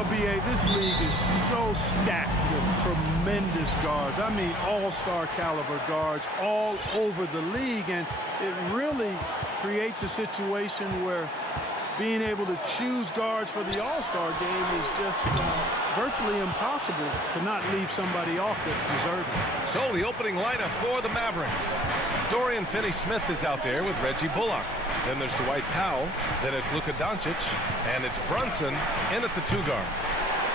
Well, B.A., this league is so stacked with tremendous guards. I mean, all-star caliber guards all over the league, and it really creates a situation where being able to choose guards for the all-star game is just virtually impossible to not leave somebody off that's deserving. So the opening lineup for the Mavericks. Dorian Finney-Smith is out there with Reggie Bullock. Then there's Dwight Powell. Then it's Luka Doncic. And it's Brunson in at the 2-guard.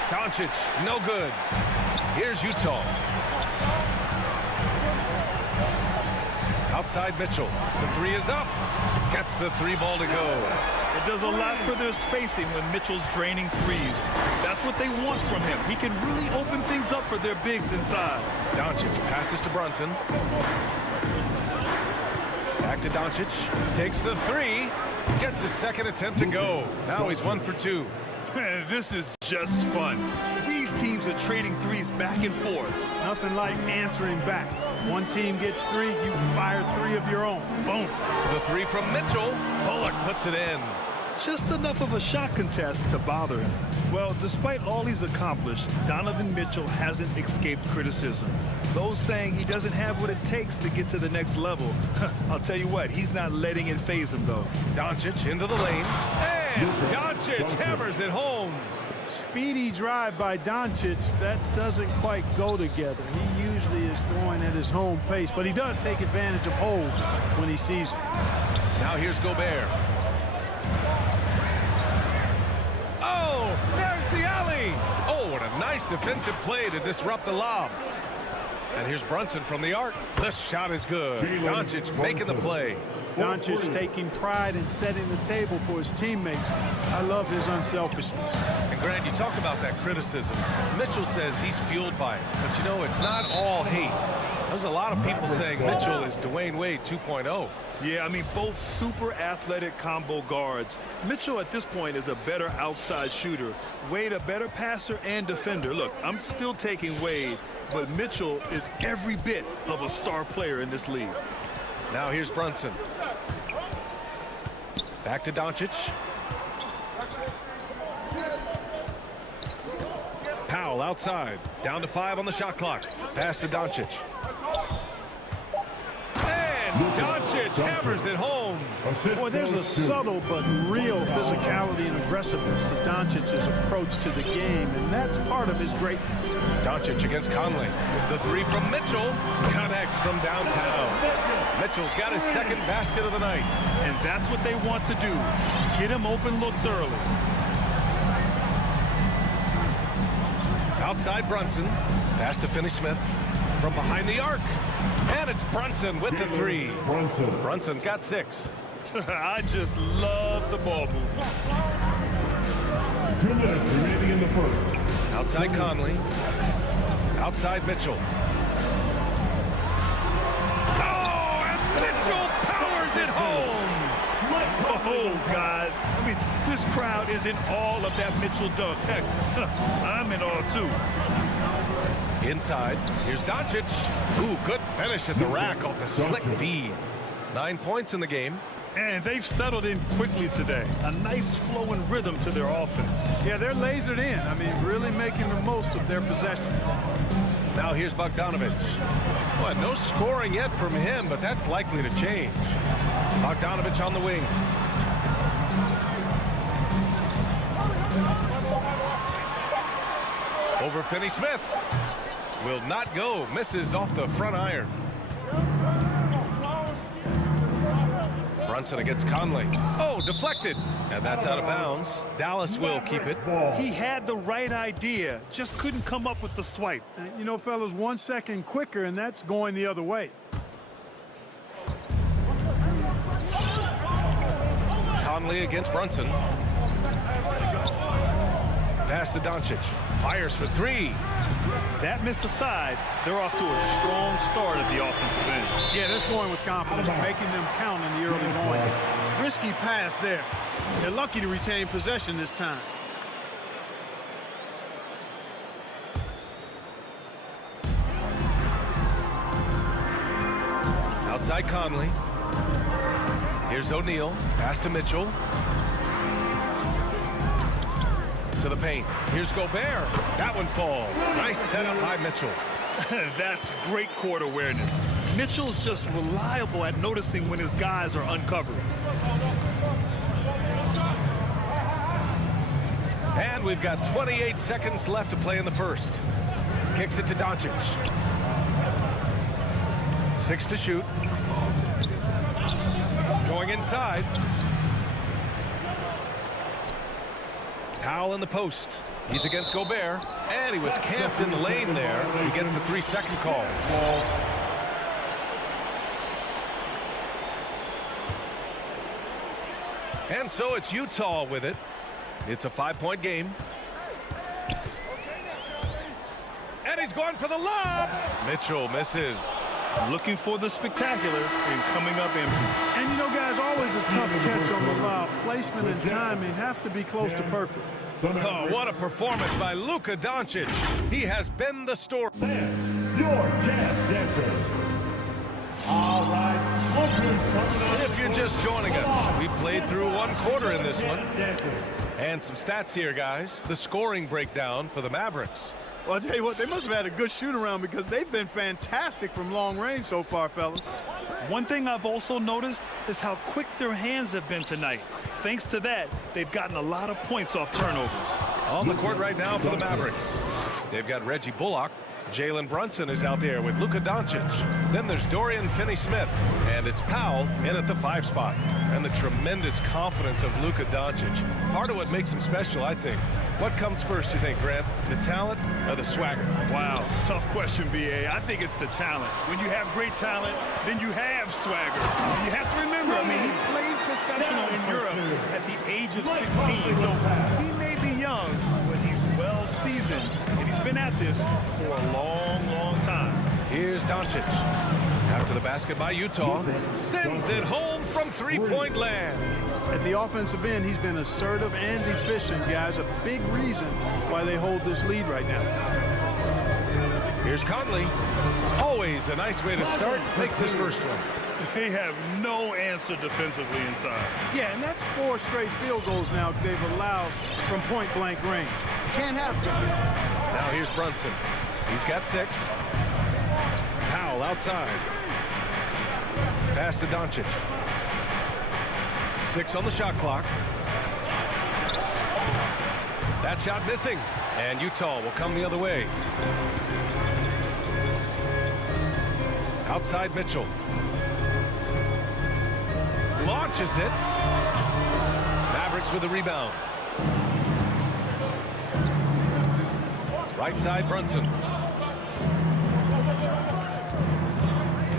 Doncic, no good. Here's Utah. Outside Mitchell. The 3 is up. Gets the 3-ball to go. It does a lot for their spacing when Mitchell's draining threes. That's what they want from him. He can really open things up for their bigs inside. Doncic passes to Brunson. Back to Doncic. Takes the 3. Gets his second attempt to go. Now he's 1 for 2. Man, this is just fun. These teams are trading threes back and forth. Nothing like answering back. One team gets 3, you fire 3 of your own. Boom. The 3 from Mitchell. Bullock puts it in. Just enough of a shot contest to bother him. Well, despite all he's accomplished, Donovan Mitchell hasn't escaped criticism. Those saying he doesn't have what it takes to get to the next level. I'll tell you what, he's not letting it faze him, though. Doncic into the lane. And Doncic hammers it home. Speedy drive by Doncic. That doesn't quite go together. He usually is going at his home pace, but he does take advantage of holes when he sees them. Now here's Gobert. Oh, there's the alley. Oh, what a nice defensive play to disrupt the lob. And here's Brunson from the arc. The shot is good. Doncic making the play. Doncic taking pride in setting the table for his teammates. I love his unselfishness. And Grant, you talk about that criticism. Mitchell says he's fueled by it. But, you know, it's not all hate. There's a lot of people saying Mitchell is Dwayne Wade 2.0. Yeah, I mean, both super athletic combo guards. Mitchell at this point is a better outside shooter. Wade a better passer and defender. Look, I'm still taking Wade, but Mitchell is every bit of a star player in this league. Now here's Brunson. Back to Doncic. Powell outside. Down to 5 on the shot clock. Pass to Doncic. And Doncic hammers it home. Boy, there's a subtle but real physicality and aggressiveness to Doncic's approach to the game, and that's part of his greatness. Doncic against Conley. The 3 from Mitchell connects from downtown. Mitchell's got his second basket of the night. And that's what they want to do. Get him open looks early. Outside Brunson. Pass to Finney-Smith from behind the arc. And it's Brunson with the 3. Brunson's got 6. I just love the ball movement. 2 minutes remaining in the first. Outside Conley. Outside Mitchell. Oh, and Mitchell powers it home. Oh, guys. I mean, this crowd is in awe of that Mitchell dunk. Heck, I'm in awe, too. Inside, here's Doncic. Ooh, good finish at the rack off the slick feed. 9 points in the game. And they've settled in quickly today. A nice flowing rhythm to their offense. Yeah, they're lasered in. I mean, really making the most of their possessions. Now here's Bogdanovich. Well, no scoring yet from him, but that's likely to change. Bogdanovich on the wing. Over Finney-Smith. Will not go. Misses off the front iron. Brunson against Conley. Oh, deflected. And that's out of bounds. Dallas will keep it. He had the right idea, just couldn't come up with the swipe. You know, fellas, 1 second quicker, and that's going the other way. Conley against Brunson. Pass to Doncic. Fires for 3. That miss aside, they're off to a strong start at the offensive end. Yeah, they're scoring with confidence, making them count in the early going. Risky pass there. They're lucky to retain possession this time. Outside Conley. Here's O'Neal. Pass to Mitchell. To the paint. Here's Gobert. That one falls. Nice setup by Mitchell. That's great court awareness. Mitchell's just reliable at noticing when his guys are uncovered. And we've got 28 seconds left to play in the first. Kicks it to Doncic. 6 to shoot. Going inside. Powell in the post. He's against Gobert. And he was camped in the lane there. He gets a 3-second call. And so it's Utah with it. It's a 5-point game. And he's going for the lob. Mitchell misses. Looking for the spectacular and coming up empty. And you know, guys, always a tough catch on the lob. Placement and timing have to be close to perfect. Oh, what a performance by Luka Doncic. He has been the story. Your chance, Denver. All right. If you're just joining us, we played through one quarter in this one. And some stats here, guys. The scoring breakdown for the Mavericks. Well, I'll tell you what, they must have had a good shoot-around because they've been fantastic from long range so far, fellas. One thing I've also noticed is how quick their hands have been tonight. Thanks to that, they've gotten a lot of points off turnovers. On the court right now for the Mavericks. They've got Reggie Bullock. Jalen Brunson is out there with Luka Doncic. Then there's Dorian Finney-Smith. And it's Powell in at the 5 spot. And the tremendous confidence of Luka Doncic. Part of what makes him special, I think. What comes first, you think, Grant? The talent or the swagger? Wow, tough question, B.A. I think it's the talent. When you have great talent, then you have swagger. And you have to remember, I mean, he played professional in Europe at the age of 16. So he may be young, but he's well seasoned. And he's been at this for a long, long time. Here's Doncic. After the basket by Utah, sends it home from 3-point land. At the offensive end, he's been assertive and efficient, guys. A big reason why they hold this lead right now. Here's Conley. Always a nice way to start. Makes his first one. They have no answer defensively inside. Yeah, and that's 4 straight field goals now they've allowed from point-blank range. Can't have it. Now here's Brunson. He's got 6. Powell outside. Pass to Doncic. 6 on the shot clock. That shot missing. And Utah will come the other way. Outside Mitchell. Launches it. Mavericks with the rebound. Right side Brunson.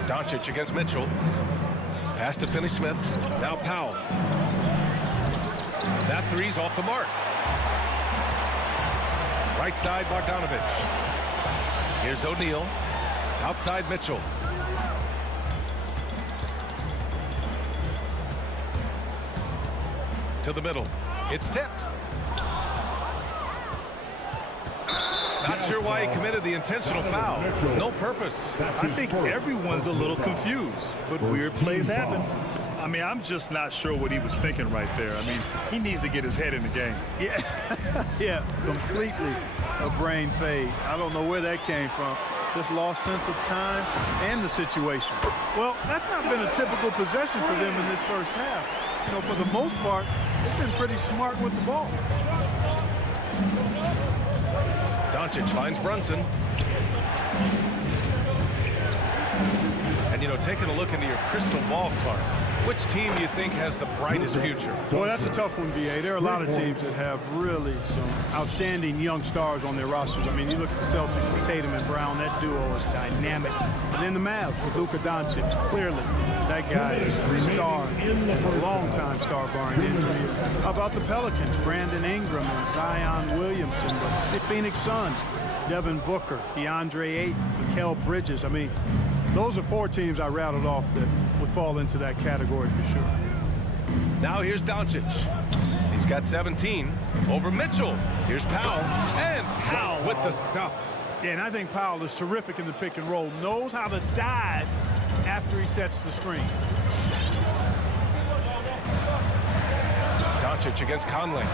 Doncic against Mitchell. Pass to Finney-Smith. Now Powell. That 3's off the mark. Right side Bogdanovich. Here's O'Neal. Outside Mitchell. To the middle. It's tipped. Not sure why he committed the intentional foul. No purpose. I think everyone's a little confused, but weird plays happen. I mean, I'm just not sure what he was thinking right there. I mean, he needs to get his head in the game. Yeah, yeah, completely a brain fade. I don't know where that came from. Just lost sense of time and the situation. Well, that's not been a typical possession for them in this first half. You know, for the most part, they've been pretty smart with the ball. Doncic finds Brunson. And, you know, taking a look into your crystal ball, Clark, which team do you think has the brightest future? Well, that's a tough one, B.A. There are a lot of teams that have really some outstanding young stars on their rosters. I mean, you look at the Celtics with Tatum and Brown, that duo is dynamic. And then the Mavs with Luka Doncic, clearly that guy is a star, a long-time star barring injury. How about the Pelicans? Brandon Ingram and Zion Williamson. The Phoenix Suns, Devin Booker, DeAndre Ayton, Mikal Bridges. I mean, those are 4 teams I rattled off that would fall into that category for sure. Now here's Doncic. He's got 17 over Mitchell. Here's Powell. And Powell with the stuff. Yeah, and I think Powell is terrific in the pick and roll. Knows how to dive after he sets the screen. Doncic against Conley.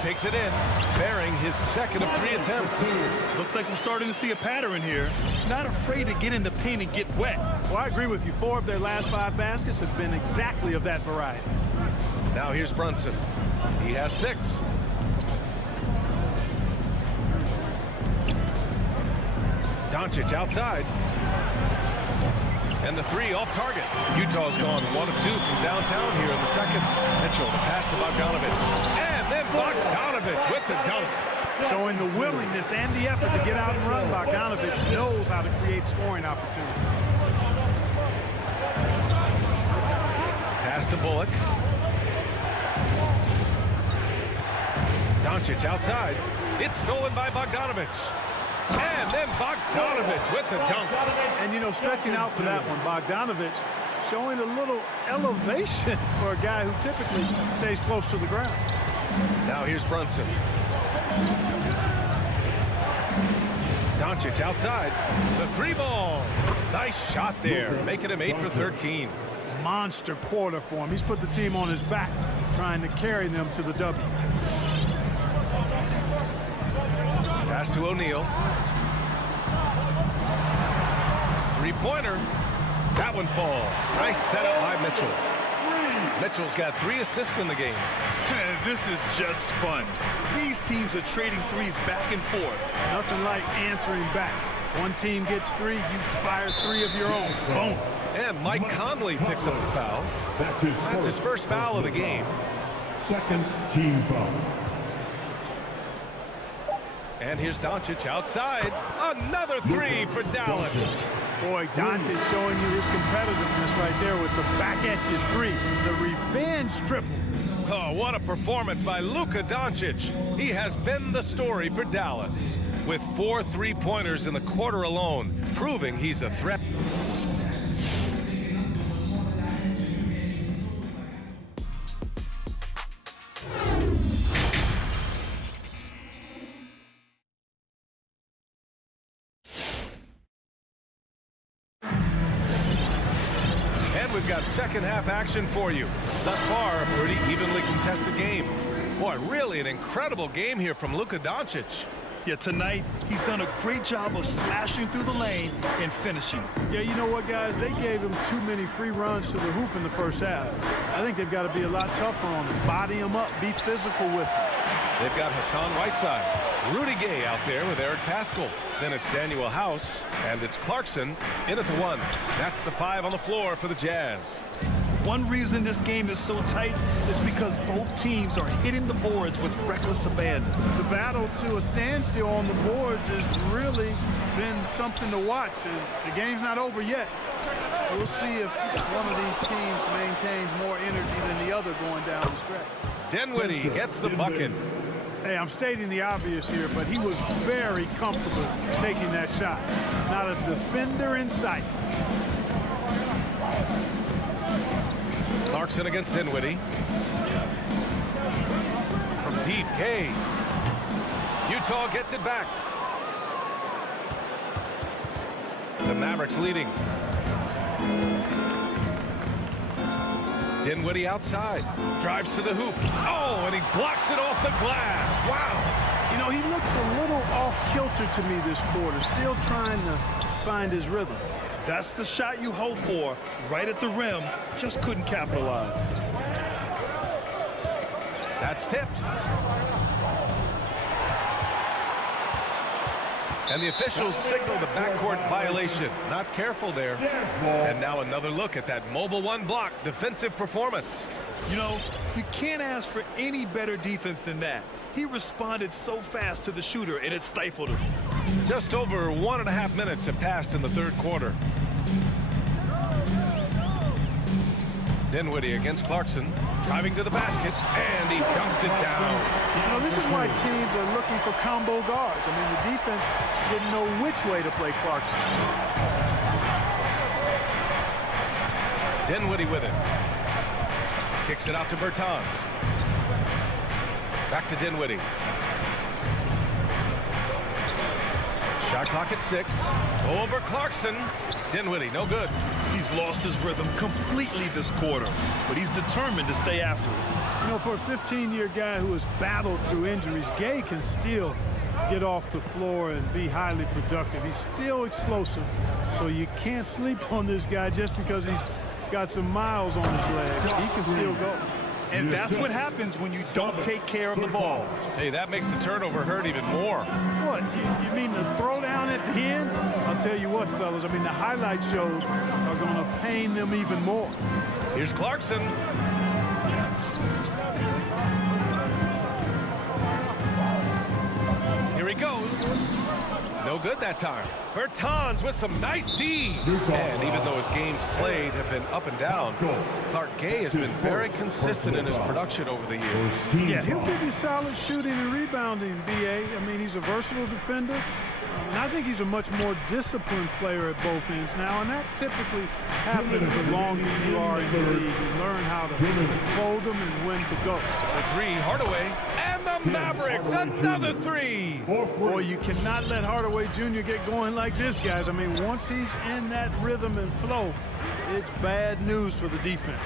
takes it in, bearing his second of 3 attempts. Looks like we're starting to see a pattern here. Not afraid to get in the paint and get wet. Well, I agree with you. 4 of their last 5 baskets have been exactly of that variety. Now here's Brunson. He has 6. Doncic outside. And the 3 off target. Utah's gone 1 of 2 from downtown here in the second. Mitchell, the pass to Bogdanovich. And then Bogdanovich with the dunk. Showing the willingness and the effort to get out and run, Bogdanovich knows how to create scoring opportunities. Pass to Bullock. Doncic outside. It's stolen by Bogdanovich. And then Bogdanovich with the dunk. And, you know, stretching out for that one, Bogdanovich showing a little elevation for a guy who typically stays close to the ground. Now here's Brunson. Doncic outside. The 3-ball. Nice shot there, making him 8 for 13. Monster quarter for him. He's put the team on his back, trying to carry them to the W. Pass to O'Neal. 3-pointer. That one falls. Nice setup by Mitchell. Mitchell's got 3 assists in the game. This is just fun. These teams are trading threes back and forth. Nothing like answering back. One team gets 3, you fire 3 of your own. Boom. And Mike Conley picks up the foul. That's his first foul of the game. Second team foul. And here's Doncic outside. Another 3 for Dallas. Boy, Doncic showing you his competitiveness right there with the back at you 3. The revenge triple. Oh, what a performance by Luka Doncic. He has been the story for Dallas, with 4 3-pointers in the quarter alone, proving he's a threat. We've got second half action for you. Thus far, a pretty evenly contested game. Boy, really an incredible game here from Luka Doncic. Yeah, tonight, he's done a great job of slashing through the lane and finishing. Yeah, you know what, guys? They gave him too many free runs to the hoop in the first half. I think they've got to be a lot tougher on him. Body him up, be physical with him. They've got Hassan Whiteside, Rudy Gay out there with Eric Paschall. Then it's Daniel House, and it's Clarkson in at the 1. That's the 5 on the floor for the Jazz. One reason this game is so tight is because both teams are hitting the boards with reckless abandon. The battle to a standstill on the boards has really been something to watch. The game's not over yet. We'll see if one of these teams maintains more energy than the other going down the stretch. Dinwiddie gets the bucket. Hey, I'm stating the obvious here, but he was very comfortable taking that shot. Not a defender in sight. Clarkson against Dinwiddie. From deep, Gay. Utah gets it back. The Mavericks leading. Dinwiddie outside. Drives to the hoop. Oh, and he blocks it off the glass. Wow. You know, he looks a little off-kilter to me this quarter. Still trying to find his rhythm. That's the shot you hope for, right at the rim. Just couldn't capitalize. That's tipped. And the officials signal the backcourt violation. Not careful there. And now another look at that mobile 1 block defensive performance. You know, you can't ask for any better defense than that. He responded so fast to the shooter, and it stifled him. Just over 1.5 minutes have passed in the third quarter. Dinwiddie against Clarkson, driving to the basket, and he dunks it down. You know, this is why teams are looking for combo guards. I mean, the defense didn't know which way to play Clarkson. Dinwiddie with it. Kicks it out to Bertans. Back to Dinwiddie. Shot clock at 6. Over Clarkson. Dinwiddie, no good. He's lost his rhythm completely this quarter, but he's determined to stay after it. You know, for a 15-year guy who has battled through injuries, Gay can still get off the floor and be highly productive. He's still explosive, so you can't sleep on this guy just because he's got some miles on his legs. He can still go. And that's what happens when you don't take care of the ball. Hey, that makes the turnover hurt even more. What, you mean the throwdown at the end? I'll tell you what, fellas, I mean, the highlight shows are going to pain them even more. Here's Clarkson. Here he goes. No good that time. Bertans with some nice D. And even though his games played have been up and down, Clark Gay has been very consistent in his production over the years. Yeah, he'll give you solid shooting and rebounding, B.A. I mean, he's a versatile defender. And I think he's a much more disciplined player at both ends now, and that typically happens the longer you are in the league. You learn how to fold them and when to go. The three, Hardaway, and the Mavericks, another three. Boy, you cannot let Hardaway Jr. get going like this, guys. I mean, once he's in that rhythm and flow, it's bad news for the defense.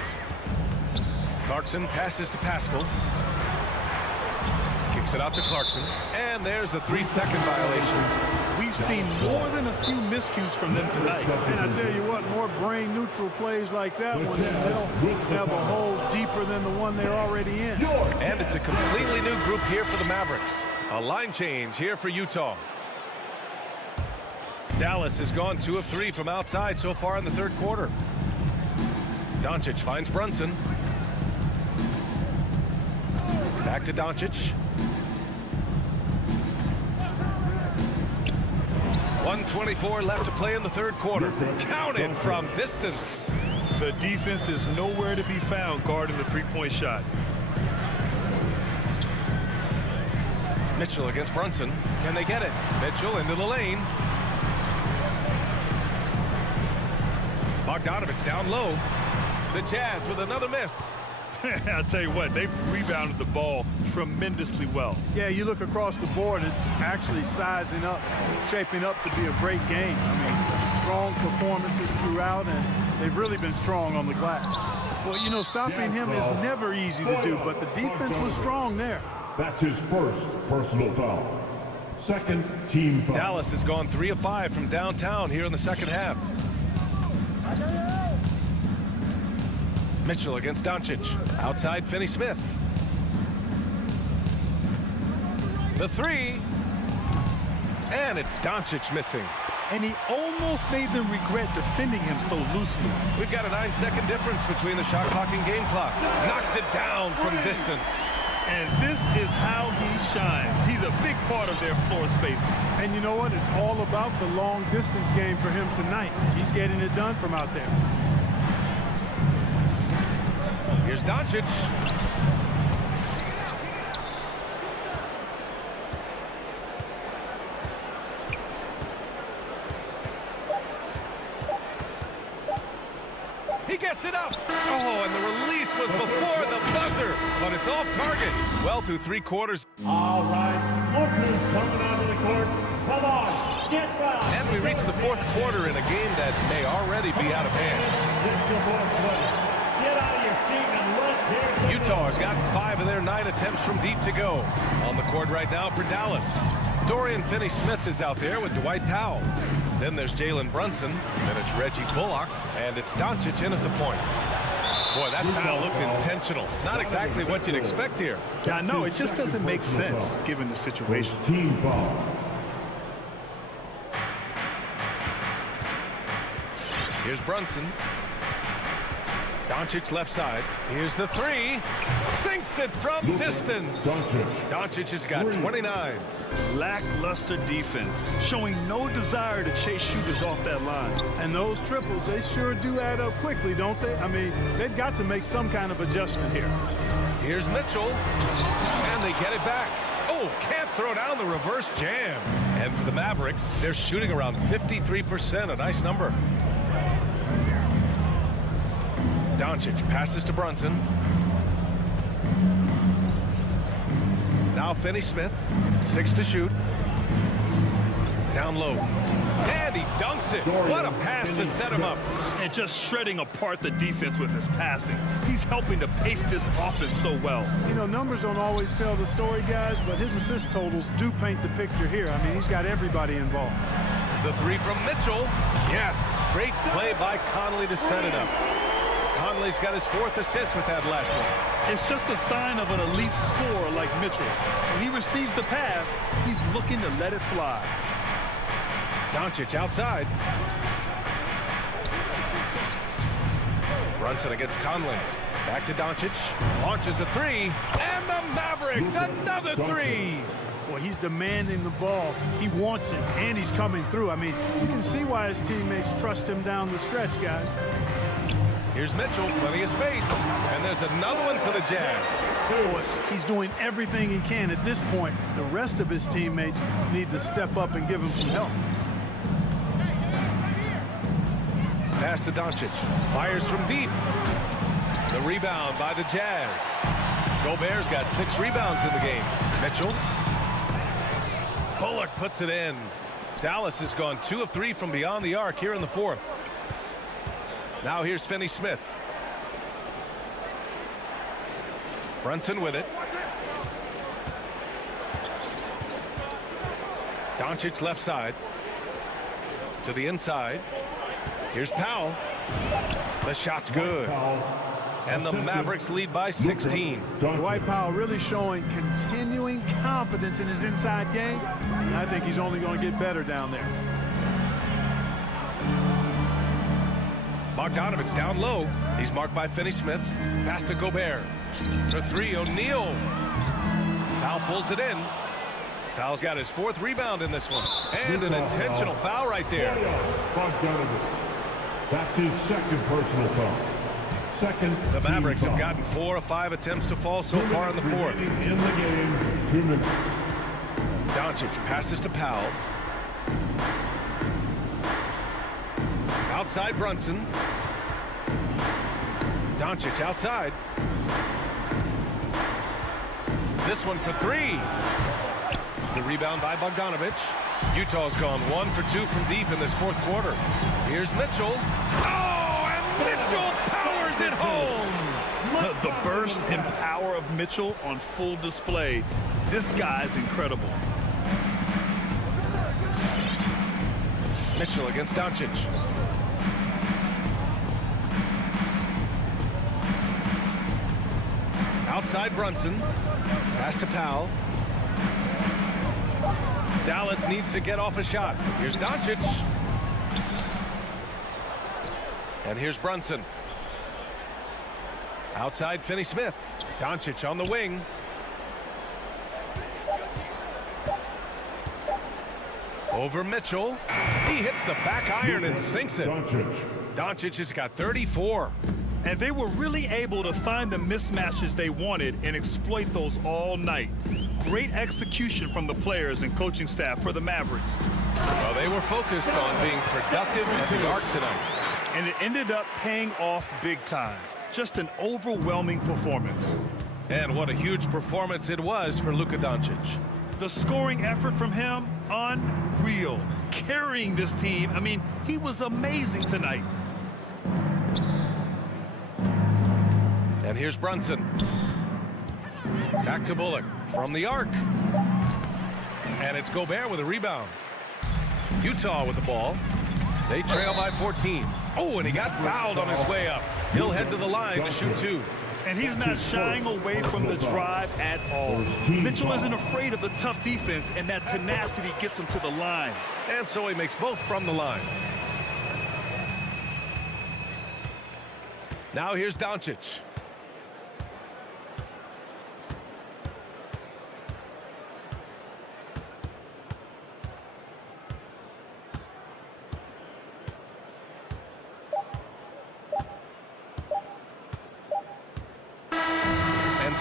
Clarkson passes to Pascal. Kicks it out to Clarkson. And there's a 3-second violation. We've seen more than a few miscues from them tonight. And I tell you what, more brain-neutral plays like that one, they'll have a hole deeper than the one they're already in. And it's a completely new group here for the Mavericks. A line change here for Utah. Dallas has gone 2 of 3 from outside so far in the third quarter. Doncic finds Brunson. Back to Doncic. 1:24 left to play in the third quarter. Counted from distance. The defense is nowhere to be found guarding the three-point shot. Mitchell against Brunson. Can they get it? Mitchell into the lane. Bogdanovich down low. The Jazz with another miss. I'll tell you what, they've rebounded the ball tremendously well. Yeah, you look across the board, it's actually sizing up, shaping up to be a great game. I mean, strong performances throughout, and they've really been strong on the glass. Well, you know, stopping him is never easy to do, but the defense was strong there. That's his first personal foul. Second team foul. Dallas has gone 3 of 5 from downtown here in the second half. Mitchell against Doncic. Outside Finney-Smith. The 3. And it's Doncic missing. And he almost made them regret defending him so loosely. We've got a 9-second difference between the shot clock and game clock. Knocks it down from distance. And this is how he shines. He's a big part of their floor space. And you know what? It's all about the long distance game for him tonight. He's getting it done from out there. Here's Doncic. He gets it up. Oh, and the release was before the buzzer, but it's off target. Well, through 3 quarters. All right, lookers coming onto the court. Come on, get fouled. And we reach the 4th quarter in a game that may already be out of hand. Get out of your seat and let's hear Utah has got 5 of their 9 attempts from deep to go. On the court right now for Dallas. Dorian Finney-Smith is out there with Dwight Powell. Then there's Jalen Brunson. Then it's Reggie Bullock. And it's Doncic in at the point. Boy, that foul looked intentional. Not exactly what you'd expect here. Yeah, I know. It just doesn't make sense given the situation. team foul. Here's Brunson. Doncic left side. Here's the 3. Sinks it from distance. Doncic has got 29. Lackluster defense, showing no desire to chase shooters off that line. And those triples, they sure do add up quickly, don't they? I mean, they've got to make some kind of adjustment here. Here's Mitchell. And they get it back. Oh, can't throw down the reverse jam. And for the Mavericks, they're shooting around 53%, a nice number. Doncic passes to Brunson. Now Finney-Smith, 6 to shoot. Down low. And And he dunks it. What a pass to set him up. And just shredding apart the defense with his passing. He's helping to pace this offense so well. You know, numbers don't always tell the story, guys, but his assist totals do paint the picture here. I mean, he's got everybody involved. The three from Mitchell. Yes, great play by Conley to set it up. Conley's got his 4th assist with that last one. It's just a sign of an elite scorer like Mitchell. When he receives the pass, he's looking to let it fly. Doncic outside. Brunson against Conley. Back to Doncic. Launches a three. And the Mavericks, another three. Well, he's demanding the ball. He wants it, and he's coming through. I mean, you can see why his teammates trust him down the stretch, guys. Here's Mitchell, plenty of space. And there's another one for the Jazz. Boy, he's doing everything he can at this point. The rest of his teammates need to step up and give him some help. Pass to Doncic. Fires from deep. The rebound by the Jazz. Gobert's got 6 rebounds in the game. Mitchell. Bullock puts it in. Dallas has gone 2 of 3 from beyond the arc here in the 4th. Now here's Finney Smith. Brunson with it. Doncic left side. To the inside. Here's Powell. The shot's good. And the Mavericks lead by 16. Dwight Powell really showing continuing confidence in his inside game. And I think he's only going to get better down there. Bogdanovich down low. He's marked by Finney Smith. Pass to Gobert. For 3, O'Neal. Powell pulls it in. Powell's got his 4th rebound in this one. And an intentional foul right there. Bogdanovich. That's his 2nd personal foul. The Mavericks have gotten 4 of 5 attempts to fall so far in the 4th. In the game, 2 minutes. Doncic passes to Powell. Outside Brunson. Doncic outside. This one for 3. The rebound by Bogdanovich. Utah's gone 1 for 2 from deep in this 4th quarter. Here's Mitchell. Oh, and Mitchell powers it home. The burst and power of Mitchell on full display. This guy's incredible. Mitchell against Doncic. Outside Brunson. Pass to Powell. Dallas needs to get off a shot. Here's Doncic. And here's Brunson. Outside Finney Smith. Doncic on the wing. Over Mitchell. He hits the back iron and sinks it. Doncic has got 34. And they were really able to find the mismatches they wanted and exploit those all night. Great execution from the players and coaching staff for the Mavericks. Well, they were focused on being productive at the arc tonight. And it ended up paying off big time. Just an overwhelming performance. And what a huge performance it was for Luka Doncic. The scoring effort from him, unreal. Carrying this team, I mean, he was amazing tonight. And here's Brunson. Back to Bullock from the arc. And it's Gobert with a rebound. Utah with the ball. They trail by 14. Oh, and he got fouled on his way up. He'll head to the line to shoot 2. And he's not shying away from the drive at all. Mitchell isn't afraid of the tough defense, and that tenacity gets him to the line. And so he makes both from the line. Now here's Doncic.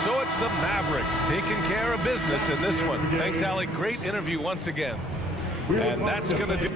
So it's the Mavericks taking care of business in this one. Thanks, Alec. Great interview once again. And that's going to do.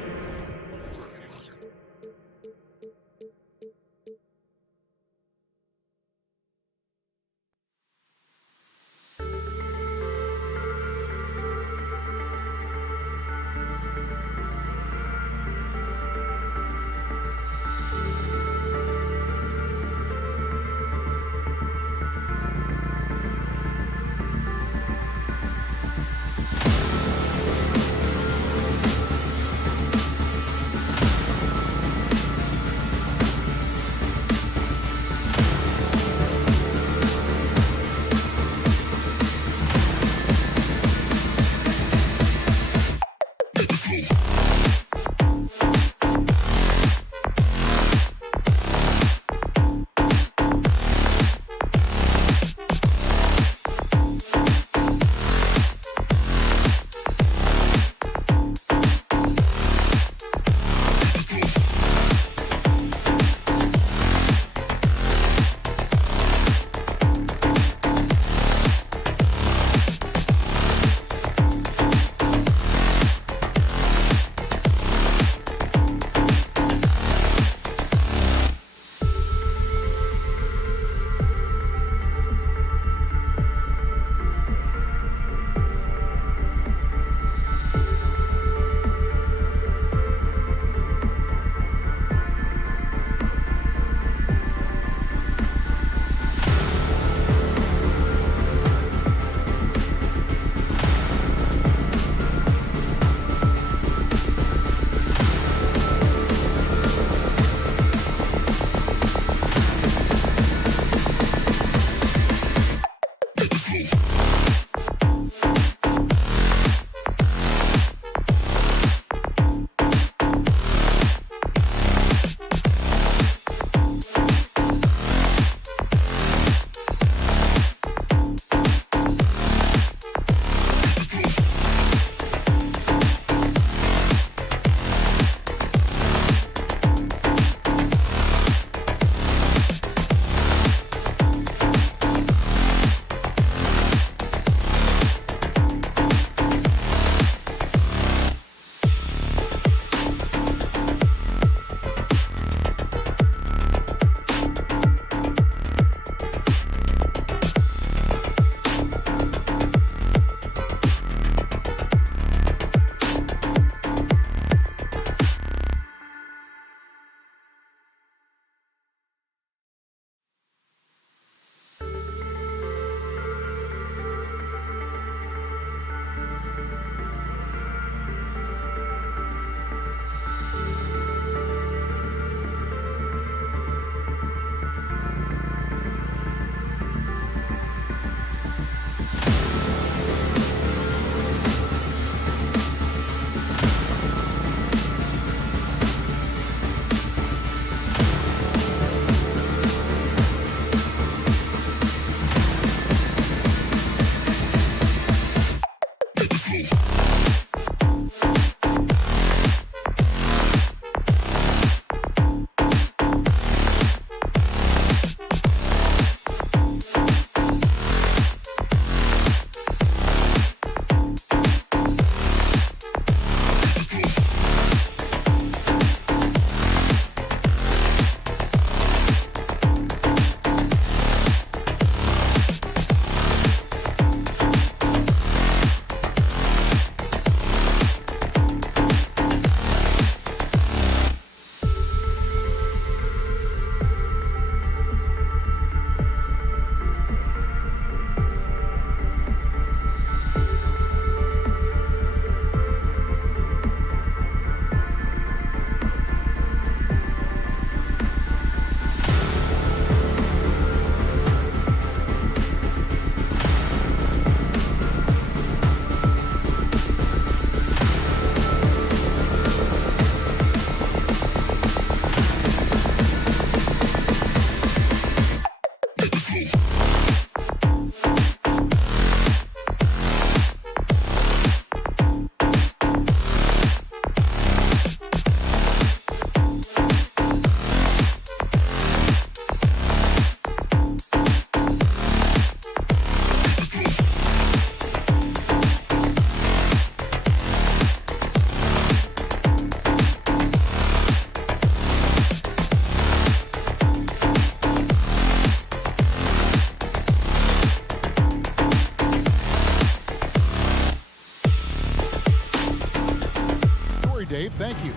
Sorry, Dave. Thank you.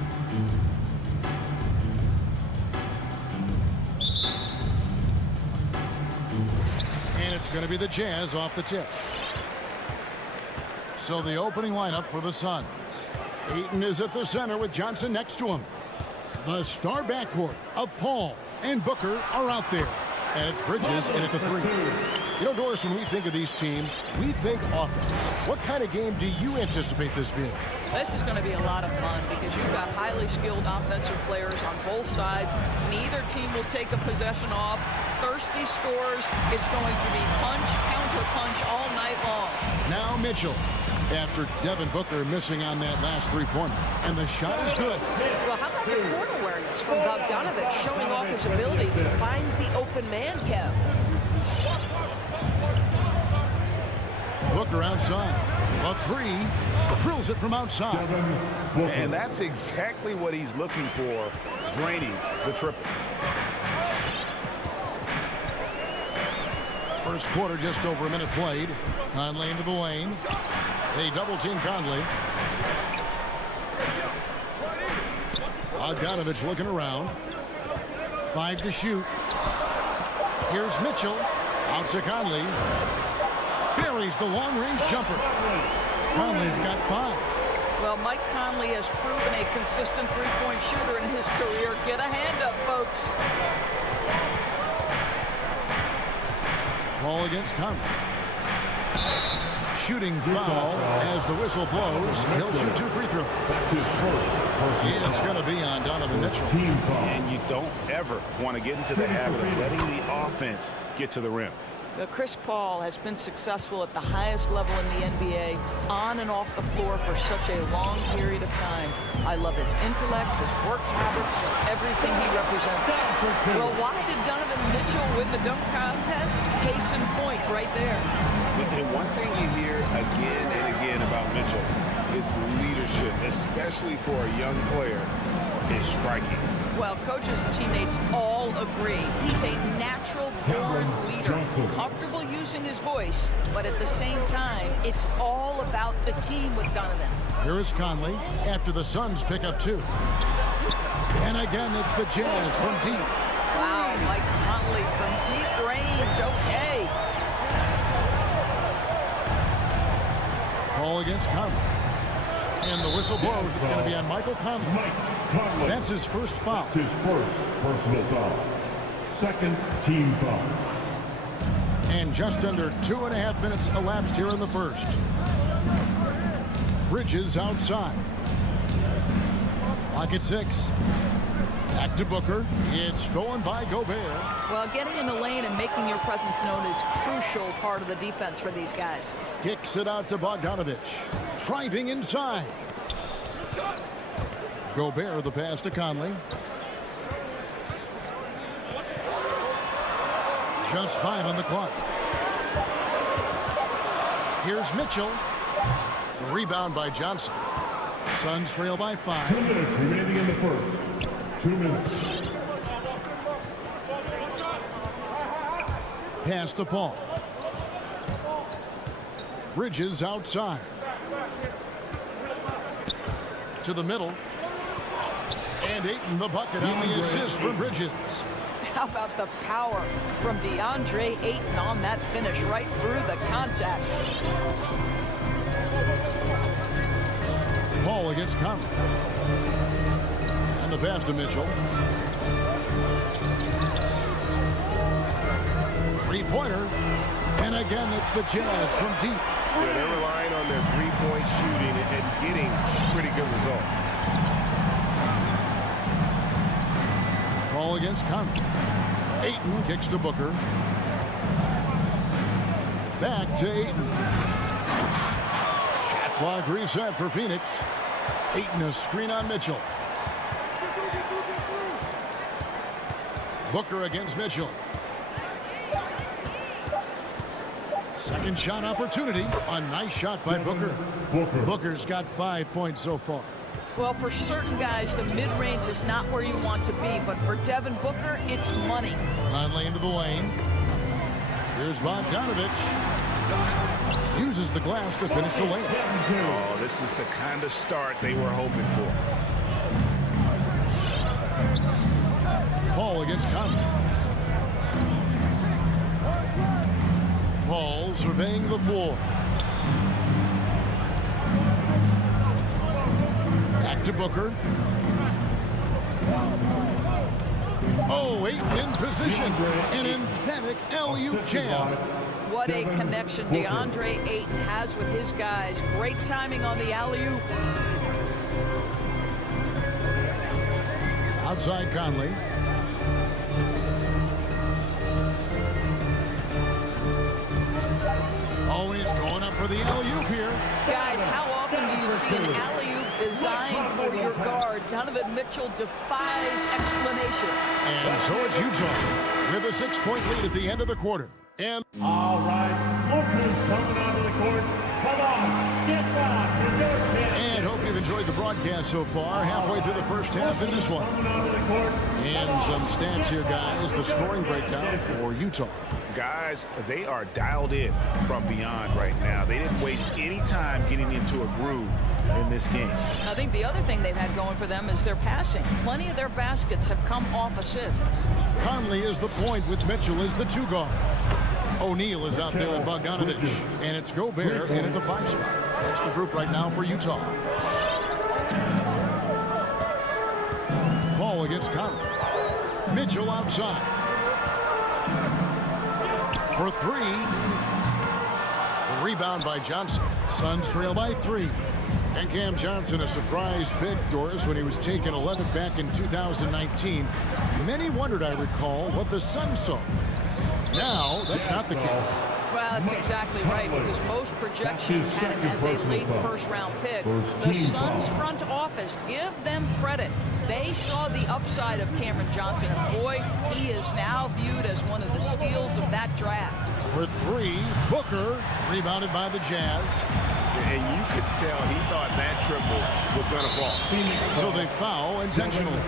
And it's going to be the Jazz off the tip. So the opening lineup for the Suns. Ayton is at the center with Johnson next to him. The star backcourt of Paul and Booker are out there. And it's Bridges in at the 3. You know, Doris, when we think of these teams, we think offense. What kind of game do you anticipate this being? This is going to be a lot of fun because you've got highly skilled offensive players on both sides. Neither team will take a possession off. Thirsty scores. It's going to be punch, counter punch all night long. Now Mitchell, after Devin Booker missing on that last three-pointer. And the shot is good. Well, how about the court awareness from Bogdanovich showing off his ability to find the open man, Kev? Booker outside. A 3. Drills it from outside. And that's exactly what he's looking for, draining the triple. First quarter, just over a minute played. Conley into the lane. They double-team Conley. Bogdanovich looking around. 5 to shoot. Here's Mitchell. Out to Conley. Buries the long-range jumper. Conley's got 5. Well, Mike Conley has proven a consistent three-point shooter in his career. Get a hand up, folks. Ball against Conley. Shooting foul as the whistle blows. He'll shoot 2 free throws. It's going to be on Donovan Mitchell. And you don't ever want to get into the habit of letting the offense get to the rim. Chris Paul has been successful at the highest level in the NBA, on and off the floor for such a long period of time. I love his intellect, his work habits, and everything he represents. Well, why did Donovan Mitchell win the dunk contest? Case in point right there. And one thing you hear again and again about Mitchell is leadership, especially for a young player, is striking. Well, coaches and teammates all agree. He's a natural-born leader, comfortable using his voice, but at the same time, it's all about the team with Donovan. Here is Conley after the Suns pick up 2. And again, it's the Jazz from deep. Wow, Mike Conley from deep range. Okay. Ball against Conley. And the whistle blows. It's going to be on Michael Conley. That's his first foul. His first personal foul. Second team foul. And just under 2.5 minutes elapsed here in the first. Bridges outside. Lock at 6. Back to Booker. It's stolen by Gobert. Well, getting in the lane and making your presence known is crucial part of the defense for these guys. Kicks it out to Bogdanovich. Driving inside. Gobert, the pass to Conley. Just 5 on the clock. Here's Mitchell. The rebound by Johnson. Suns trail by 5. 2 minutes remaining in the first. 2 minutes. Pass to Paul. Bridges outside. To the middle. And Ayton the bucket on the assist from Bridges. How about the power from DeAndre Ayton on that finish right through the contact. Paul against Conley. And the pass to Mitchell. 3-pointer. And again, it's the Jazz from deep. Yeah, they're relying on their three-point shooting and getting pretty good results. Ball against Conley. Ayton kicks to Booker. Back to Ayton. Shot clock reset for Phoenix. Ayton a screen on Mitchell. Booker against Mitchell. Second shot opportunity. A nice shot by Booker. Booker's got 5 points so far. Well, for certain guys, the mid-range is not where you want to be, but for Devin Booker, it's money. Conley into the lane. Here's Bogdanovich. Uses the glass to finish the layup. Oh, this is the kind of start they were hoping for. Paul against Conley. Paul surveying the floor. Back to Booker. Oh, Ayton in position. An emphatic alley-oop jam. What a connection DeAndre Ayton has with his guys. Great timing on the alley-oop. Outside Conley. Oh, he's going up for the alley-oop here. Guys, how often do you see an alley-oop designed for your guard? Donovan Mitchell defies explanation. And so it's Utah with a 6-point lead at the end of the quarter. And All right, Brooklyn's coming onto the court. Come on, get back to your pit. And hope you've enjoyed the broadcast so far. Halfway through the first half in this one. Coming onto the court. And some stats here, guys. The scoring breakdown for Utah. Guys, they are dialed in from beyond right now. They didn't waste any time getting into a groove in this game. I think the other thing they've had going for them is their passing. Plenty of their baskets have come off assists. Conley is the point with Mitchell as the 2 guard. O'Neal is out there with Bogdanovich. And it's Gobert in at the 5 spot. That's the group right now for Utah. Paul against Conley. Mitchell outside. For 3. The rebound by Johnson. Suns trail by 3. And Cam Johnson, a surprise pick, Doris, when he was taken 11th back in 2019. Many wondered, I recall, what the Suns saw. Now, that's not the case. Well, that's exactly right, because most projections had him as a late first-round pick. The Suns front office, give them credit. They saw the upside of Cameron Johnson, and boy, he is now viewed as one of the steals of that draft. For 3, Booker, rebounded by the Jazz. And you could tell he thought that triple was going to fall. So they foul intentionally.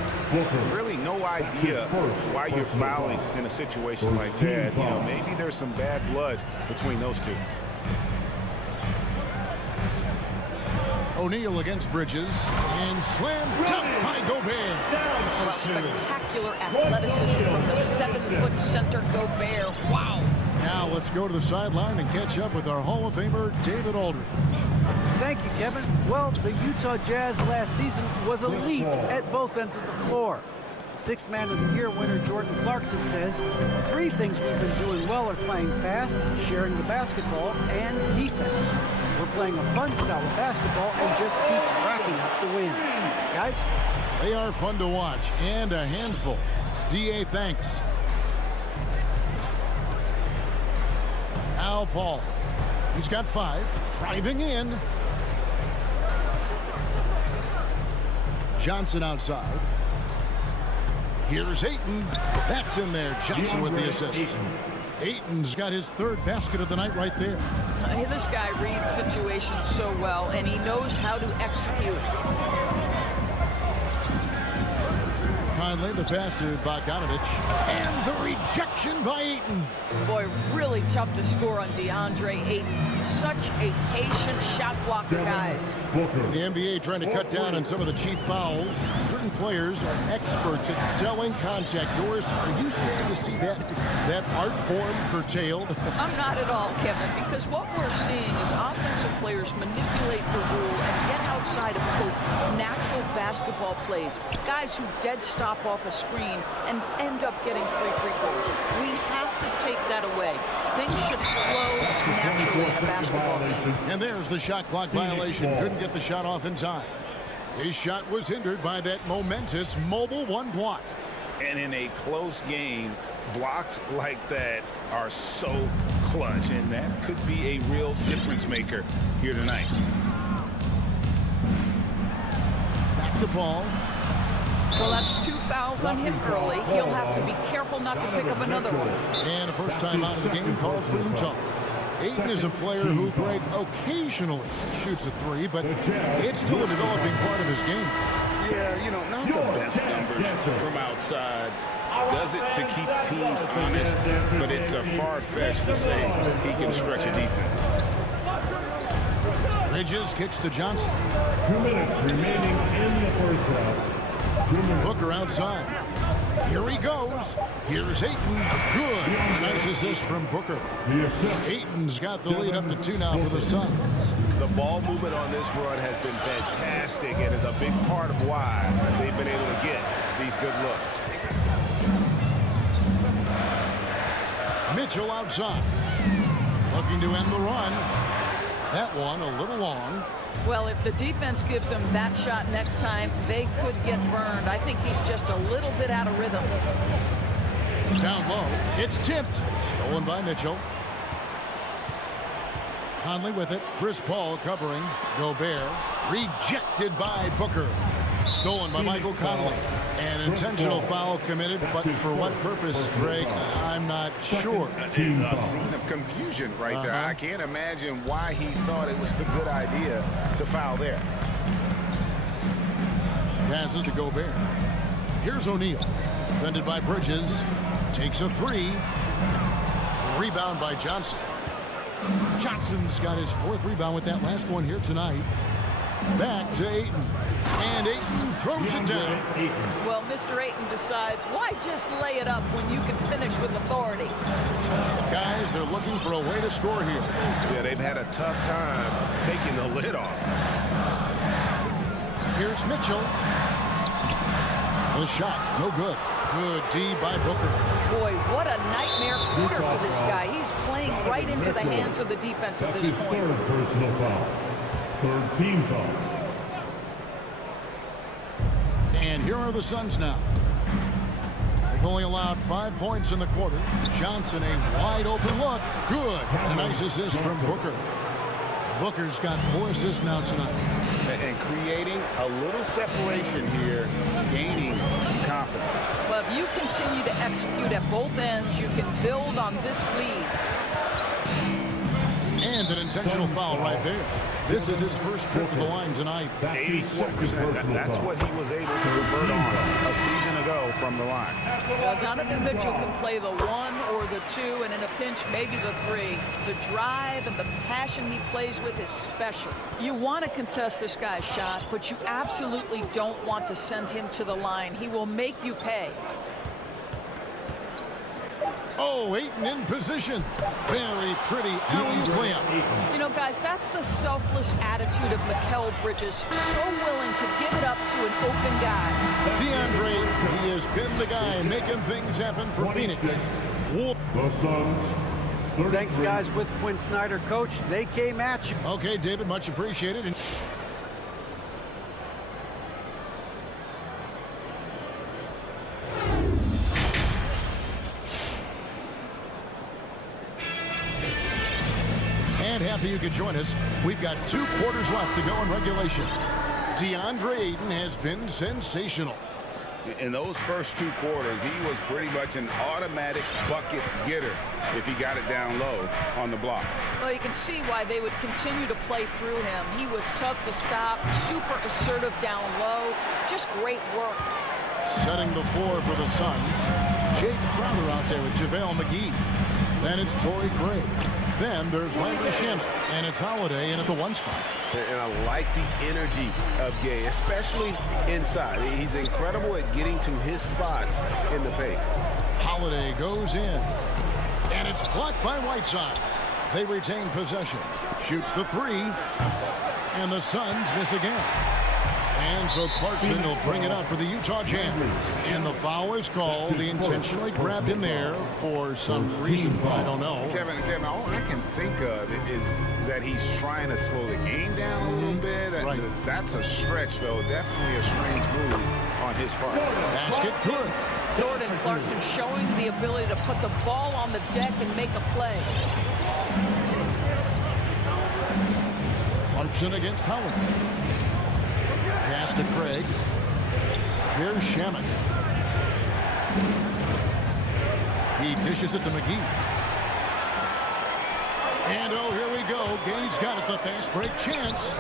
Really no idea why you're fouling in a situation like that. You know, maybe there's some bad blood between those two. O'Neal against Bridges. And slammed dunk by Gobert. Well, spectacular athleticism from the 7-foot center Gobert. Wow. Now let's go to the sideline and catch up with our Hall of Famer, David Aldridge. Thank you, Kevin. Well, the Utah Jazz last season was elite at both ends of the floor. Sixth Man of the Year winner Jordan Clarkson says, 3 things we've been doing well are playing fast, sharing the basketball, and defense. We're playing a fun style of basketball and just keep racking up the wins. Guys? They are fun to watch and a handful. D.A. thanks. Al Paul. He's got 5. Driving in. Johnson outside. Here's Ayton. That's in there. Johnson with the assist. Ayton's got his 3rd basket of the night right there. Hey, this guy reads situations so well, and he knows how to execute. Conley, the pass to Bogdanovich. And the rejection by Ayton. Boy, really tough to score on DeAndre Ayton. Such a patient shot blocker, guys. The NBA trying to cut down on some of the cheap fouls. Certain players are experts at selling contact. Doris, are you starting to see that art form curtailed? I'm not at all, Kevin, because what we're seeing is offensive players manipulate the rule and get outside of, quote, natural basketball plays. Guys who dead stop off a screen and end up getting 3 free throws. We have to take that away. Things should flow naturally in a basketball game. And there's the shot clock violation. Couldn't get the shot off in time. His shot was hindered by that momentous mobile 1 block. And in a close game, blocks like that are so clutch, and that could be a real difference maker here tonight. Back to Paul. Well, that's 2 fouls on him early. He'll have to be careful not to pick up another one. And a first time out of the game called for Utah. Ayton is a player who, Greg, occasionally shoots a 3, but it's still a developing part of his game. Yeah, you know, not the best numbers from outside, does it to keep teams honest, but it's a far-fetched to say he can stretch a defense. Bridges kicks to Johnson. 2 minutes remaining in the first half. 2 minutes. Booker outside. Here he goes. Here's Ayton. Good. A nice assist from Booker. The assist. Ayton's got the lead up to 2 now for the Suns. The ball movement on this run has been fantastic and is a big part of why they've been able to get these good looks. Mitchell outside. Looking to end the run. That one a little long. Well, if the defense gives him that shot next time, they could get burned. I think he's just a little bit out of rhythm. Down low. It's tipped. Stolen by Mitchell. Conley with it. Chris Paul covering. Gobert. Rejected by Booker. Stolen by Michael Conley. An intentional foul committed, but for what purpose, Greg? I'm not sure. A scene of confusion right there. I can't imagine why he thought it was a good idea to foul there. Passes to Gobert. Here's O'Neal. Defended by Bridges. Takes a 3. Rebound by Johnson. Johnson's got his 4th rebound with that last one here tonight. Back to Ayton. And Ayton throws it down. Well, Mr. Ayton decides, why just lay it up when you can finish with authority? Guys, they're looking for a way to score here. Yeah, they've had a tough time taking the lid off. Here's Mitchell. The shot, no good. Good D by Booker. Boy, what a nightmare quarter for this guy. He's playing right into the hands of the defense at That's this his point. 3rd personal foul. 3rd team foul. And here are the Suns now. They've only allowed 5 points in the quarter. Johnson, a wide open look. Good. A nice assist from Booker. Booker's got 4 assists now tonight. And creating a little separation here, gaining some confidence. Well, if you continue to execute at both ends, you can build on this lead. And an intentional foul right there. This is his first trip to the line tonight. 84%. That's what he was able to convert on a season ago from the line. Well, Donovan Mitchell can play the 1 or the 2, and in a pinch, maybe the 3. The drive and the passion he plays with is special. You want to contest this guy's shot, but you absolutely don't want to send him to the line. He will make you pay. Oh, Ayton in position. Very pretty alley-oop layup. You know, guys, that's the selfless attitude of Mikal Bridges. So willing to give it up to an open guy. DeAndre, he has been the guy making things happen for Phoenix. The Suns. Thanks, guys. With Quinn Snyder, coach, they came at you. Okay, David, much appreciated. And happy you could join us. We've got 2 quarters left to go in regulation. DeAndre Ayton has been sensational. In those first 2 quarters, he was pretty much an automatic bucket getter if he got it down low on the block. Well, you can see why they would continue to play through him. He was tough to stop, super assertive down low. Just great work. Setting the floor for the Suns. Jay Crowder out there with JaVale McGee. Then it's Torrey Craig. Then there's Landry Shamet, and it's Holiday in at the 1 spot. And I like the energy of Gay, especially inside. He's incredible at getting to his spots in the paint. Holiday goes in, and it's blocked by Whiteside. They retain possession. Shoots the 3, and the Suns miss again. And so Clarkson will bring it up for the Utah Jazz. And the foul is called. He intentionally grabbed him there for some reason. I don't know. Kevin, all I can think of is that he's trying to slow the game down a little bit. Right. That's a stretch, though. Definitely a strange move on his part. Basket good. Jordan Clarkson showing the ability to put the ball on the deck and make a play. Clarkson against Howard. Pass to Craig. Here's Shamet. He dishes it to McGee. And oh, here we go. Gay's got it. The fast break chance.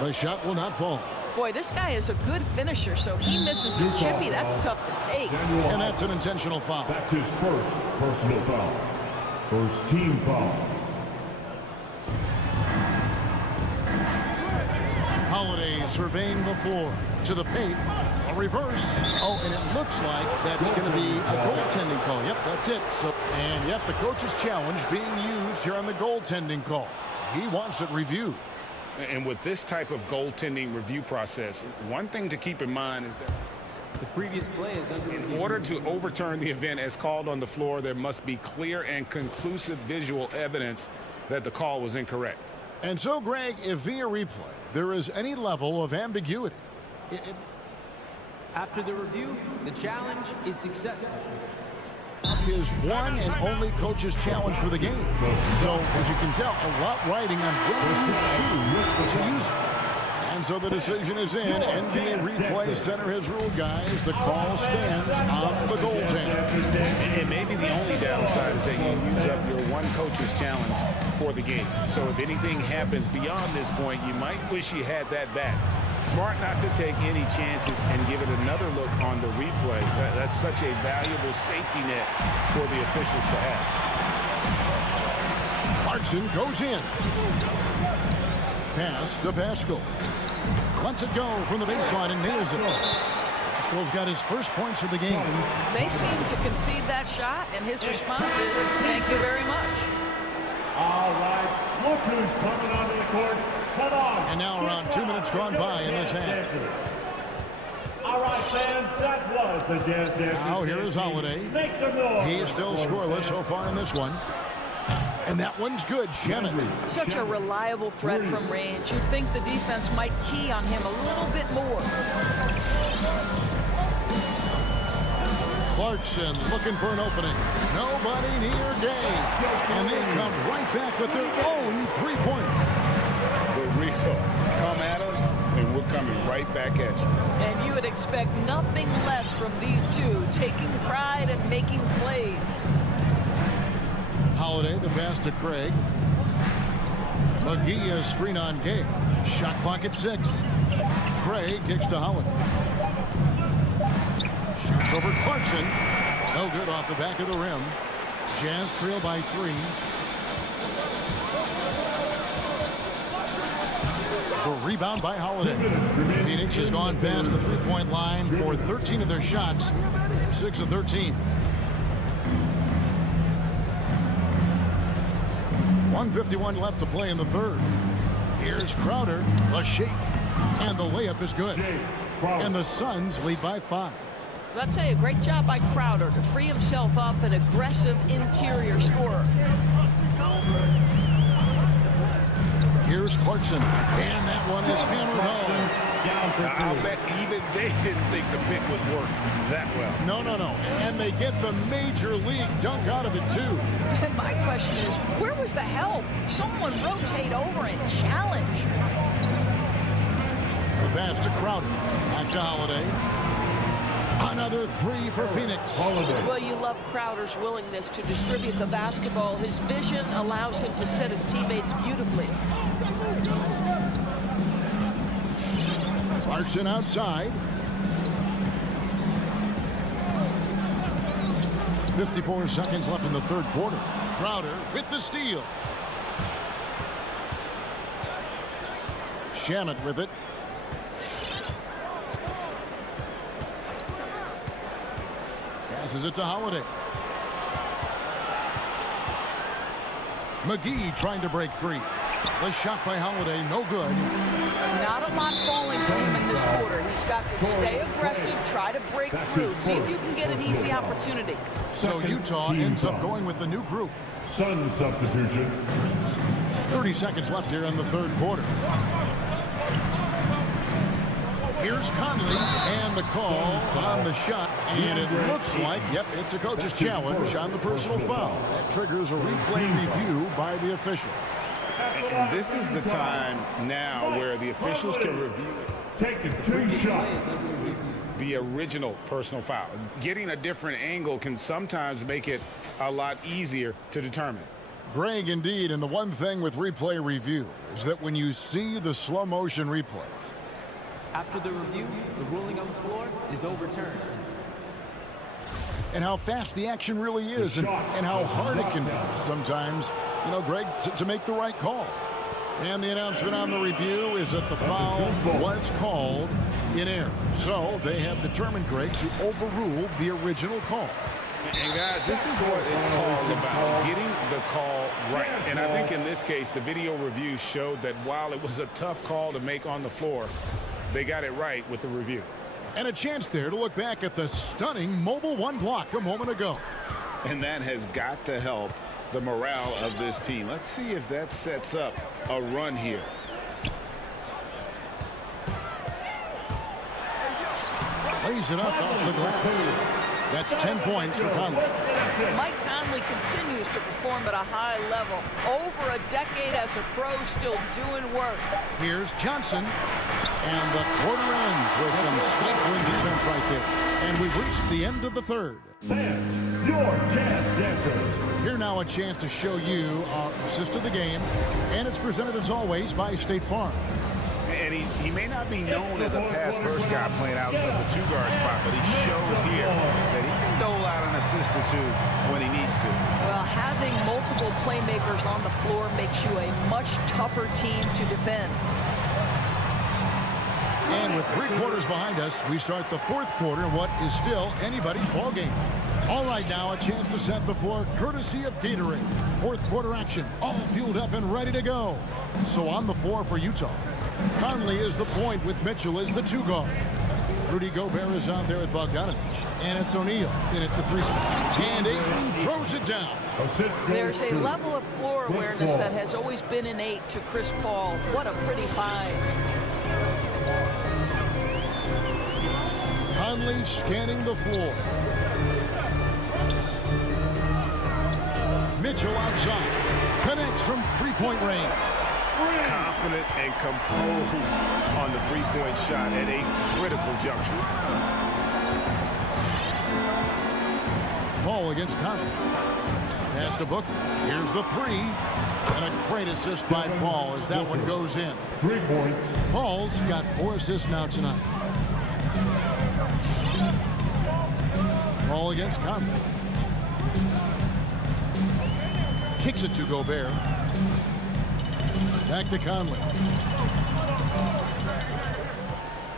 The shot will not fall. Boy, this guy is a good finisher, so he misses a chippy. That's tough to take. And that's an intentional foul. That's his first personal foul. First team foul. Holiday surveying the floor. To the paint. A reverse. Oh, and it looks like that's going to be a goaltending call. Yep, that's it. And yep, the coach's challenge being used here on the goaltending call. He wants it reviewed. And with this type of goaltending review process, one thing to keep in mind is that the previous play is under in order to overturn the event as called on the floor, there must be clear and conclusive visual evidence that the call was incorrect. And so, Greg, if via replay there is any level of ambiguity, after the review, the challenge is successful. His one and only coach's challenge for the game. So, as you can tell, a lot riding on when you choose to use it. And so the decision is in. NBA Replay Center has ruled, guys. The call stands on the goaltender. And maybe the only downside is that you use up your one coach's challenge for the game. So if anything happens beyond this point, you might wish you had that back. Smart not to take any chances and give it another look on the replay. That's such a valuable safety net for the officials to have. Clarkson goes in. Pass to Pascal. Lets it go from the baseline and nails it. Pascal's got his first points of the game. They seem to concede that shot, and his response is, thank you very much. All right, look who's coming onto the court. Come on. And now around 2 minutes gone by in this half. All right, fans, that was the Jazz Dancers. Now here is Holiday. Make some noise. He's still scoreless so far in this one. And that one's good. Shemet. Such a reliable threat from range. You'd think the defense might key on him a little bit more. Clarkson looking for an opening. Nobody near Gay. And they come right back with their own three-pointer. The real come at us, and we're coming right back at you. And you would expect nothing less from these two, taking pride and making plays. Holiday, the pass to Craig. McGee is screen on Gay. Shot clock at 6. Craig kicks to Holiday. Shoots over Clarkson. No good off the back of the rim. Jazz trail by 3. The rebound by Holiday. Phoenix has gone past the three-point line for 13 of their shots. 6 of 13. 1:51 left to play in the third. Here's Crowder, a shake, and the layup is good. And the Suns lead by 5. I'll tell you, great job by Crowder to free himself up, an aggressive interior scorer. Here's Clarkson, and that one is hammered home. I'll bet even they didn't think the pick would work that well. No. And they get the major league dunk out of it, too. And my question is, where was the help? Someone rotate over and challenge. The pass to Crowder. Back to Holiday. Another 3 for Phoenix. Well, you love Crowder's willingness to distribute the basketball. His vision allows him to set his teammates beautifully. Clarkson outside. 54 seconds left in the third quarter. Crowder with the steal. Shemet with it. Passes it to Holiday. McGee trying to break free. The shot by Holiday, no good. Not a lot falling for him in this quarter. He's got to stay aggressive, try to break through, see if you can get an easy opportunity. So Utah ends up going with the new group. Sun substitution. 30 seconds left here in the third quarter. Here's Conley, and the call on the shot. And it looks like, yep, it's a coach's challenge on the personal foul. That triggers a replay review by the official. And this is the time now where the officials can review Taking 2 shots. the original personal foul. Getting a different angle can sometimes make it a lot easier to determine. Greg, indeed, and the one thing with replay review is that when you see the slow motion replay, After the review, the ruling on the floor is overturned. And how fast the action really is and how hard it can be sometimes, you know, Greg, to make the right call. And the announcement on the review is that the foul was called in error. So they have determined, Greg, to overrule the original call. And guys, this is what it's called about, getting the call right. And I think in this case, the video review showed that while it was a tough call to make on the floor, they got it right with the review. And a chance there to look back at the stunning Mobile One block a moment ago. And that has got to help the morale of this team. Let's see if that sets up a run here. Lays it up off the glass. That's 10 points for Conley. Mike Conley continues to perform at a high level. Over a decade as a pro, still doing work. Here's Johnson. And the quarter ends with some stifling defense right there. And we've reached the end of the third. And your Jazz Dancers. Here now a chance to show you our assist of the game. And it's presented as always by State Farm. And he may not be known as a pass-first guy playing out of the two-guard spot, but he shows here that he can dole out an assist or two when he needs to. Well, having multiple playmakers on the floor makes you a much tougher team to defend. And with 3 quarters behind us, we start the fourth quarter in what is still anybody's ball game. All right, now a chance to set the floor courtesy of Gatorade. Fourth quarter action, all fueled up and ready to go. So on the floor for Utah. Conley is the point with Mitchell as the 2 guard. Rudy Gobert is out there with Bogdanovich. And it's O'Neal in at the 3 spot. And Ayton throws it down. There's a level of floor awareness that has always been innate to Chris Paul. What a pretty find. Conley scanning the floor. Mitchell outside. Connects from 3-point range. Confident and composed on the three-point shot at a critical juncture. Paul against Conley. Pass to Booker. Here's the 3. And a great assist by Paul as that one goes in. 3 points. Paul's got 4 assists now tonight. Paul against Conley. Kicks it to Gobert. Back to Conley.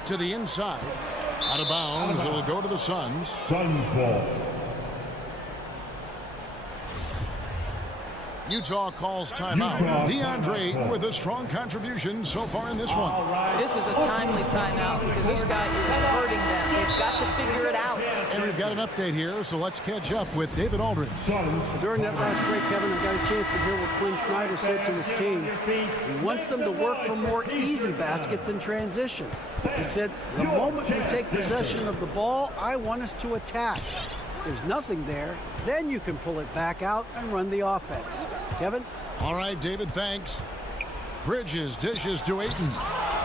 To the inside. Out of bounds. It'll go to the Suns. Suns ball. Utah calls timeout. DeAndre with a strong contribution so far in this one. This is a timely timeout because this guy is hurting them. They've got to figure it out. And we've got an update here, so let's catch up with David Aldridge. During that last break, Kevin, I got a chance to hear what Quinn Snyder said to his team. He wants them to work for more easy baskets in transition. He said, the moment we take possession of the ball, I want us to attack. If there's nothing there, then you can pull it back out and run the offense. Kevin? All right, David, thanks. Bridges dishes to Ayton.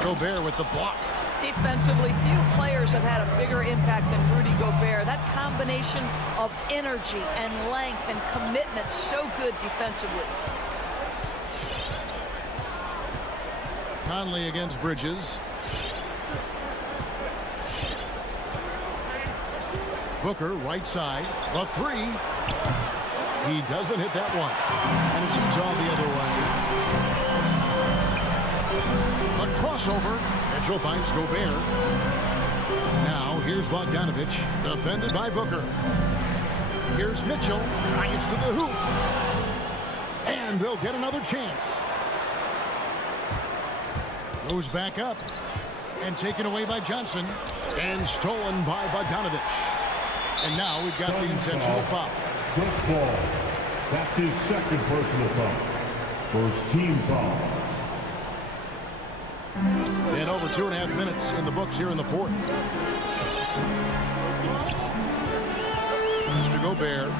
Gobert with the block. Defensively, few players have had a bigger impact than Rudy Gobert. That combination of energy and length and commitment, so good defensively. Conley against Bridges. Booker, right side. The 3. He doesn't hit that one. And it's Utah the other way. A crossover. Mitchell finds Gobert. Now, here's Bogdanovich. Defended by Booker. Here's Mitchell. Drives to the hoop. And they'll get another chance. Goes back up. And taken away by Johnson. And stolen by Bogdanovich. And now we've got the intentional foul. Chris Paul. That's his second personal foul. First team foul. And over 2.5 minutes in the books here in the fourth. Mr. Gobert.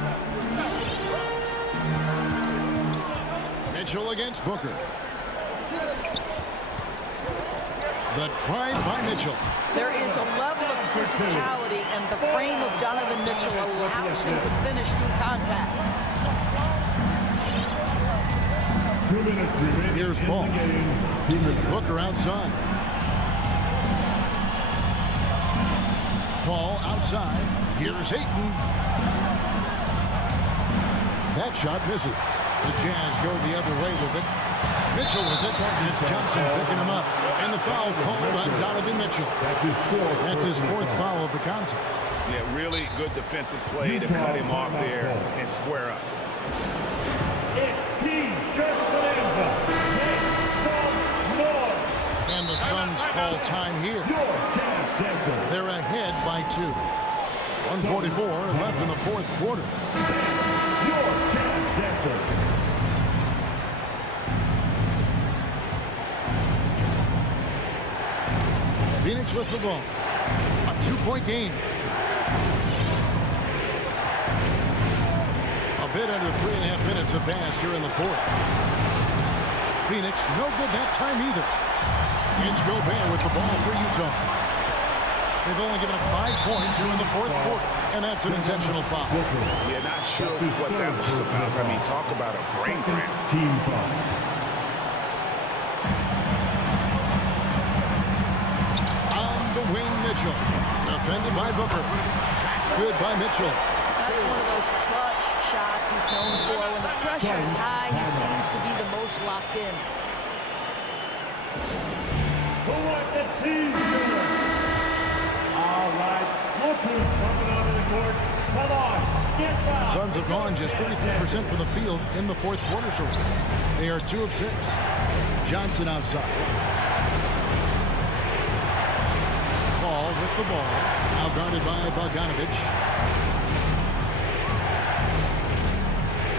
Mitchell against Booker. The drive by Mitchell. There is a level of physicality, and the frame of Donovan Mitchell allows him to finish through contact. 2 minutes remaining. Here's Paul. In the game. 2 minutes. Booker outside. call outside. Here's Ayton. That shot misses. The Jazz go the other way with it. Mitchell with it, and it's Johnson picking him up. And the foul called on Donovan Mitchell. That's his fourth foul of the contest. Yeah, really good defensive play to cut him off there and square up. And the Suns call time here. They're ahead by 2. 1:44 left in the fourth quarter. Phoenix with the ball. A 2-point game. A bit under 3.5 minutes have passed here in the fourth. Phoenix no good that time either. It's Gobert with the ball for Utah. They've only given up 5 points here in the fourth quarter, and that's an intentional foul. Yeah, not sure what that was about. I mean, talk about a brain cramp. Team foul. On the wing, Mitchell. Defended by Booker. Good by Mitchell. That's one of those clutch shots he's known for. When the pressure is high, he seems to be the most locked in. Who wants the team winner? All right, look who's coming onto the court. Come on, get back. Suns have gone just 33% from the field in the fourth quarter so far. They are 2 of 6. Johnson outside. Paul with the ball. Now guarded by Bogdanovich.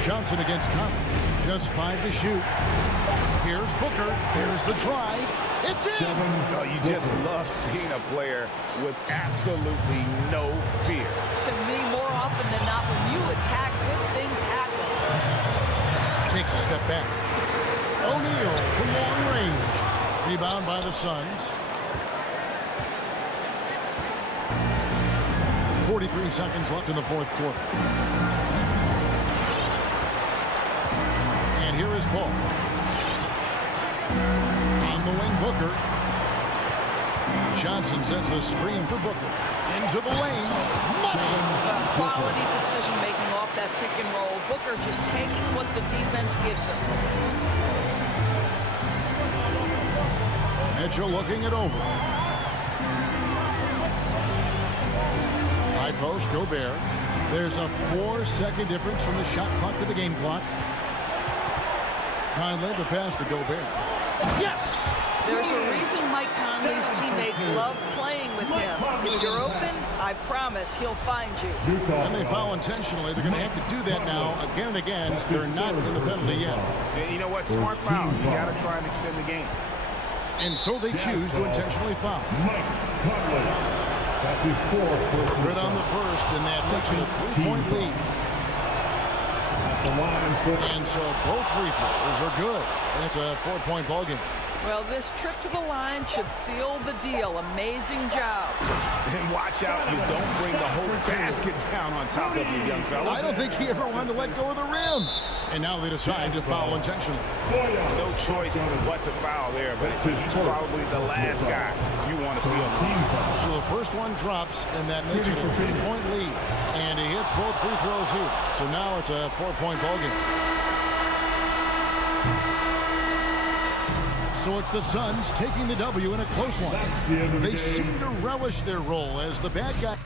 Johnson against Conley. Just 5 to shoot. Here's Booker. Here's the drive. It's in! Oh, you just love seeing a player with absolutely no fear. To me, more often than not, when you attack, good things happen. Takes a step back. O'Neal from long range. Rebound by the Suns. 43 seconds left in the fourth quarter. And here is Paul. On the wing, Booker. Johnson sends the screen for Booker. Into the lane. Quality decision-making off that pick and roll. Booker just taking what the defense gives him. Mitchell looking it over. High post, Gobert. There's a 4-second difference from the shot clock to the game clock. Conley, the pass to Gobert. Yes! There's a reason Mike Conley's teammates love playing with him. If you're open, I promise he'll find you. And they foul intentionally. They're going to have to do that now again and again. They're not in the penalty yet. And you know what? Smart foul. You got to try and extend the game. And so they choose to intentionally foul. Mike Conley. That's his fourth. Good on the first, and that puts it a 3-point lead. And so both free throws are good. And it's a 4-point ball game. Well, this trip to the line should seal the deal. Amazing job. And watch out, you don't bring the whole basket down on top of you, young fella. I don't think he ever wanted to let go of the rim. And now they decide to foul intentionally. No choice on what to foul there, but he's probably the last guy you want to see on the team. So the first one drops, and that makes it a 3-point lead. And he hits both free throws here. So now it's a 4-point ball game. So it's the Suns taking the W in a close one. They seem to relish their role as the bad guy.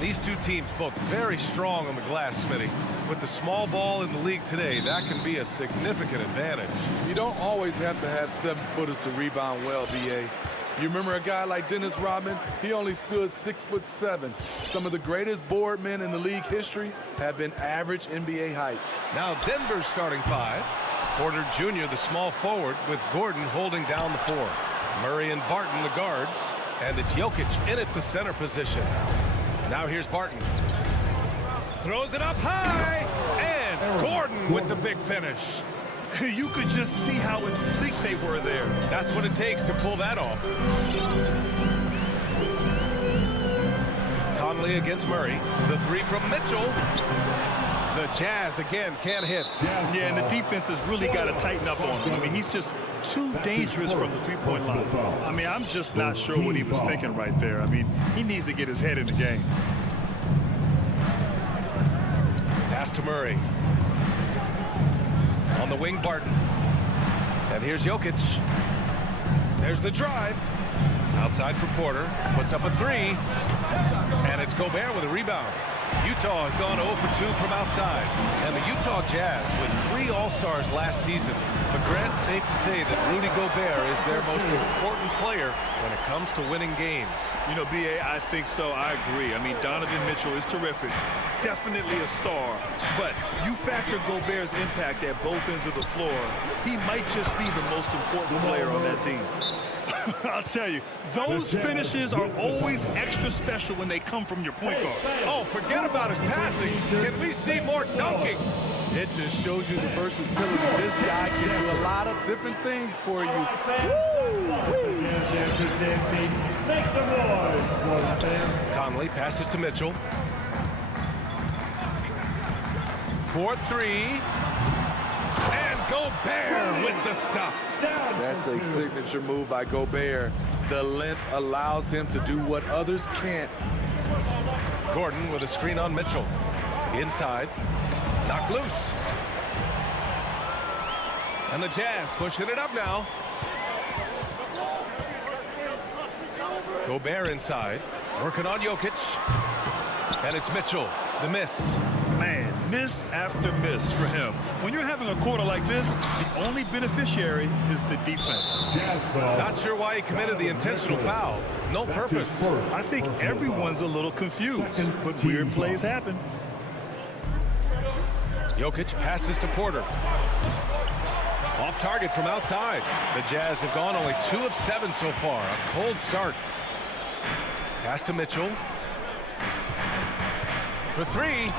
And these two teams both very strong on the glass, Smitty. With the small ball in the league today, that can be a significant advantage. You don't always have to have 7-footers to rebound well, B.A. You remember a guy like Dennis Rodman? He only stood 6'7". Some of the greatest board men in the league history have been average NBA height. Now Denver's starting 5. Porter Jr., the small forward, with Gordon holding down the 4. Murray and Barton, the guards. And it's Jokic in at the center position. Now here's Barton. Throws it up high. And Gordon with the big finish. You could just see how in sync they were there. That's what it takes to pull that off. Conley against Murray. The 3 from Mitchell. The Jazz again can't hit. Yeah, and the defense has really got to tighten up on him. I mean, he's just too dangerous from the three-point line. I mean, I'm just not sure what he was thinking right there. I mean, he needs to get his head in the game. Pass to Murray. On the wing, Barton. And here's Jokic. There's the drive. Outside for Porter. Puts up a 3. And it's Gobert with a rebound. Utah has gone 0 for 2 from outside. And the Utah Jazz with 3 All-Stars last season. But Grant, safe to say that Rudy Gobert is their most important player when it comes to winning games. You know, B.A., I think so. I agree. I mean, Donovan Mitchell is terrific. Definitely a star. But you factor Gobert's impact at both ends of the floor, he might just be the most important player on that team. I'll tell you, those finishes are always extra special when they come from your point guard. Oh, forget about his passing. Can we see more dunking? It just shows you the versatility. This guy can do a lot of different things for you. Conley passes to Mitchell. 4-3. And Gobert with the stuff. That's a signature move by Gobert. The length allows him to do what others can't. Gordon with a screen on Mitchell. Inside. Knocked loose. And the Jazz pushing it up now. Gobert inside. Working on Jokic. And it's Mitchell. The miss. Man, miss after miss for him. When you're having a quarter like this, the only beneficiary is the defense. Not sure why he committed the intentional foul. No purpose. I think everyone's a little confused, but weird plays happen. Jokic passes to Porter. Off target from outside. The Jazz have gone only 2 of 7 so far. A cold start. Pass to Mitchell. For 3.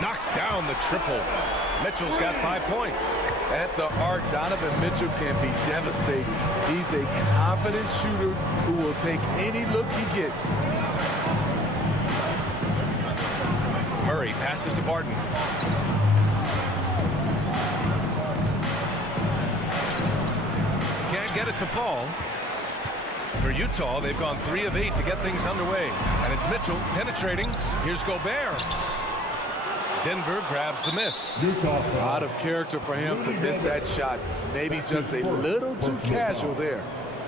Knocks down the triple. Mitchell's got 5 points. At the arc, Donovan Mitchell can be devastating. He's a confident shooter who will take any look he gets. Murray passes to Barton. Can't get it to fall. For Utah, they've gone 3 of 8 to get things underway. And it's Mitchell penetrating. Here's Gobert. Denver grabs the miss. Out of character for him to miss that shot. Maybe just a little too casual there.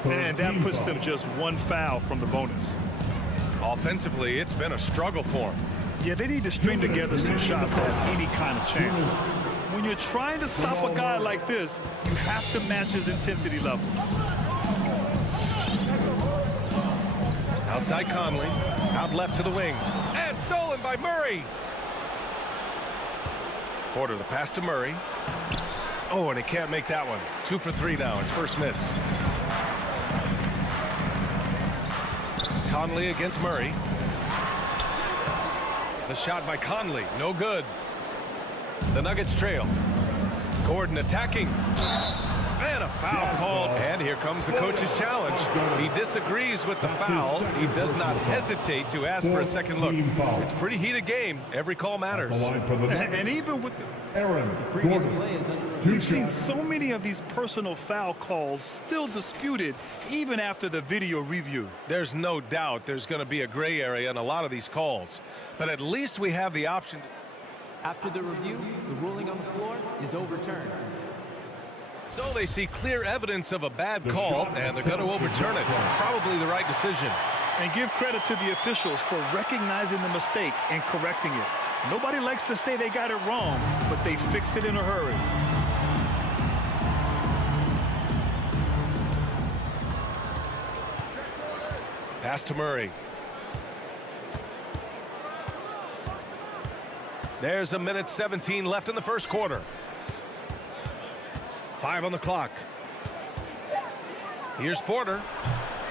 And that puts them just 1 foul from the bonus. Offensively, it's been a struggle for them. Yeah, they need to string together some shots to have any kind of chance. When you're trying to stop a guy like this, you have to match his intensity level. Outside Conley. Out left to the wing. And stolen by Murray. Porter, the pass to Murray. Oh, and he can't make that one. 2 for 3 now. His first miss. Conley against Murray. The shot by Conley. No good. The Nuggets trail. Gordon attacking. And a foul called. And here comes the coach's challenge. He disagrees with the foul. He does not hesitate to ask for a second look. It's a pretty heated game. Every call matters. And even with the Previous play is under review. we've seen so many of these personal foul calls still disputed even after the video review. There's no doubt there's going to be a gray area in a lot of these calls. But at least we have the option. After the review, the ruling on the floor is overturned. So they see clear evidence of a bad call, and they're going to overturn it. Probably the right decision. And give credit to the officials for recognizing the mistake and correcting it. Nobody likes to say they got it wrong, but they fixed it in a hurry. Pass to Murray. There's 1:17 left in the first quarter. 5 on the clock. Here's Porter.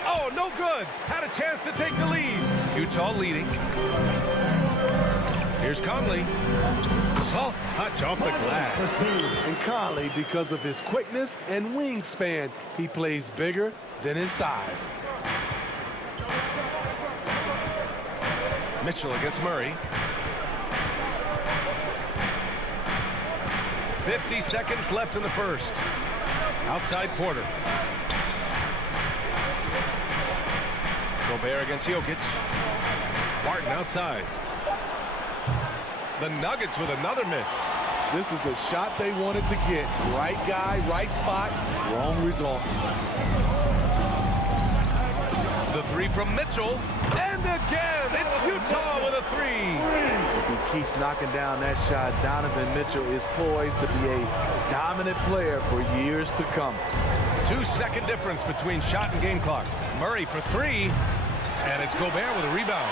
Oh, no good. Had a chance to take the lead. Utah leading. Here's Conley. Soft touch off the glass. And Conley, because of his quickness and wingspan, he plays bigger than his size. Mitchell against Murray. 50 seconds left in the first. Outside Porter. Gobert against Jokic. Martin outside. The Nuggets with another miss. This is the shot they wanted to get. Right guy, right spot, wrong result. The three from Mitchell. And again, it's Utah with a three. If he keeps knocking down that shot, Donovan Mitchell is poised to be a dominant player for years to come. 2-second difference between shot and game clock. Murray for three. And it's Gobert with a rebound.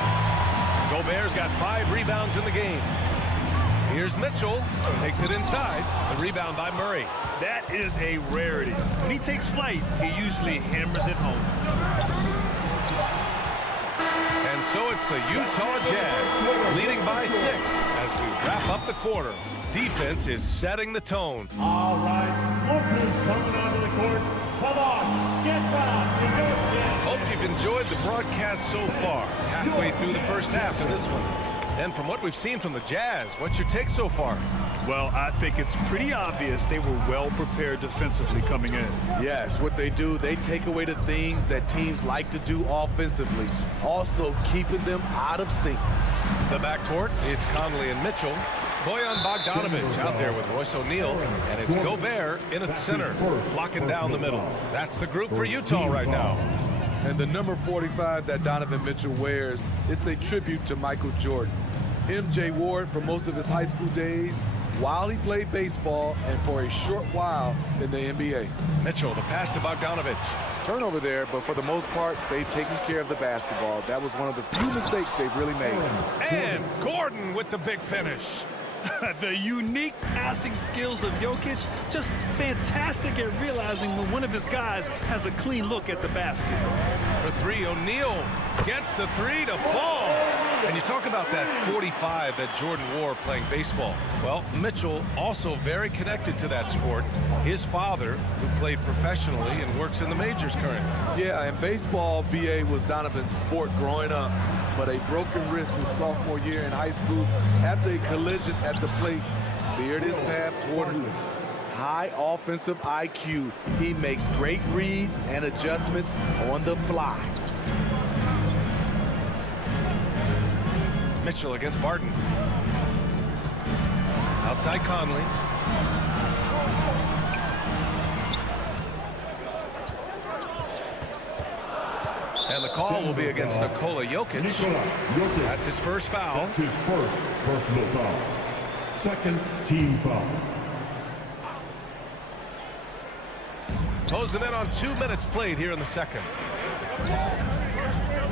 Gobert's got 5 rebounds in the game. Here's Mitchell. Takes it inside. The rebound by Murray. That is a rarity. When he takes flight, he usually hammers it home. And so it's the Utah Jazz leading by 6 as we wrap up the quarter. Defense is setting the tone. All right, Lucas coming onto the court. Come on, get down, negotiate. Hope you've enjoyed the broadcast so far. Halfway through the first half of this one. And from what we've seen from the Jazz, what's your take so far? Well, I think it's pretty obvious they were well prepared defensively coming in. Yes, what they do, they take away the things that teams like to do offensively, also keeping them out of sync. The backcourt, it's Conley and Mitchell. Bojan Bogdanovic out there with Royce O'Neal, and it's Gobert in at center, locking down the middle. That's the group for Utah right now. And the number 45 that Donovan Mitchell wears, it's a tribute to Michael Jordan. MJ wore it for most of his high school days while he played baseball and for a short while in the NBA. Mitchell, the pass to Bogdanovic. Turnover there, but for the most part, they've taken care of the basketball. That was one of the few mistakes they've really made. And Gordon with the big finish. The unique passing skills of Jokic, just fantastic at realizing when one of his guys has a clean look at the basket. For three, O'Neal gets the three to fall. And you talk about that 45 that Jordan wore playing baseball. Well, Mitchell also very connected to that sport. His father, who played professionally and works in the majors currently. Yeah, and baseball, BA, was Donovan's sport growing up. But a broken wrist his sophomore year in high school after a collision at the plate steered his path toward hoops. High offensive IQ. He makes great reads and adjustments on the fly. Mitchell against Barton. Outside Conley. And the call will be against Nikola Jokic. That's his first foul. That's his first personal foul. Second team foul. Closing in on 2 minutes played here in the second.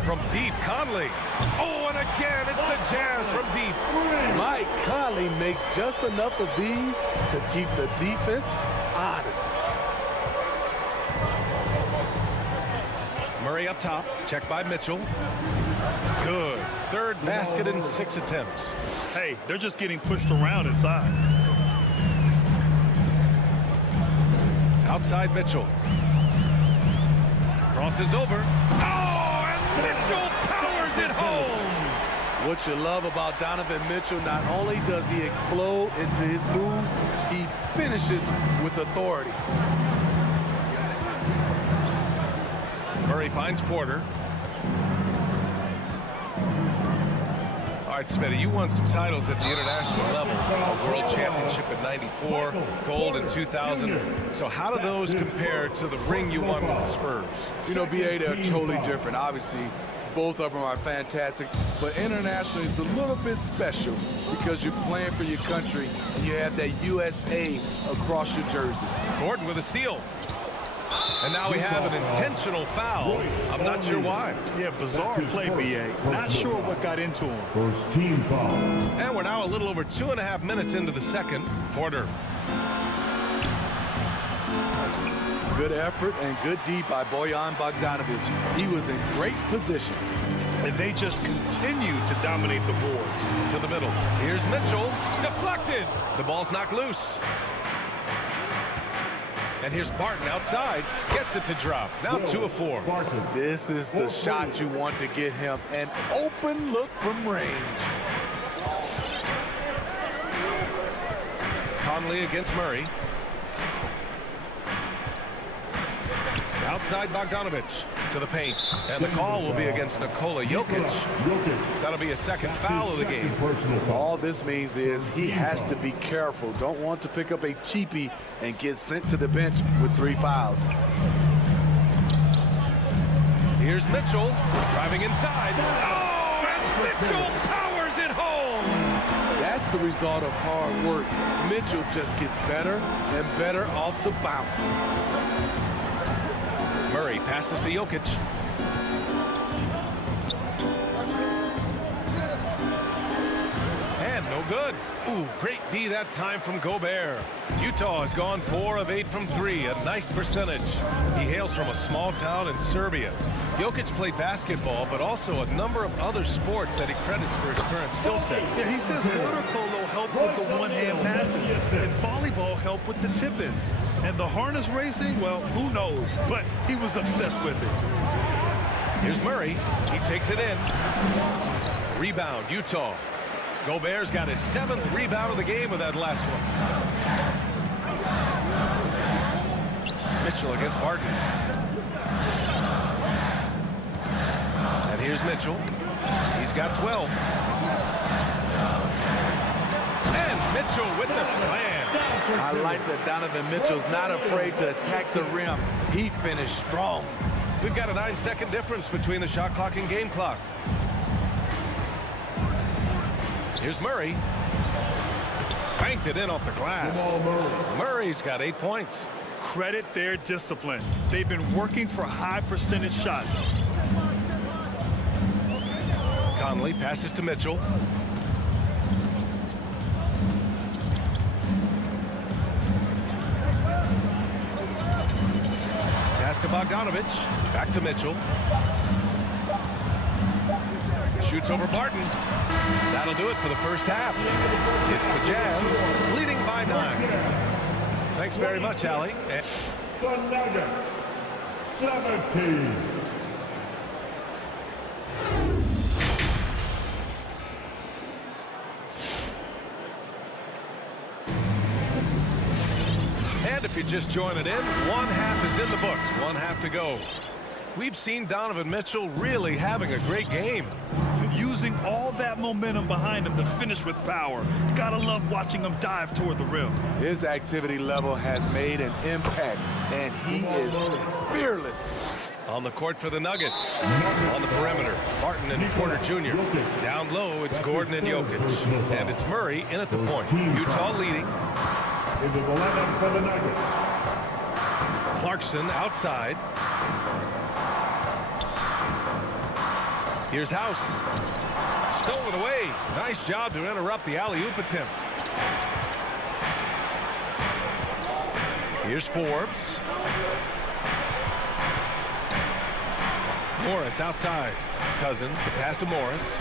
From deep, Conley. Oh, and again, it's the Jazz from deep. Mike Conley makes just enough of these to keep the defense honest. Murray up top, checked by Mitchell. Good. Third basket in 6 attempts. Hey, they're just getting pushed around inside. Outside Mitchell. Crosses over. Oh, and Mitchell powers it home. What you love about Donovan Mitchell, not only does he explode into his moves, he finishes with authority. Murray finds Porter. All right, Smitty, you won some titles at the international level. A world championship in '94, gold in 2000. So how do those compare to the ring you won with the Spurs? You know, BA, they're totally different. Obviously, both of them are fantastic, but internationally it's a little bit special because you're playing for your country and you have that USA across your jersey. Gordon with a steal. And now we have an intentional foul. I'm not sure why. Yeah, bizarre play, B.A. Not sure what got into him. First team foul. And we're now a little over 2.5 minutes into the second. Porter. Good effort and good D by Bojan Bogdanovic. He was in great position. And they just continue to dominate the boards. To the middle. Here's Mitchell. Deflected. The ball's knocked loose. And here's Barton outside. Gets it to drop. Now 2 of 4. This is the shot you want to get him. An open look from range. Conley against Murray. Outside Bogdanovic to the paint. And the call will be against Nikola Jokic. That'll be a second foul of the game. All this means is he has to be careful. Don't want to pick up a cheapie and get sent to the bench with 3 fouls. Here's Mitchell driving inside. Oh, and Mitchell powers it home. That's the result of hard work. Mitchell just gets better and better off the bounce. Murray passes to Jokic. And no good. Ooh, great D that time from Gobert. Utah has gone 4 of 8 from 3, a nice percentage. He hails from a small town in Serbia. Jokic played basketball, but also a number of other sports that he credits for his current skill set. Yeah, he says water polo helped with the one-hand passes, and volleyball helped with the tip-ins. And the harness racing, well, who knows? But he was obsessed with it. Here's Murray. He takes it in. Rebound, Utah. Gobert's got his 7th rebound of the game with that last one. Mitchell against Barton. And here's Mitchell. He's got 12. And Mitchell with the slam. I like that Donovan Mitchell's not afraid to attack the rim. He finished strong. We've got a 9-second difference between the shot clock and game clock. Here's Murray. Banked it in off the glass. Murray's got 8 points. Credit their discipline. They've been working for high percentage shots. Conley passes to Mitchell. Pass to Bogdanovic. Back to Mitchell. Shoots over Barton. That'll do it for the first half. It's the Jazz leading by 9. Thanks very much, Allie. The Nuggets, 17. And if you're just joining in, 1 half is in the books. 1 half to go. We've seen Donovan Mitchell really having a great game. Using all that momentum behind him to finish with power. Gotta love watching him dive toward the rim. His activity level has made an impact, and he is fearless. On the court for the Nuggets. On the perimeter, Barton and Porter Jr. Down low, it's Gordon and Jokic. And it's Murray in at the point. Utah leading. Into the lineup for the Nuggets. Clarkson outside. Here's House. Stolen away. Nice job to interrupt the alley-oop attempt. Here's Forbes. Morris outside. Cousins, the pass to Morris.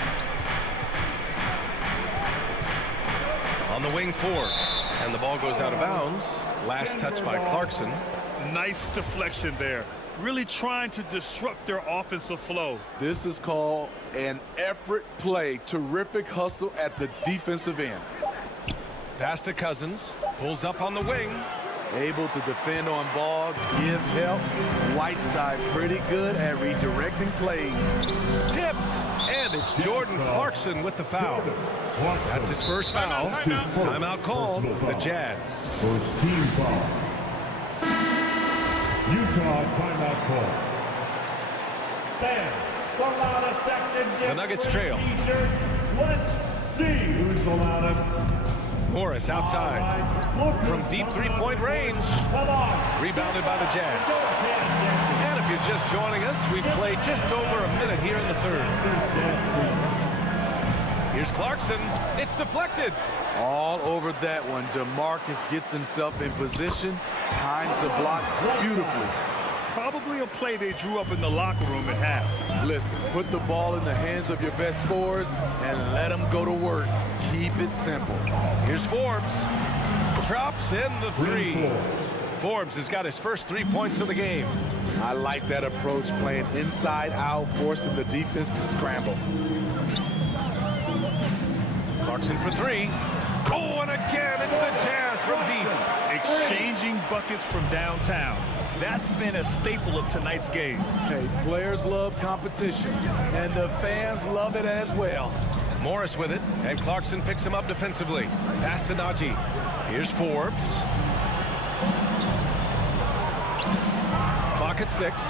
On the wing, Forbes. And the ball goes out of bounds. Last touch by Clarkson. Nice deflection there. Really trying to disrupt their offensive flow. This is called an effort play. Terrific hustle at the defensive end. Pass to Cousins. Pulls up on the wing. Able to defend on ball, give help. Whiteside pretty good at redirecting plays. Tipped. And it's Jordan Clarkson with the foul. That's his first foul. Timeout called. The Jazz. First team foul. Utah timeout call. Stand. The Nuggets trail. Let's see who's the loudest. Morris outside. From deep three-point range. Rebounded by the Jazz. And if you're just joining us, we've played just over a minute here in the third. Here's Clarkson. It's deflected. All over that one. DeMarcus gets himself in position, times the block beautifully. Probably a play they drew up in the locker room at half. Listen, put the ball in the hands of your best scorers and let them go to work. Keep it simple. Here's Forbes. Drops in the three. Forbes has got his first 3 points of the game. I like that approach, playing inside out, forcing the defense to scramble. Clarkson for three. Oh, and again, it's the Jazz from deep. Exchanging buckets from downtown. That's been a staple of tonight's game. Hey, players love competition, and the fans love it as well. Morris with it, and Clarkson picks him up defensively. Pass to Najee. Here's Forbes. Clock at 6.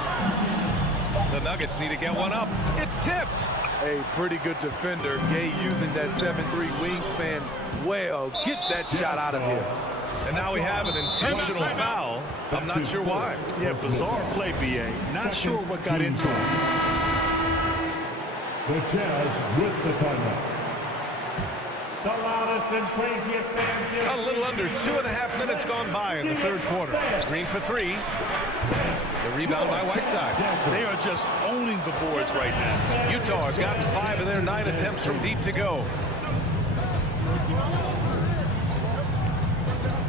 The Nuggets need to get one up. It's tipped. A pretty good defender. Gay using that 7'3" wingspan well. Get that shot out of here. And now we have an intentional foul. I'm not sure why. Yeah, bizarre play, B.A. Not sure what got into him. The Jazz with the timeout. The loudest and craziest fans. A little under 2.5 minutes gone by in the third quarter. Green for three. The rebound by Whiteside. They are just owning the boards right now. Utah has gotten 5 of their 9 attempts from deep to go.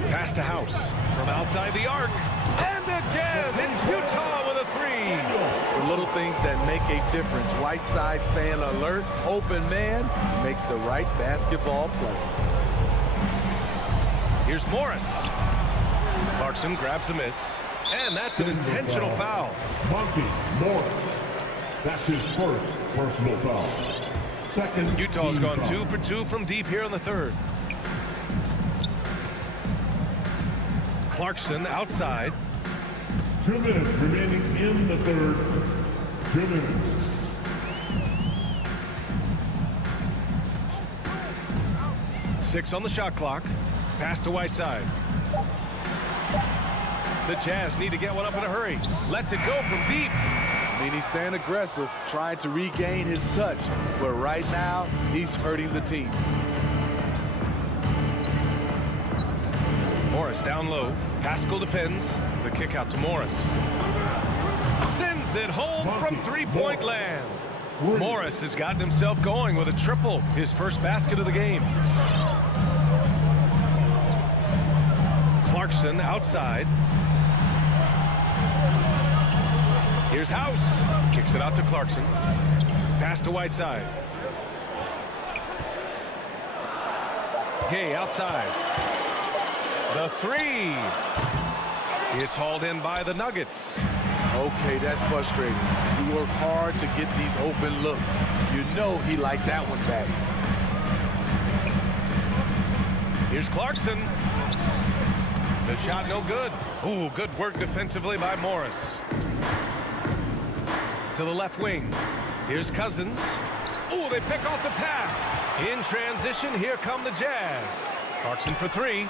Pass to House from outside the arc. And again, it's Utah with a three. The little things that make a difference. Whiteside staying alert, open man, makes the right basketball play. Here's Morris. Clarkson grabs a miss. And that's an intentional foul. Monkey Morris. That's his first personal foul. Second. Utah's gone 2 for 2 from deep here in the third. Clarkson outside. 2 minutes remaining in the third. 2 minutes. Six on the shot clock. Pass to Whiteside. The Jazz need to get one up in a hurry. Lets it go from deep. I mean, he's staying aggressive, trying to regain his touch. But right now, he's hurting the team. Morris down low. Pascal defends. The kick out to Morris. Sends it home from three-point land. Morris has gotten himself going with a triple. His first basket of the game. Clarkson outside. Here's House. Kicks it out to Clarkson. Pass to Whiteside. Gay outside. The three. It's hauled in by the Nuggets. Okay, that's frustrating. You work hard to get these open looks. You know he liked that one back. Here's Clarkson. The shot no good. Ooh, good work defensively by Morris. To the left wing. Here's Cousins. Ooh, they pick off the pass. In transition, here come the Jazz. Clarkson for three.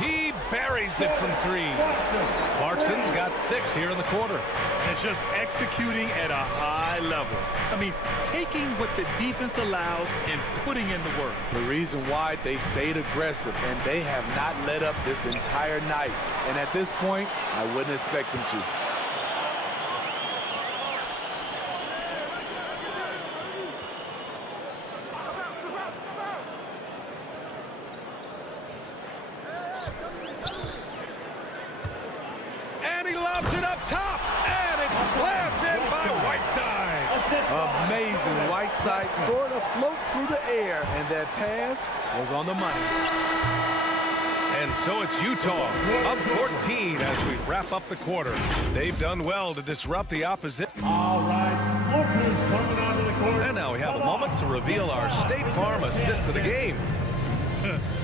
He buries it from three. Clarkson's got 6 here in the quarter. And just executing at a high level. I mean, taking what the defense allows and putting in the work. The reason why they've stayed aggressive and they have not let up this entire night. And at this point, I wouldn't expect them to. Amazing. Whiteside sort of floats through the air, and that pass was on the money. And so it's Utah up 14 as we wrap up the quarter. They've done well to disrupt the opposition. All right, look who's coming onto the court. And now we have a moment to reveal our State Farm assist of the game.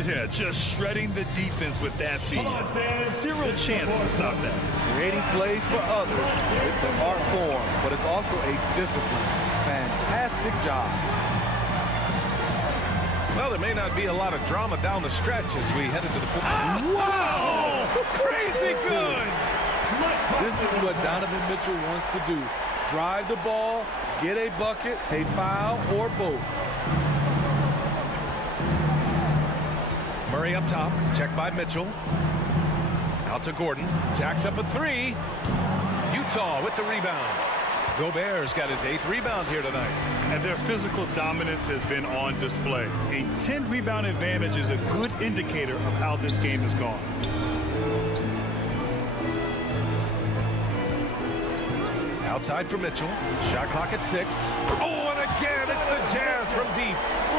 Yeah, just shredding the defense with that feed. Zero chance to stop that. Creating plays for others. It's an art form, but it's also a discipline. Fantastic. fantastic job. Well, there may not be a lot of drama down the stretch as we head into the fourth. Wow! Crazy good! This is what Donovan Mitchell wants to do. Drive the ball, get a bucket, a foul, or both. Murray up top, checked by Mitchell. Out to Gordon, jacks up a three. Utah with the rebound. Gobert's got his 8th rebound here tonight. And their physical dominance has been on display. A 10-rebound advantage is a good indicator of how this game has gone. Outside for Mitchell. Shot clock at 6. Oh, and again, it's the Jazz from deep.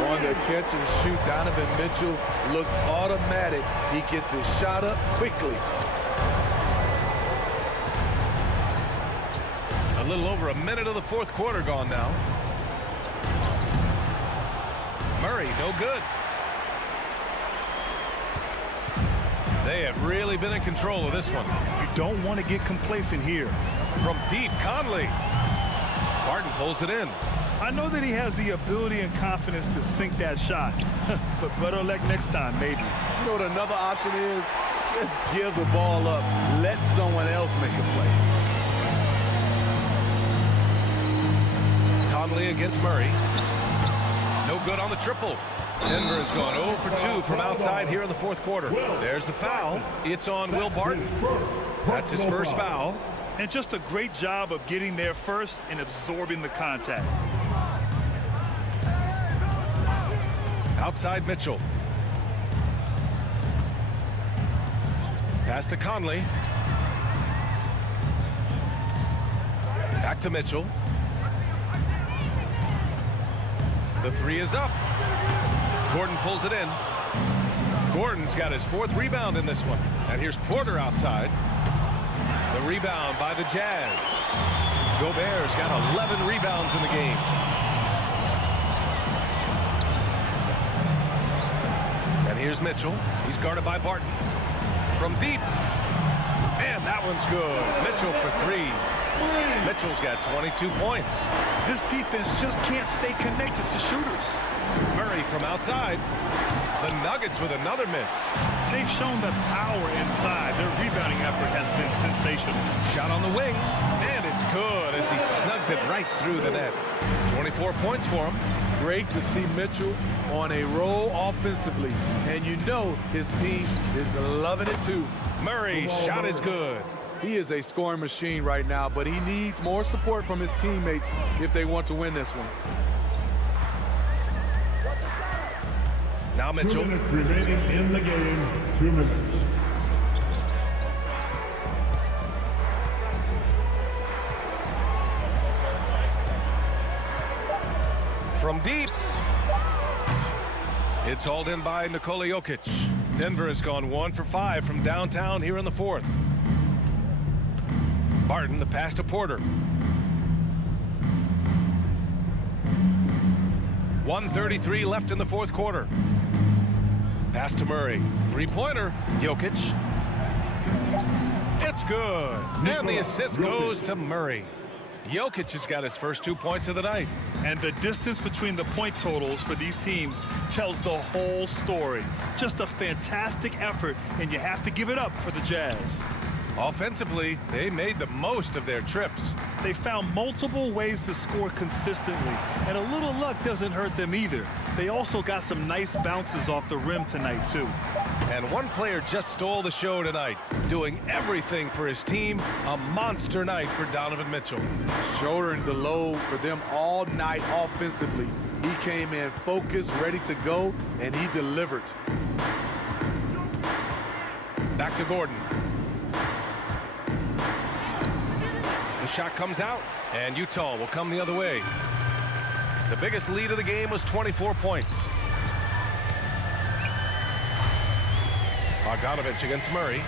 On the catch and shoot, Donovan Mitchell looks automatic. He gets his shot up quickly. A little over a minute of the fourth quarter gone now. Murray, no good. They have really been in control of this one. You don't want to get complacent here. From deep, Conley. Barton pulls it in. I know that he has the ability and confidence to sink that shot, but better luck next time, maybe. You know what another option is? Just give the ball up. Let someone else make a play. Conley against Murray. No good on the triple. Denver has gone 0 for 2 from outside here in the fourth quarter. There's the foul. It's on Will Barton. That's his first foul. And just a great job of getting there first and absorbing the contact. Outside Mitchell. Pass to Conley. Back to Mitchell. The three is up. Gordon pulls it in. Gordon's got his 4th rebound in this one. And here's Porter outside. The rebound by the Jazz. Gobert's got 11 rebounds in the game. And here's Mitchell. He's guarded by Barton. From deep. And that one's good. Mitchell for 3. Mitchell's got 22 points. This defense just can't stay connected to shooters. Murray from outside. The Nuggets with another miss. They've shown the power inside. Their rebounding effort has been sensational. Shot on the wing, and it's good as he snugs it right through the net. 24 points for him. Great to see Mitchell on a roll offensively. And you know his team is loving it too. Murray's shot is good. He is a scoring machine right now, but he needs more support from his teammates if they want to win this one. Now Mitchell. 2 minutes remaining in the game. 2 minutes. From deep. It's hauled in by Nikola Jokic. Denver has gone 1 for 5 from downtown here in the fourth. Barton, the pass to Porter. 1:33 left in the fourth quarter. Pass to Murray. 3-pointer. Jokic. It's good. And the assist goes to Murray. Jokic has got his first 2 points of the night. And the distance between the point totals for these teams tells the whole story. Just a fantastic effort, and you have to give it up for the Jazz. Offensively, they made the most of their trips. They found multiple ways to score consistently, and a little luck doesn't hurt them either. They also got some nice bounces off the rim tonight, too. And one player just stole the show tonight, doing everything for his team. A monster night for Donovan Mitchell. Shouldering the load for them all night offensively. He came in focused, ready to go, and he delivered. Back to Gordon. The shot comes out, and Utah will come the other way. The biggest lead of the game was 24 points. Bogdanovich against Murray.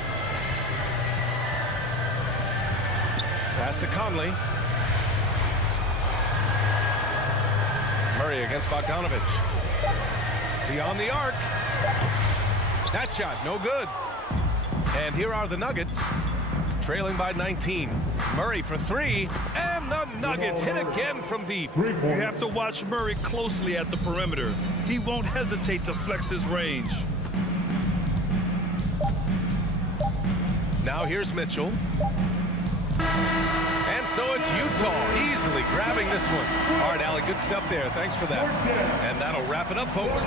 Pass to Conley. Murray against Bogdanovich. Beyond the arc. That shot, no good. And here are the Nuggets, trailing by 19. Murray for three, and the Nuggets hit again from deep. You have to watch Murray closely at the perimeter. He won't hesitate to flex his range. Now here's Mitchell. And so it's Utah easily grabbing this one. All right, Allie, good stuff there. Thanks for that. And that'll wrap it up, folks.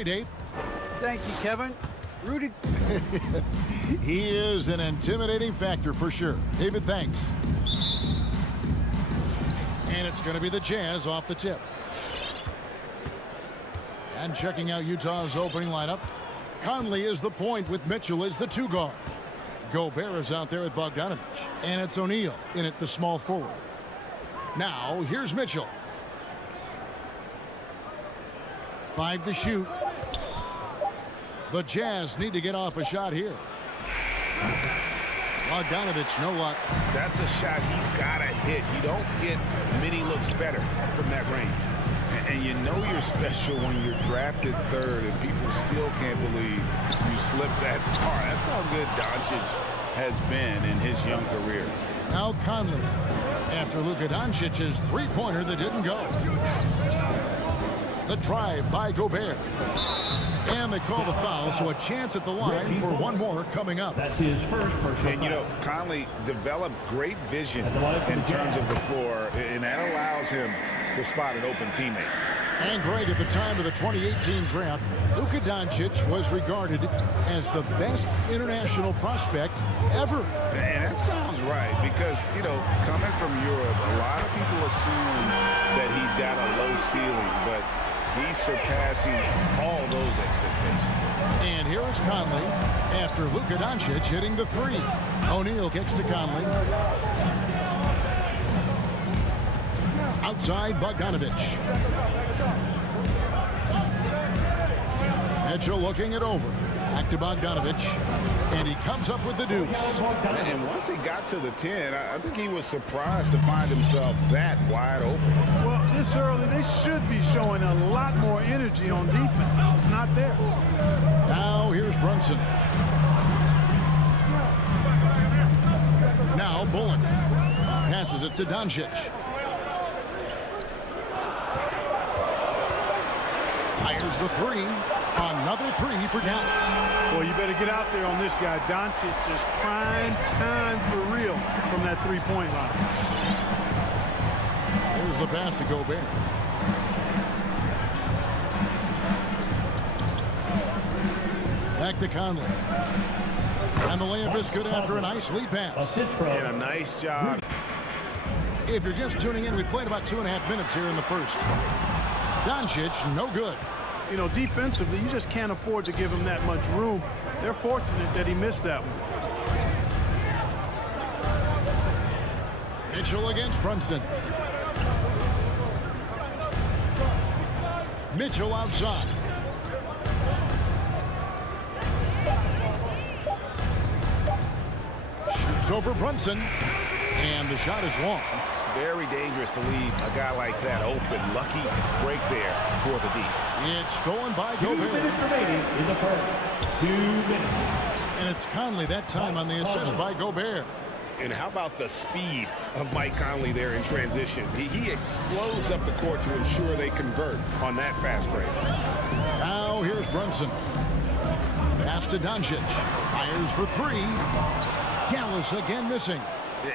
Hey, Dave. Thank you, Kevin. Rudy He is an intimidating factor for sure. David, thanks. And it's going to be the Jazz off the tip. And checking out Utah's opening lineup, Conley is the point with Mitchell as the 2 guard. Gobert is out there with Bogdanovich. And it's O'Neal in at the small forward. Now, here's Mitchell. 5 to shoot. The Jazz need to get off a shot here. Bogdanovich, no luck. That's a shot he's got to hit. You don't get many looks better from that range. And you know you're special when you're drafted 3rd and people still can't believe you slipped that far. That's how good Doncic has been in his young career. Now Conley after Luka Doncic's 3-pointer that didn't go. The drive by Gobert. And they call the foul, so a chance at the line for one more coming up. That's his first personal And, you know, Conley developed great vision in terms of the floor, and that allows him to spot an open teammate. And Greg, at the time of the 2018 draft, Luka Doncic was regarded as the best international prospect ever. And that sounds right, because, you know, coming from Europe, a lot of people assume that he's got a low ceiling, but he's surpassing all those expectations. And here is Conley after Luka Doncic hitting the 3. O'Neal kicks to Conley. Outside Bogdanovich. Mitchell looking it over. Back to Bogdanovich. And he comes up with the deuce. And once he got to the 10, I think he was surprised to find himself that wide open. Well, this early, they should be showing a lot more energy on defense. It's not there. Now here's Brunson. Now Bullock. Passes it to Doncic. Fires the 3. Another 3 for Dallas. Well, you better get out there on this guy. Doncic is prime time for real from that 3-point line. Here's the pass to Gobert. Back to Conley. And the layup is good after a nice lead pass. And a nice job. If you're just tuning in, we played about 2.5 minutes here in the first. Doncic, no good. You know, defensively, you just can't afford to give him that much room. They're fortunate that he missed that one. Mitchell against Brunson. Mitchell outside. Shoots over Brunson. And the shot is long. Very dangerous to leave a guy like that open. Lucky break there for the D. It's stolen by 2 Gobert. minutes remaining in the first. 2 minutes. And it's Conley that time on the assist by Gobert. And how about the speed of Mike Conley there in transition? He explodes up the court to ensure they convert on that fast break. Now here's Brunson. Pass to Doncic. Fires for 3. Dallas again missing.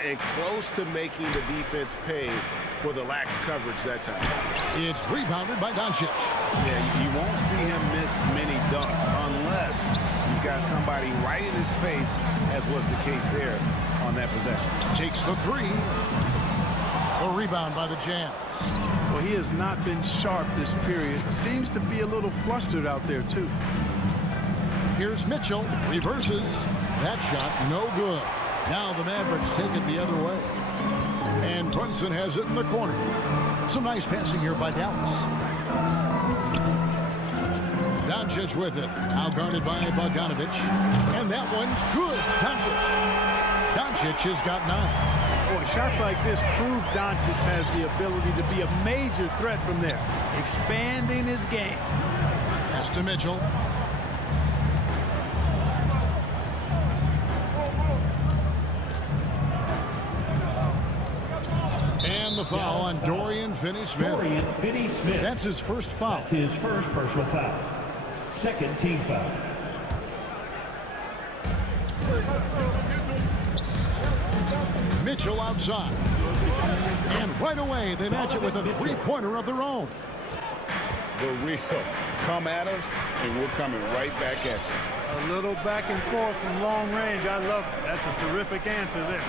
And close to making the defense pay for the lax coverage that time. It's rebounded by Doncic. Yeah, you won't see him miss many dunks unless you've got somebody right in his face, as was the case there on that possession. Takes the 3. A rebound by the Jazz. Well, he has not been sharp this period. Seems to be a little flustered out there, too. Here's Mitchell. Reverses. That shot no good. Now the Mavericks take it the other way. And Brunson has it in the corner. Some nice passing here by Dallas. Doncic with it. Now guarded by Bogdanovich. And that one's good. Doncic has got 9. Boy, shots like this prove Doncic has the ability to be a major threat from there. Expanding his game. Pass to Mitchell. And the foul on Dorian Finney-Smith. Dorian Finney-Smith. That's his first foul. That's his first personal foul. Second team foul. Mitchell outside. And right away, they match it with a 3-pointer of their own. The real come at us, and we're coming right back at you. A little back and forth from long range. I love it. That's a terrific answer there.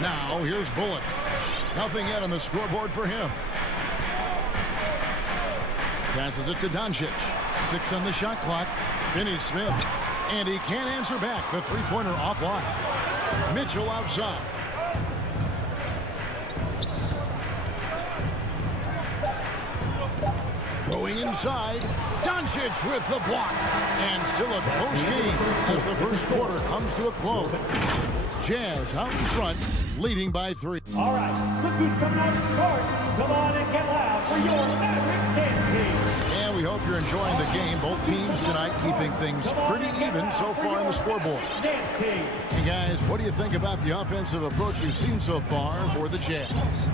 Now here's Bullock. Nothing yet on the scoreboard for him. Passes it to Doncic. 6 on the shot clock. Finney Smith. And he can't answer back. The three-pointer offline. Mitchell outside. Going inside. Doncic with the block. And still a close game as the first quarter comes to a close. Jazz out in front, leading by 3. All right, look who's coming out to start. Come on and get loud for your Mavericks dance team. And we hope you're enjoying the game. Both teams tonight keeping things pretty even so far on the scoreboard. And guys, what do you think about the offensive approach we've seen so far for the Jazz?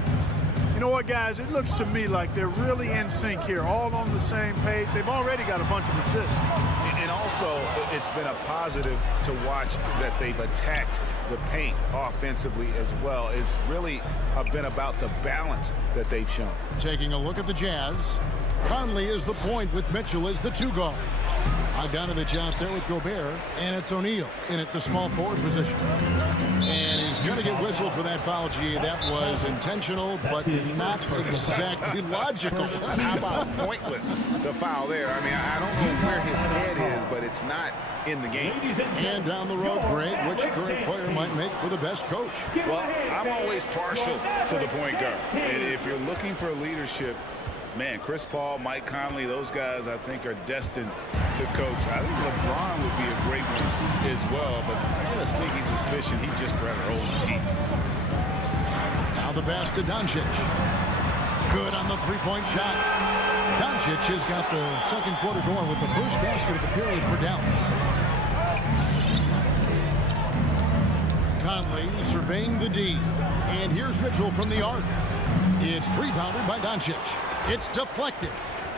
You know what, guys? It looks to me like they're really in sync here, all on the same page. They've already got a bunch of assists. And also, it's been a positive to watch that they've attacked the paint offensively as well. It's really been about the balance that they've shown. Taking a look at the Jazz. Conley is the point with Mitchell as the 2 guard. Donovan out there with Gobert, and it's O'Neal in at the small forward position. And he's going to get whistled for that foul, G. That was intentional, but not exactly logical. How about pointless to foul there? I mean, I don't know where his head is, but it's not in the game. And down the road, Greg, which current player might make for the best coach? Well, I'm always partial to the point guard. And if you're looking for leadership, man, Chris Paul, Mike Conley, those guys I think are destined to coach. I think LeBron would be a great one as well, but I have a sneaky suspicion he'd just rather hold the team. Now the pass to Doncic. Good on the three-point shot. Doncic has got the second quarter going with the first basket of the period for Dallas. Conley surveying the D. And here's Mitchell from the arc. It's rebounded by Doncic. It's deflected.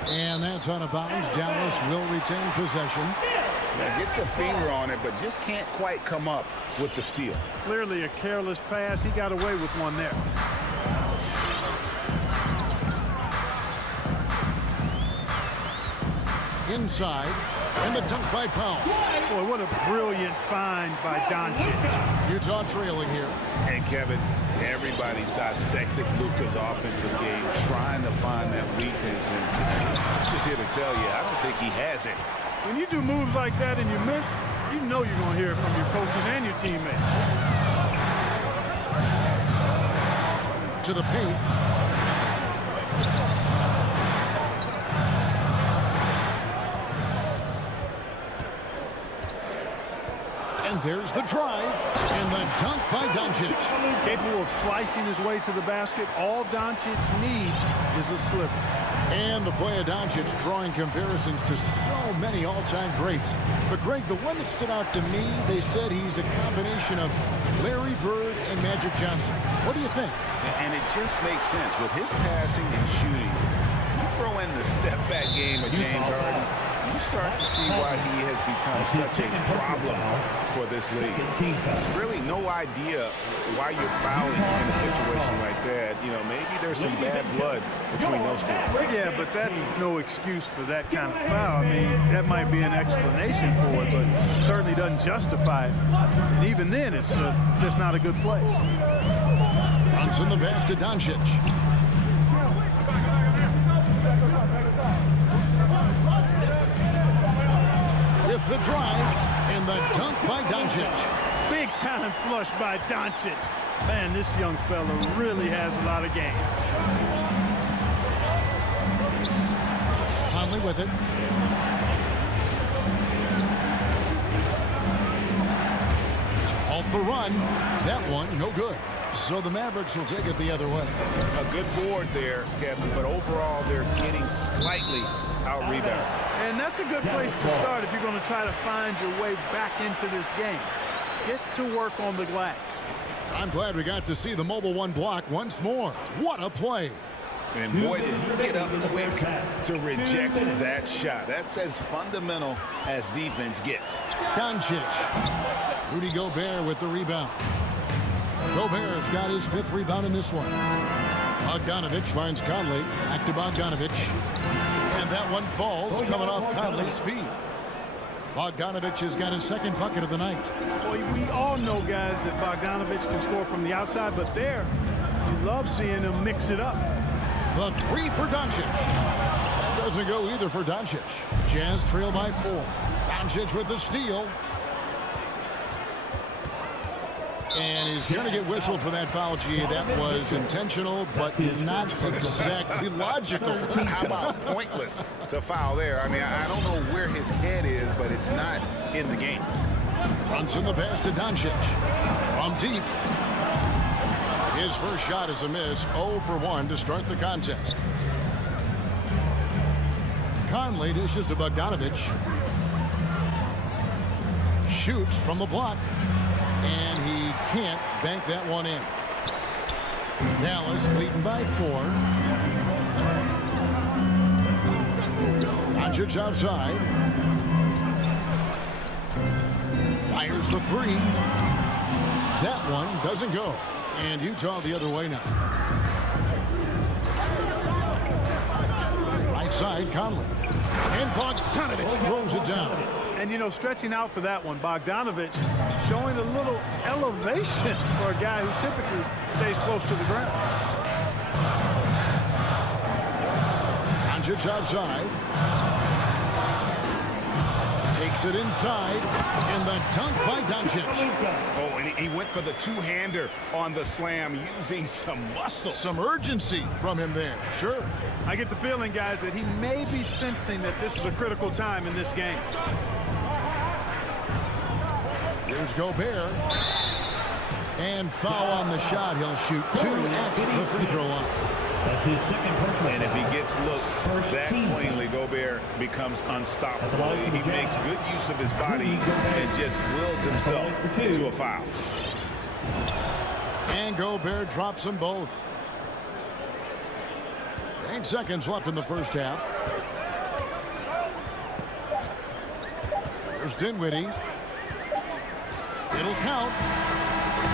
And that's out of bounds. Dallas will retain possession. Now gets a finger on it, but just can't quite come up with the steal. Clearly a careless pass. He got away with one there. Inside. And the dunk by Powell. Boy, what a brilliant find by Doncic. Utah trailing here. And Kevin, everybody's dissected Luka's offensive game, trying to find that weakness. And I'm just here to tell you, I don't think he has it. When you do moves like that and you miss, you know you're going to hear it from your coaches and your teammates. To the paint. And there's the drive. And the dunk by Doncic. Capable of slicing his way to the basket. All Doncic needs is a sliver. And the play of Doncic drawing comparisons to so many all-time greats. But, Greg, the one that stood out to me, they said he's a combination of Larry Bird and Magic Johnson. What do you think? And it just makes sense. With his passing and shooting, you throw in the step-back game of James Harden, you start to see why he has become such a problem for this league. Really no idea why you're fouling in a situation like that. You know, maybe there's some bad blood between those two. Yeah, but that's no excuse for that kind of foul. I mean, that might be an explanation for it, but certainly doesn't justify it. And even then, it's just not a good play. Runs in the pass to Doncic. With the drive and the dunk by Doncic. Big time flush by Doncic. Man, this young fella really has a lot of game. Conley with it. Halt the run. That one, no good. So the Mavericks will take it the other way. A good board there, Kevin, but overall they're getting slightly out-rebounded. And that's a good place to start if you're going to try to find your way back into this game. Get to work on the glass. I'm glad we got to see the mobile one block once more. What a play. And boy, did he get up quick to reject that shot. That's as fundamental as defense gets. Doncic. Rudy Gobert with the rebound. Gobert's got his 5th rebound in this one. Bogdanovich finds Conley. Back to Bogdanovich. And that one falls coming off Conley's feet. Bogdanovich has got his second bucket of the night. Well, we all know, guys, that Bogdanovich can score from the outside, but there, you love seeing him mix it up. The three for Doncic. That doesn't go either for Doncic. Jazz trail by 4. Doncic with the steal. And he's going to get whistled for that foul, G. That was intentional, but not exactly logical. How about pointless to foul there? I mean, I don't know where his head is, but it's not in the game. Brunson the pass to Doncic. From deep. His first shot is a miss. 0 for 1 to start the contest. Conley dishes to Bogdanovich. Shoots from the block. And he can't bank that one in. Dallas leading by 4. Doncic outside. Fires the 3. That one doesn't go. And Utah the other way now. Right side, Conley. And Bogdanovich throws it down. And, you know, stretching out for that one, Bogdanovich showing a little elevation for a guy who typically stays close to the ground. Doncic outside. Takes it inside. And the dunk by Doncic. Oh, and he went for the two-hander on the slam, using some muscle. Some urgency from him there. Sure. I get the feeling, guys, that he may be sensing that this is a critical time in this game. Here's Gobert. And foul on the shot. He'll shoot 2 at the free throw line. That's his second personal. And if he gets looks that plainly, Gobert becomes unstoppable. He makes good use of his body and just wills himself to a foul. And Gobert drops them both. 8 seconds left in the first half. Here's Dinwiddie. It'll count.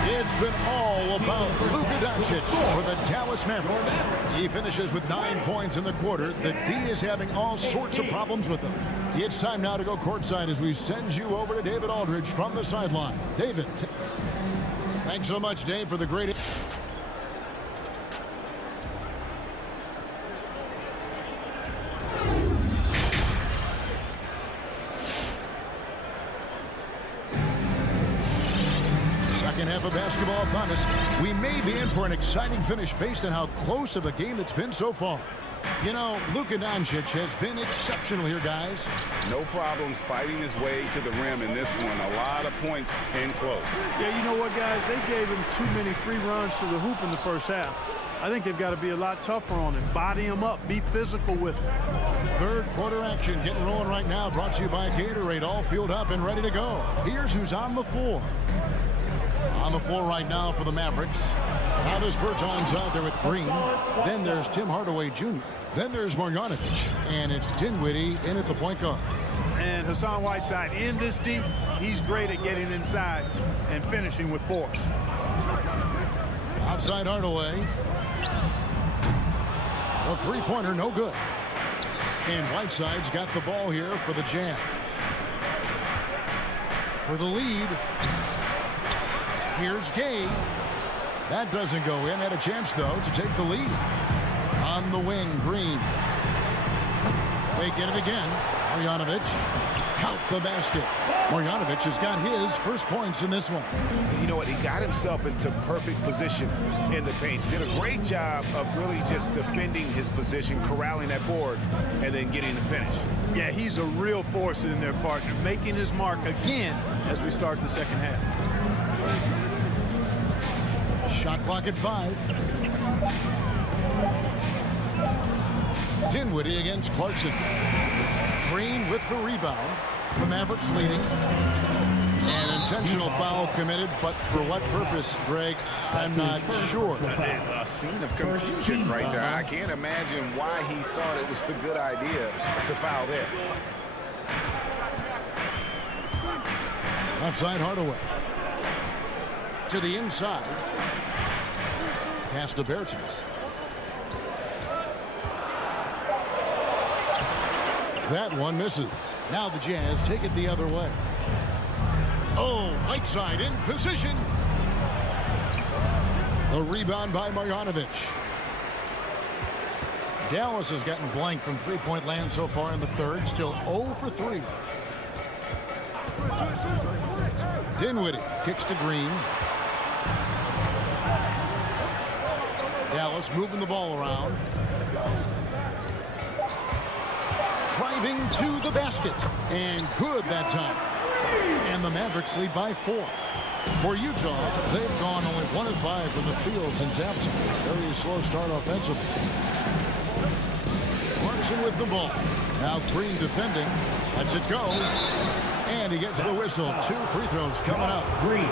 It's been all about Luka Doncic for the Dallas Mavericks. He finishes with 9 points in the quarter. The D is having all sorts of problems with him. It's time now to go courtside as we send you over to David Aldridge from the sideline. David. Thanks so much, Dave, for the great... Second half of basketball upon us. We may be in for an exciting finish based on how close of a game it's been so far. You know, Luka Doncic has been exceptional here, guys. No problems fighting his way to the rim in this one. A lot of points in close. Yeah, you know what, guys? They gave him too many free runs to the hoop in the first half. I think they've got to be a lot tougher on him. Body him up. Be physical with him. Third quarter action getting rolling right now. Brought to you by Gatorade. All fueled up and ready to go. Here's who's on the floor. On the floor right now for the Mavericks. Travis Berton's out there with Green. Then there's Tim Hardaway Jr. Then there's Marjanovic. And it's Dinwiddie in at the point guard. And Hassan Whiteside in this deep. He's great at getting inside and finishing with force. Outside Hardaway. The three-pointer no good. And Whiteside's got the ball here for the Jazz. For the lead. Here's Gay. That doesn't go in. Had a chance, though, to take the lead. On the wing, Green. They get it again. Marjanovic. Count the basket. Marjanovic has got his first points in this one. You know what? He got himself into perfect position in the paint. Did a great job of really just defending his position, corralling that board, and then getting the finish. Yeah, he's a real force in their partner, making his mark again as we start the second half. Shot clock at 5. Dinwiddie against Clarkson. Green with the rebound. The Mavericks leading. An intentional foul committed, but for what purpose, Greg? I'm not sure. A scene of confusion right there. I can't imagine why he thought it was a good idea to foul there. Outside Hardaway. To the inside. Pass to Bertans. That one misses. Now the Jazz take it the other way. Oh, Whiteside in position. The rebound by Marjanovic. Dallas has gotten blank from three-point land so far in the third. Still 0 for 3. Dinwiddie kicks to Green. Dallas moving the ball around. Driving to the basket. And good that time. And the Mavericks lead by 4. For Utah, they've gone only 1 of 5 from the field since halftime. Very slow start offensively. Clarkson with the ball. Now Green defending. Lets it go. And he gets the whistle. 2 free throws coming up. Green.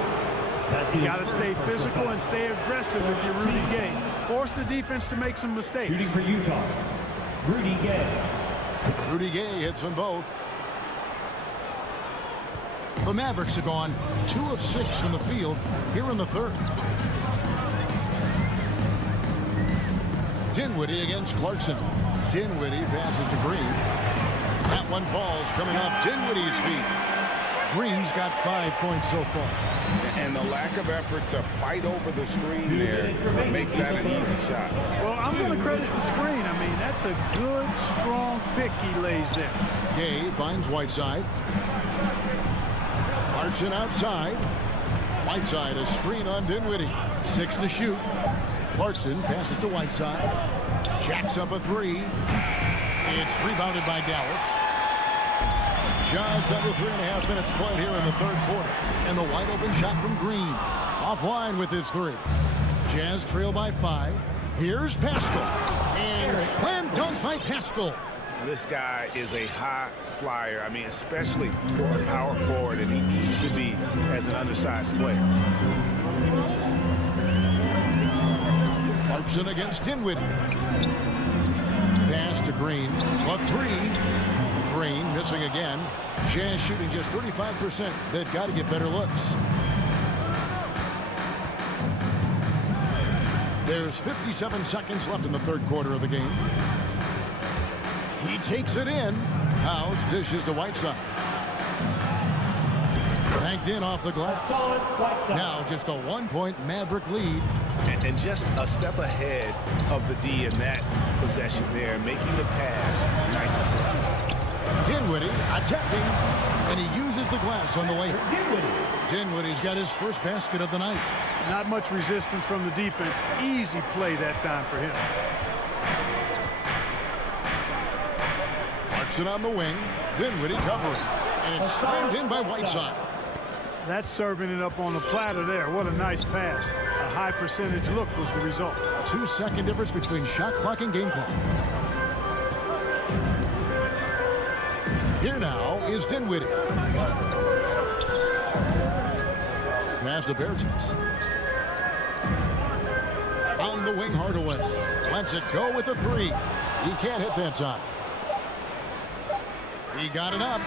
You got to stay physical and stay aggressive if you're Rudy Gay. Force the defense to make some mistakes. Shooting for Utah, Rudy Gay. Rudy Gay hits them both. The Mavericks have gone 2 of 6 from the field here in the third. Dinwiddie against Clarkson. Dinwiddie passes to Green. That one falls coming off Dinwiddie's feet. Green's got 5 points so far. And the lack of effort to fight over the screen there makes that an easy shot. Well, I'm going to credit the screen. I mean, that's a good, strong pick he lays there. Gay finds Whiteside. Clarkson outside. Whiteside a screen on Dinwiddie. 6 to shoot. Clarkson passes to Whiteside. Jacks up a 3. It's rebounded by Dallas. Just under 3.5 minutes played here in the third quarter. And the wide open shot from Green. Offline with his 3. Jazz trail by 5. Here's Pascal. And slam dunk by Pascal. This guy is a high flyer. I mean, especially for a power forward, and he needs to be as an undersized player. Clarkson against Dinwiddie. Pass to Green. A 3. Green missing again. Jazz shooting just 35%. They've got to get better looks. There's 57 seconds left in the third quarter of the game. He takes it in. House dishes to Whiteside. Banked in off the glass. Now just a 1-point Maverick lead. And just a step ahead of the D in that possession there, making the pass. Nice assist. Dinwiddie attacking, and he uses the glass on the way. Dinwiddie's got his first basket of the night. Not much resistance from the defense. Easy play that time for him. Clarkson on the wing. Dinwiddie covering. And it's slammed in by Whiteside. That's serving it up on the platter there. What a nice pass. A high percentage look was the result. 2-second difference between shot clock and game clock. Here now is Dinwiddie. Pass to Bertens. On the wing, Hardaway. Lets it go with a 3. He can't hit that time. He got it up.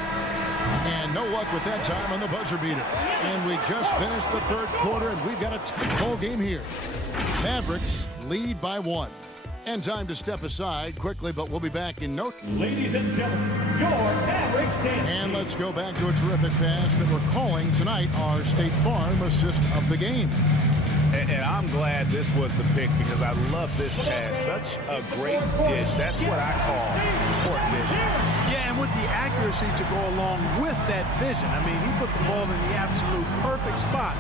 And no luck with that time on the buzzer beater. And we just finished the third quarter, and we've got a tight ball game here. Mavericks lead by 1. And time to step aside quickly, but we'll be back in no time. Ladies and gentlemen, your Mavericks dance. And let's go back to a terrific pass that we're calling tonight our State Farm assist of the game. And I'm glad this was the pick because I love this pass. Such a great dish. That's what I call sport vision. Yeah, and with the accuracy to go along with that vision. I mean, he put the ball in the absolute perfect spot.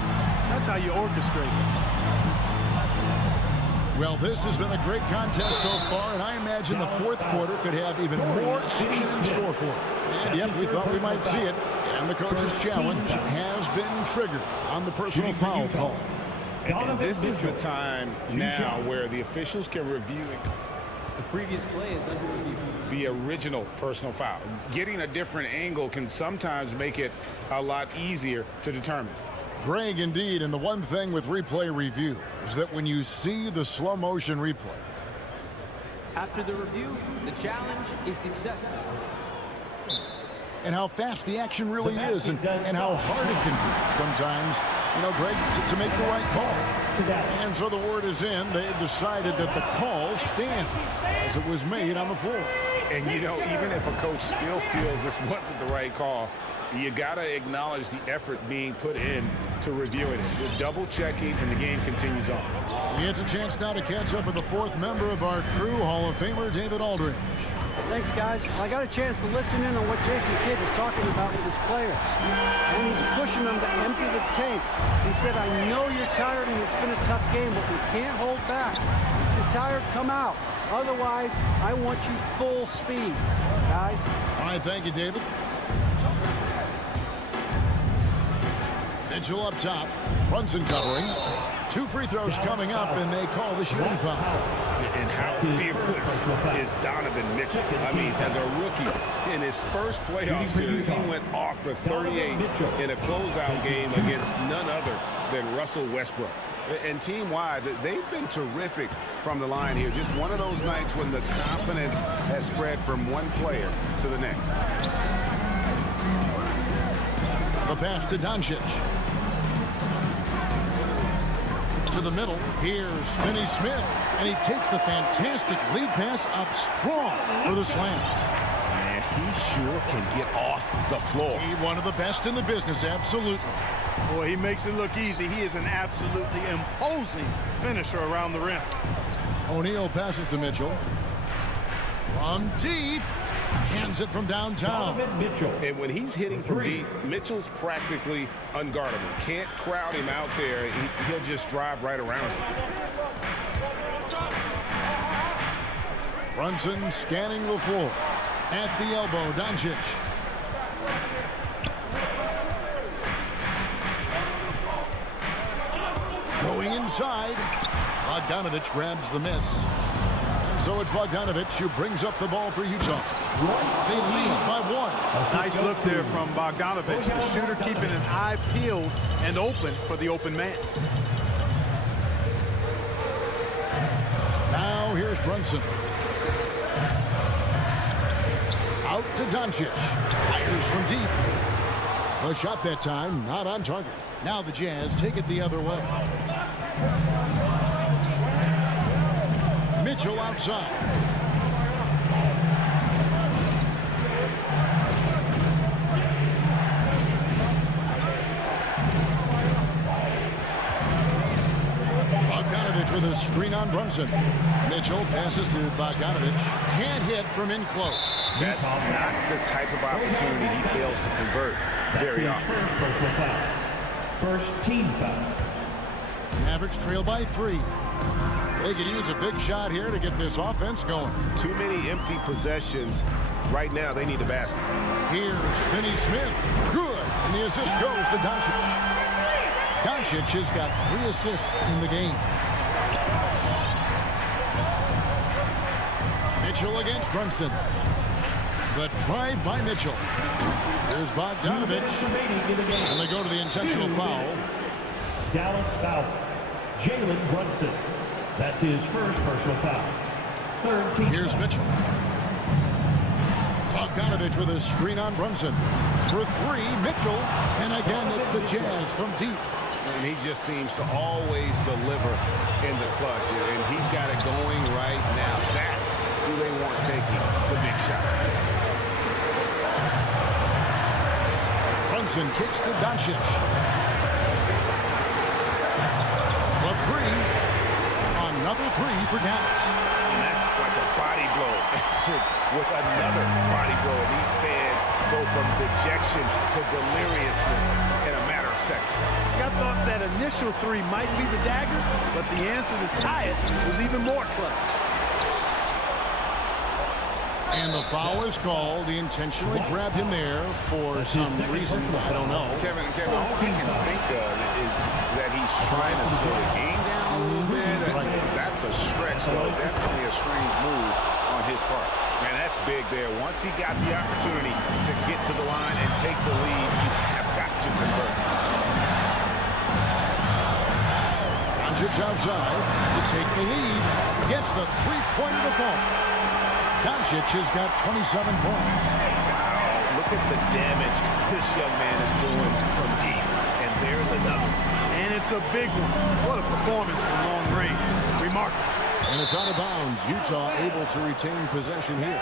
That's how you orchestrate it. Well, this has been a great contest so far, and I imagine the fourth quarter could have even more action in store for it. And yep, we thought we might see it. And the coach's challenge has been triggered on the personal foul call. And this is the time now where the officials can review The previous play is under review. the original personal foul. Getting a different angle can sometimes make it a lot easier to determine. Greg, indeed, and the one thing with replay review is that when you see the slow motion replay, After the review, the challenge is successful. and how fast the action really is and how hard it can be sometimes, you know, Greg, to make the right call. And so the word is in. They decided that the call stands as it was made on the floor. And, you know, even if a coach still feels this wasn't the right call, you got to acknowledge the effort being put in to reviewing it. The double-checking, and the game continues on. He gets a chance now to catch up with the fourth member of our crew, Hall of Famer David Aldridge. Thanks, guys. I got a chance to listen in on what Jason Kidd was talking about with his players. And he's pushing them to empty the tank. He said, I know you're tired and it's been a tough game, but we can't hold back. If you're tired, come out. Otherwise, I want you full speed, guys. All right, thank you, David. Mitchell up top. Brunson covering. 2 free throws coming up, and they call the shooting foul. And how fearless is Donovan Mitchell? I mean, as a rookie, in his first playoff series, he went off for 38 in a closeout game against none other than Russell Westbrook. And team-wide, they've been terrific from the line here. Just one of those nights when the confidence has spread from one player to the next. The pass to Doncic. To the middle. Here's Finney Smith. And he takes the fantastic lead pass up strong for the slam. And he sure can get off the floor. He's one of the best in the business, absolutely. Boy, he makes it look easy. He is an absolutely imposing finisher around the rim. O'Neal passes to Mitchell. From deep. Cans it from downtown. Donovan Mitchell. And when he's hitting from deep, Mitchell's practically unguardable. Can't crowd him out there. He'll just drive right around him. Brunson scanning the floor. At the elbow, Doncic. Going inside. Bogdanovich grabs the miss. So it's Bogdanovich who brings up the ball for Utah. They lead by 1. Nice look there from Bogdanovich, the shooter keeping an eye peeled and open for the open man. Now here's Brunson. Out to Doncic. Fires from deep. The shot that time not on target. Now the Jazz take it the other way. Mitchell outside. Bogdanovich with a screen on Brunson. Mitchell passes to Bogdanovich. Can't hit from in close. That's not the type of opportunity he fails to convert very often. First personal foul. First team foul. Mavericks trail by 3. They could use a big shot here to get this offense going. Too many empty possessions. Right now, they need a basket. Here's Finney Smith. Good. And the assist goes to Doncic. Doncic has got 3 assists in the game. Mitchell against Brunson. The drive by Mitchell. Here's Bogdanovich. And they go to the intentional foul. Dallas foul. Jalen Brunson. That's his first personal foul. Third team. Here's Mitchell. Bogdanovich with a screen on Brunson. For 3, Mitchell. And again, it's the Jazz from deep. And he just seems to always deliver in the clutch. And he's got it going right now. That's who they want taking the big shot. Brunson kicks to Doncic. The 3. Another 3 for Dallas. And that's like a body blow answered with another body blow. And these fans go from dejection to deliriousness in a matter of seconds. I thought that initial 3 might be the dagger, but the answer to tie it was even more clutch. And the foul is called. He intentionally grabbed him there for some reason. I don't know. Kevin, all I can think of is that he's trying to slow the game down a little bit. That's a stretch, though. Definitely a strange move on his part. And that's big there. Once he got the opportunity to get to the line and take the lead, you have got to convert. Doncic outside to take the lead. Gets the 3-pointer to fall. Doncic has got 27 points. Wow, look at the damage this young man is doing from deep. And there's another. And it's a big one. What a performance from long range. Remarkable. And it's out of bounds. Utah able to retain possession here.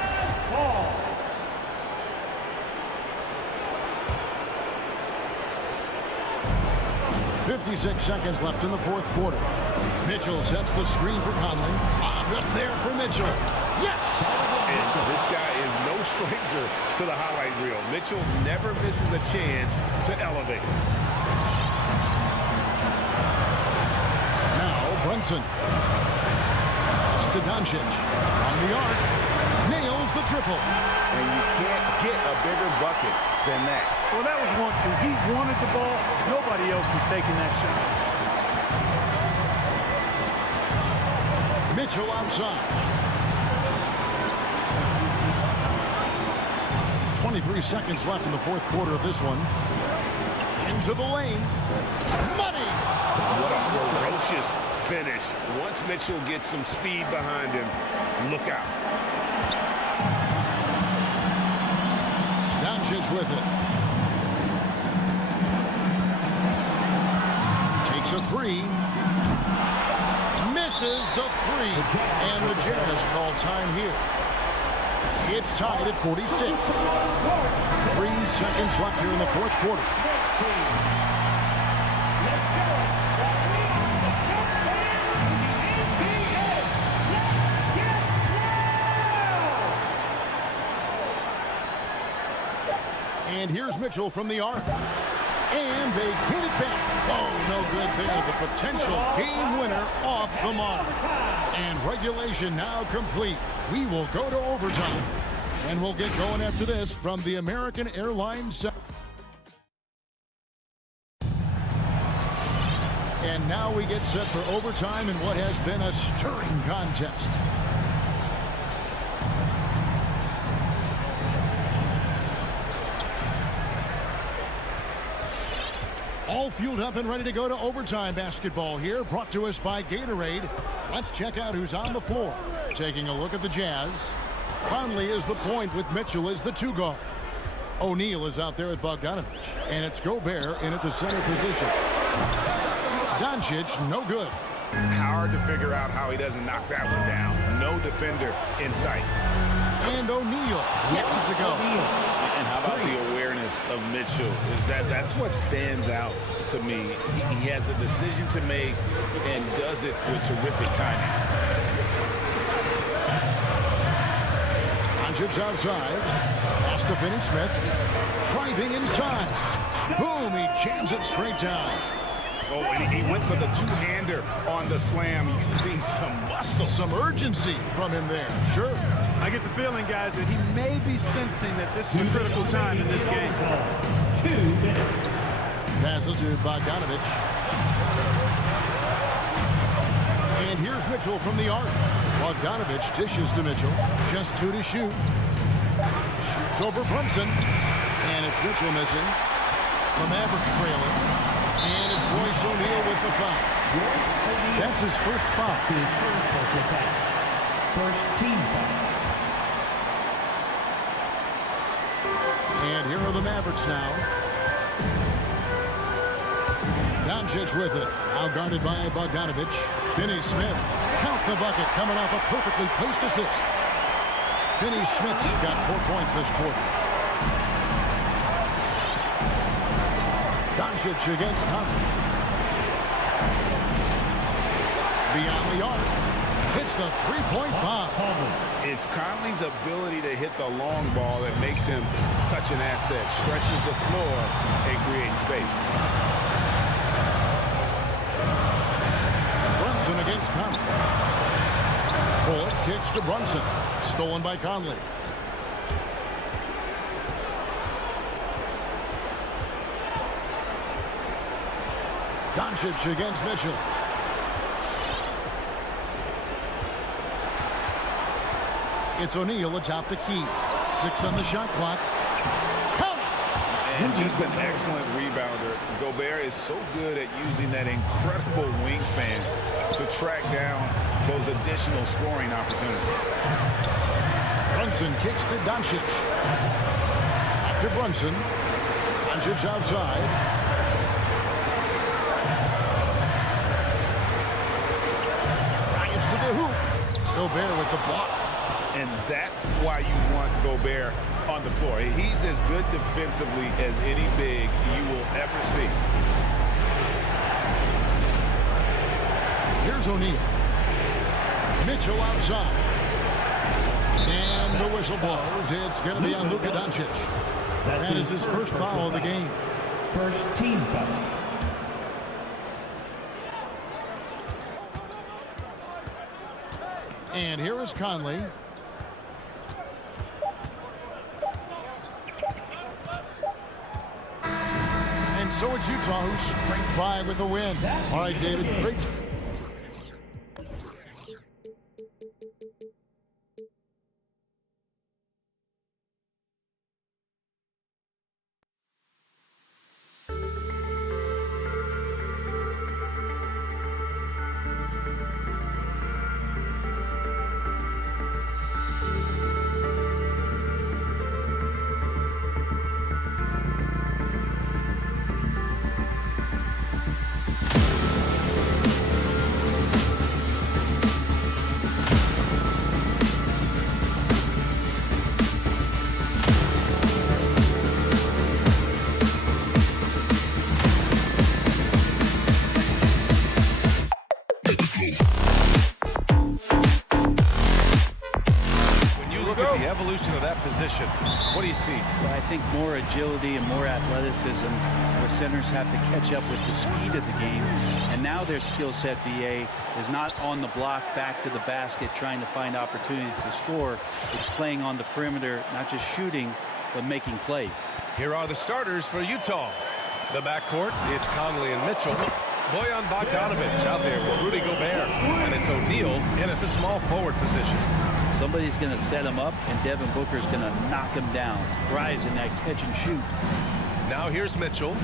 56 seconds left in the fourth quarter. Mitchell sets the screen for Conley. Lobbed up there for Mitchell. Yes! And this guy is no stranger to the highlight reel. Mitchell never misses a chance to elevate. Now Brunson. It's to Doncic. From the arc. Nails the triple. And you can't get a bigger bucket than that. Well, that was 1-2. He wanted the ball. Nobody else was taking that shot. Mitchell outside. 23 seconds left in the fourth quarter of this one. Into the lane. Money! What a ferocious finish. Once Mitchell gets some speed behind him, look out. Doncic with it. Takes a three. Misses the three. And the Jazz call time here. It's tied at 46. 3 seconds left here in the fourth quarter. And here's Mitchell from the arc. And they get it back. Oh, no good there. The potential game winner off the mark. And regulation now complete. We will go to overtime. And we'll get going after this from the American Airlines Center. And now we get set for overtime in what has been a stirring contest. All fueled up and ready to go to overtime basketball here, brought to us by Gatorade. Let's check out who's on the floor. Taking a look at the Jazz. Conley is the point with Mitchell as the two guard. O'Neal is out there with Bogdanovich. And it's Gobert in at the center position. Doncic, no good. Hard to figure out how he doesn't knock that one down. No defender in sight. And O'Neal gets it to go. And how about the awareness of Mitchell? That's what stands out to me. He has a decision to make and does it with terrific timing. Doncic outside. Pass to Finney-Smith. Driving inside. Boom, he jams it straight down. Oh, and he went for the two-hander on the slam, using some muscle. Some urgency from him there, sure. I get the feeling, guys, that he may be sensing that this is a critical time in this game. 2 minutes. Passes to Bogdanovich. And here's Mitchell from the arc. Bogdanovich dishes to Mitchell. Just 2 to shoot. Shoots over Brunson. And it's Mitchell missing. The Mavericks trailing. And it's Royce O'Neal with the foul. That's his first foul. First team foul. And here are the Mavericks now. Doncic with it. Now guarded by Bogdanovich. Finney-Smith. Count the bucket. Coming off a perfectly placed assist. Finney-Smith's got 4 points this quarter. Doncic against Conley. Beyond the arc. Hits the three-point bomb. It's Conley's ability to hit the long ball that makes him such an asset. Stretches the floor and creates space. Brunson against Conley. Bullock kicks to Brunson. Stolen by Conley. Doncic against Mitchell. It's O'Neal atop the key. 6 on the shot clock. Count it! And just an excellent rebounder. Gobert is so good at using that incredible wingspan to track down those additional scoring opportunities. Brunson kicks to Doncic. Back to Brunson. Doncic outside. Drives to the hoop. Gobert with the block. And that's why you want Gobert on the floor. He's as good defensively as any big you will ever see. Here's O'Neal. Mitchell outside. And the whistle blows. It's going to be on Luka Doncic. That is his first foul of the game. First team foul. And here is Conley. And so it's Utah who scraped by with the win. All right, David, great. Of that position, what do you see? Well, I think more agility and more athleticism where centers have to catch up with the speed of the game. And now their skill set, BA, is not on the block back to the basket trying to find opportunities to score. It's playing on the perimeter, not just shooting, but making plays. Here are the starters for Utah. The backcourt, it's Conley and Mitchell. Bojan Bogdanovic out there with Rudy Gobert. And it's O'Neal in at the small forward position. Somebody's going to set him up, and Devin Booker's going to knock him down. Thrives in that catch and shoot. Now here's Mitchell.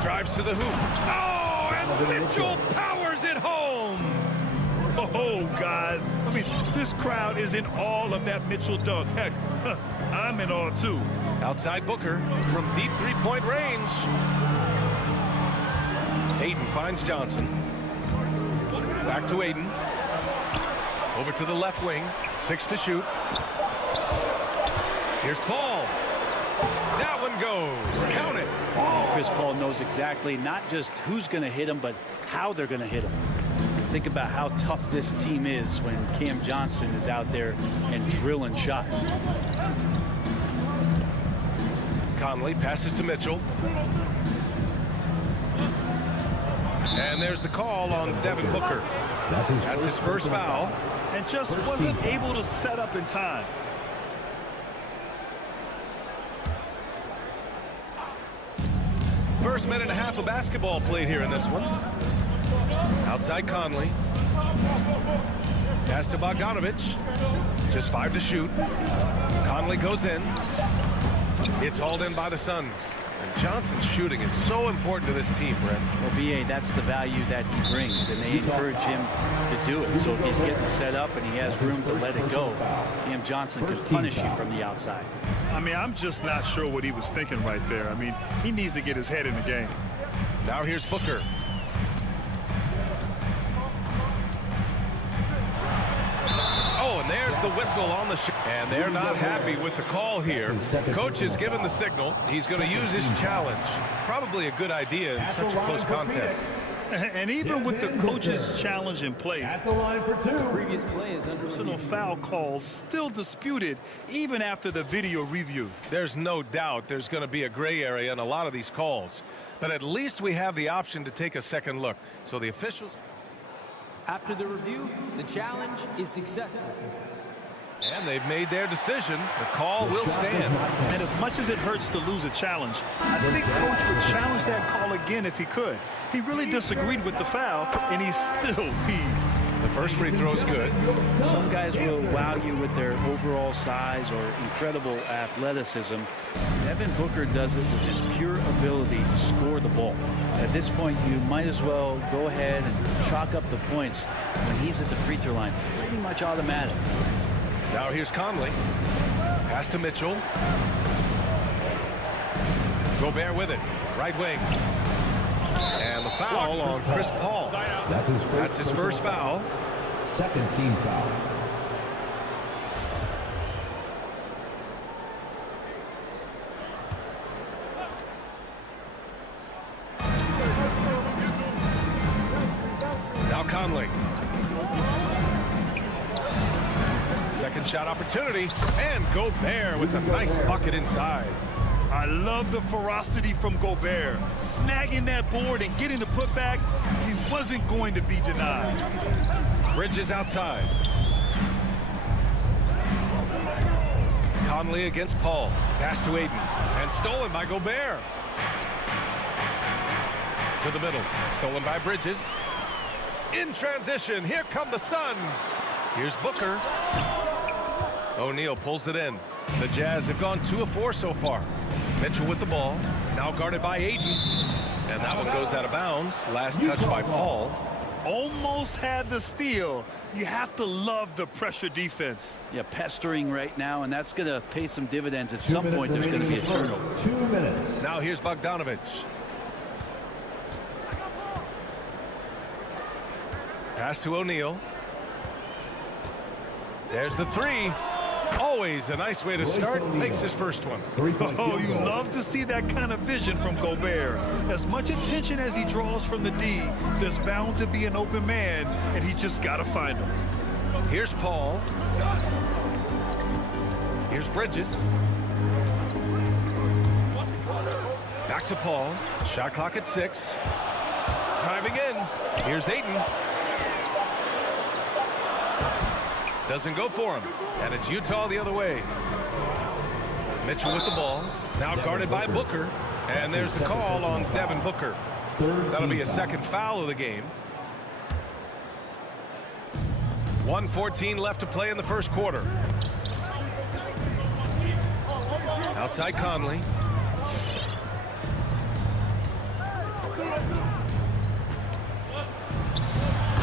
Drives to the hoop. Oh, and Mitchell powers it home. Oh, guys. I mean, this crowd is in all of that Mitchell dunk. Heck, I'm in all, too. Outside Booker from deep three-point range. Ayton finds Johnson. Back to Ayton. Over to the left wing. 6 to shoot. Here's Paul. That one goes. Count it. Chris Paul knows exactly not just who's going to hit him, but how they're going to hit him. Think about how tough this team is when Cam Johnson is out there and drilling shots. Conley passes to Mitchell. And there's the call on Devin Booker. That's his first foul. And just wasn't able to set up in time. First minute and a half of basketball played here in this one. Outside Conley. Pass to Bogdanovic. Just 5 to shoot. Conley goes in. It's hauled in by the Suns. And Johnson's shooting is so important to this team, Brett. Well, BA, that's the value that he brings, and they encourage him to do it. So if he's getting set up and he has room to let it go, Cam Johnson can punish you from the outside. I mean, I'm just not sure what he was thinking right there. I mean, he needs to get his head in the game. Now here's Booker. Oh, and there's the whistle on the shot. And they're not happy with the call here. Coach has given the signal. He's going to use his challenge. Probably a good idea in such a close contest. And even with the coach's challenge in place, At the line for 2. Previous play is under personal foul calls still disputed even after the video review. There's no doubt there's going to be a gray area in a lot of these calls. But at least we have the option to take a second look. So the officials... After the review, the challenge is successful. And they've made their decision. The call will stand. And as much as it hurts to lose a challenge, I think Coach would challenge that call again if he could. He really disagreed with the foul, and he's still peeved. The first free throw is good. Some guys will wow you with their overall size or incredible athleticism. Devin Booker does it with his pure ability to score the ball. At this point, you might as well go ahead and chalk up the points when he's at the free throw line. Pretty much automatic. Now here's Conley. Pass to Mitchell. Gobert with it. Right wing. And the foul on Chris Paul. That's his first foul. Second team foul. Now Conley. Second shot opportunity, and Gobert with a nice bucket inside. I love the ferocity from Gobert. Snagging that board and getting the putback, he wasn't going to be denied. Bridges outside. Conley against Paul. Pass to Aiden, and stolen by Gobert. To the middle, stolen by Bridges. In transition, here come the Suns. Here's Booker. O'Neal pulls it in. The Jazz have gone 2 of 4 so far. Mitchell with the ball, now guarded by Aiden. And that one goes out of bounds. Last touch by Paul. Almost had the steal. You have to love the pressure defense. Yeah, pestering right now, and that's going to pay some dividends. At some point, there's going to be a turnover. 2 minutes. Now here's Bogdanovich. Pass to O'Neal. There's the three. Always a nice way to start. Makes his first one. Oh, you love to see that kind of vision from Gobert. As much attention as he draws from the D, there's bound to be an open man, and he just got to find him. Here's Paul. Here's Bridges. Back to Paul. Shot clock at 6. Driving in. Here's Aiden. Doesn't go for him. And it's Utah the other way. Mitchell with the ball. Now guarded by Booker. And there's the call on Devin Booker. That'll be a second foul of the game. 1:14 left to play in the first quarter. Outside Conley.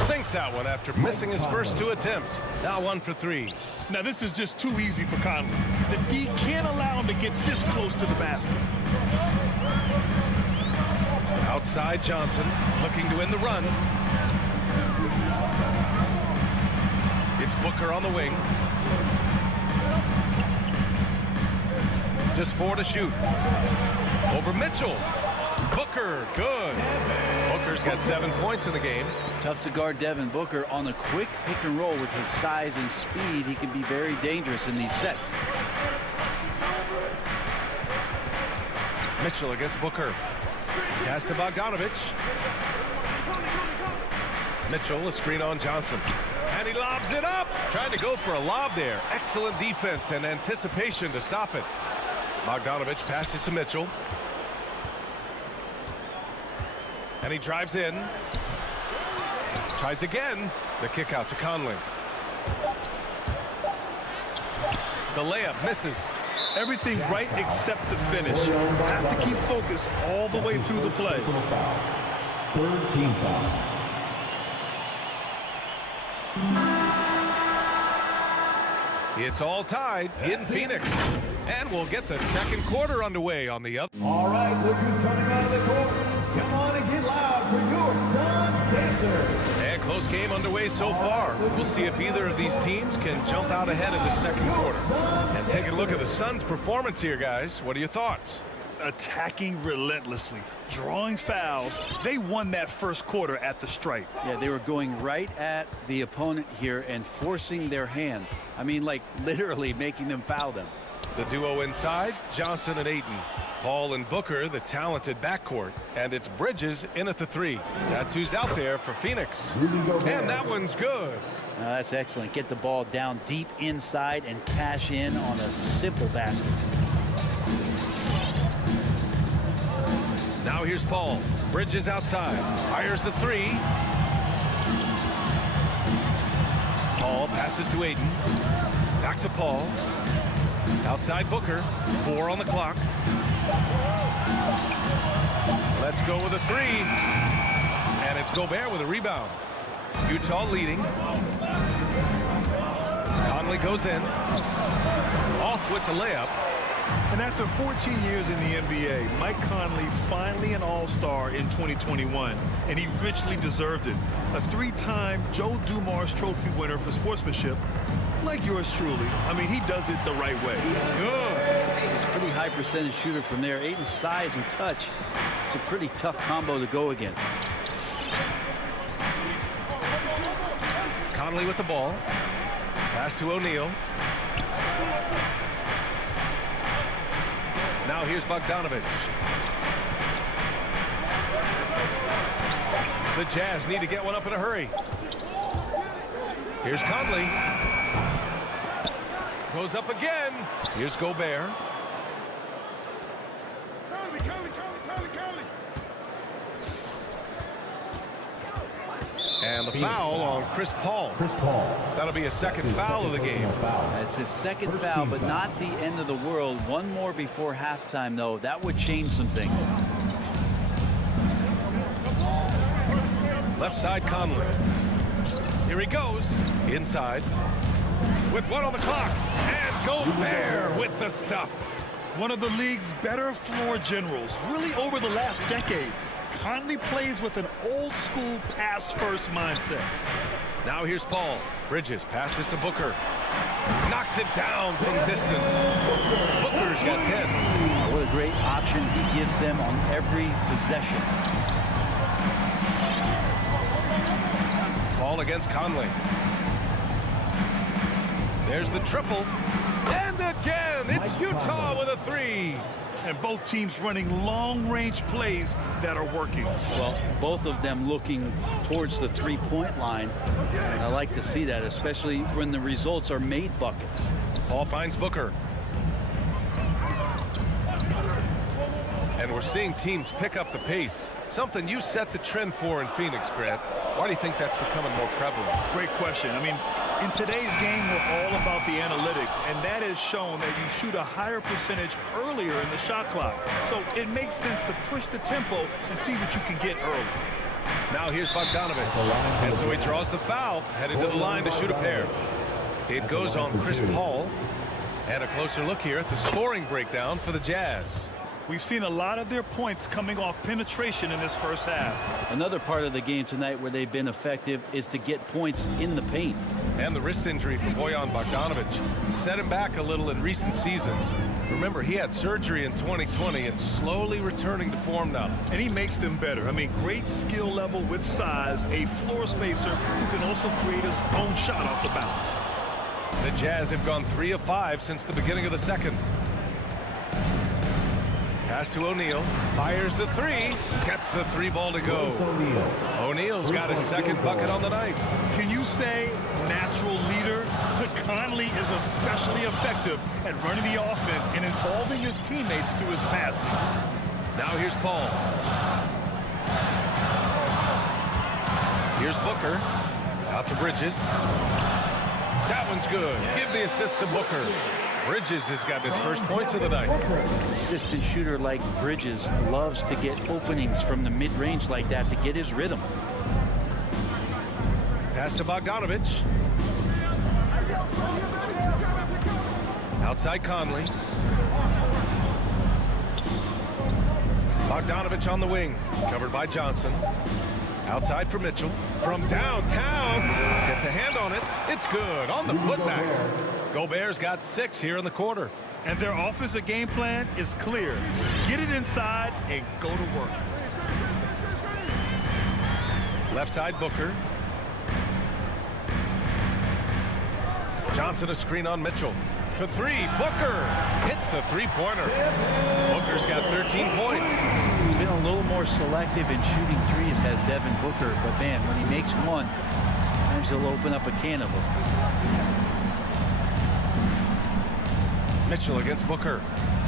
Sinks that one after missing his first 2 attempts. Now 1 for 3. Now this is just too easy for Conley. The D can't allow him to get this close to the basket. Outside Johnson, looking to win the run. It's Booker on the wing. Just 4 to shoot. Over Mitchell. Booker, good. Booker's got 7 points in the game. Tough to guard Devin Booker on the quick pick and roll with his size and speed. He can be very dangerous in these sets. Mitchell against Booker. Pass to Bogdanovich. Mitchell, a screen on Johnson. And he lobs it up. Trying to go for a lob there. Excellent defense and anticipation to stop it. Bogdanovich passes to Mitchell. And he drives in. Tries again. The kick out to Conley. The layup misses. Everything right except the finish. Have to keep focused all the way through the play. Third team foul. It's all tied in Phoenix. And we'll get the second quarter underway on the other. All right, look who's coming out of the court. Come on and get loud for your Don Dancer. And close game underway so far. We'll see if either of these teams can jump out ahead in the second quarter. And take a look at the Suns' performance here, guys. What are your thoughts? Attacking relentlessly, drawing fouls. They won that first quarter at the stripe. Yeah, they were going right at the opponent here and forcing their hand. I mean, like literally making them foul them. The duo inside, Johnson and Ayton. Paul and Booker, the talented backcourt. And it's Bridges in at the 3. That's who's out there for Phoenix. And that one's good. That's excellent. Get the ball down deep inside and cash in on a simple basket. Now here's Paul. Bridges outside. Fires the 3. Paul passes to Ayton. Back to Paul. Outside Booker. 4 on the clock. Let's go with a 3. And it's Gobert with a rebound. Utah leading. Conley goes in. Off with the layup. And after 14 years in the NBA, Mike Conley finally an All-Star in 2021, and he richly deserved it. A three-time Joe Dumars Trophy winner for sportsmanship, like yours truly. I mean, he does it the right way. Good. He's a pretty high percentage shooter from there. Aiton's size and touch. It's a pretty tough combo to go against. Conley with the ball. Pass to O'Neal. Now here's Bogdanovich. The Jazz need to get one up in a hurry. Here's Conley. Goes up again. Here's Gobert. And the foul on Chris Paul. That'll be a second foul of the game. That's his second foul, but not the end of the world. One more before halftime, though. That would change some things. Left side, Conley. Here he goes. Inside. With one on the clock. And Gobert with the stuff. One of the league's better floor generals, really over the last decade. Conley plays with an old-school pass-first mindset. Now here's Paul. Bridges passes to Booker. Knocks it down from distance. Booker's got 10. What a great option he gives them on every possession. Paul against Conley. There's the triple. And again, it's Utah with a three. And both teams running long-range plays that are working. Well, both of them looking towards the three-point line. And I like to see that, especially when the results are made buckets. Paul finds Booker. And we're seeing teams pick up the pace. Something you set the trend for in Phoenix, Grant. Why do you think that's becoming more prevalent? Great question. I mean, in today's game, we're all about the analytics, and that has shown that you shoot a higher percentage earlier in the shot clock. So it makes sense to push the tempo and see what you can get early. Now here's Bogdanovich. And so he draws the foul, headed to the line to shoot a pair. It goes on Chris Paul. And a closer look here at the scoring breakdown for the Jazz. We've seen a lot of their points coming off penetration in this first half. Another part of the game tonight where they've been effective is to get points in the paint. And the wrist injury for Bojan Bogdanovich set him back a little in recent seasons. Remember, he had surgery in 2020 and slowly returning to form now. And he makes them better. I mean, great skill level with size, a floor spacer who can also create his own shot off the bounce. The Jazz have gone 3 of 5 since the beginning of the second. Pass to O'Neal. Fires the three. Gets the three ball to go. O'Neal's got his second bucket on the night. Can you say natural leader? Conley is especially effective at running the offense and involving his teammates through his passing. Now here's Paul. Here's Booker. Out to Bridges. That one's good. Give the assist to Booker. Bridges has got his first points of the night. Assistant shooter like Bridges loves to get openings from the mid-range like that to get his rhythm. Pass to Bogdanovich. Outside Conley. Bogdanovich on the wing. Covered by Johnson. Outside for Mitchell. From downtown. Gets a hand on it. It's good on the putback. Gobert's got 6 here in the quarter. And their offensive game plan is clear. Get it inside and go to work. Left side Booker. Johnson a screen on Mitchell. For three, Booker hits the three-pointer. Booker's got 13 points. He's been a little more selective in shooting threes, has Devin Booker. But man, when he makes one, sometimes he'll open up a can of them. Mitchell against Booker.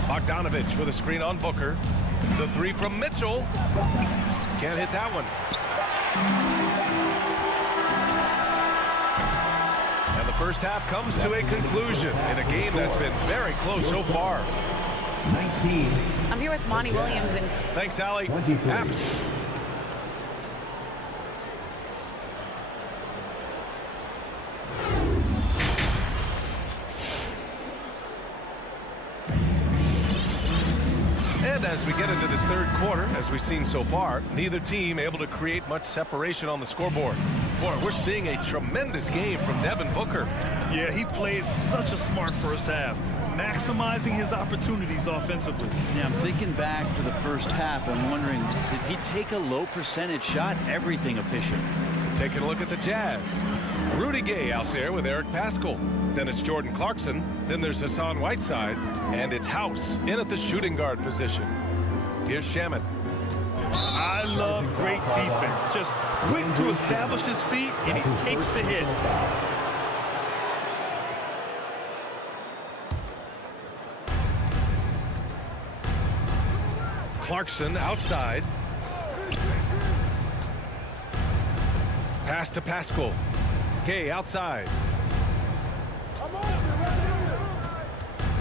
Bogdanovich with a screen on Booker. The three from Mitchell. Can't hit that one. And the first half comes to a conclusion in a game that's been very close so far. 19. I'm here with Monty Williams. And thanks, Allie. And as we get into this third quarter, as we've seen so far, neither team able to create much separation on the scoreboard. Boy, we're seeing a tremendous game from Devin Booker. Yeah, he played such a smart first half, maximizing his opportunities offensively. Yeah, I'm thinking back to the first half. I'm wondering, did he take a low percentage shot? Everything efficient. Taking a look at the Jazz. Rudy Gay out there with Eric Paschall. Then it's Jordan Clarkson. Then there's Hassan Whiteside. And it's House in at the shooting guard position. Here's Shamet. I love great defense. Just quick to establish his feet, and he takes the hit. Clarkson outside. Pass to Paschall. Gay outside.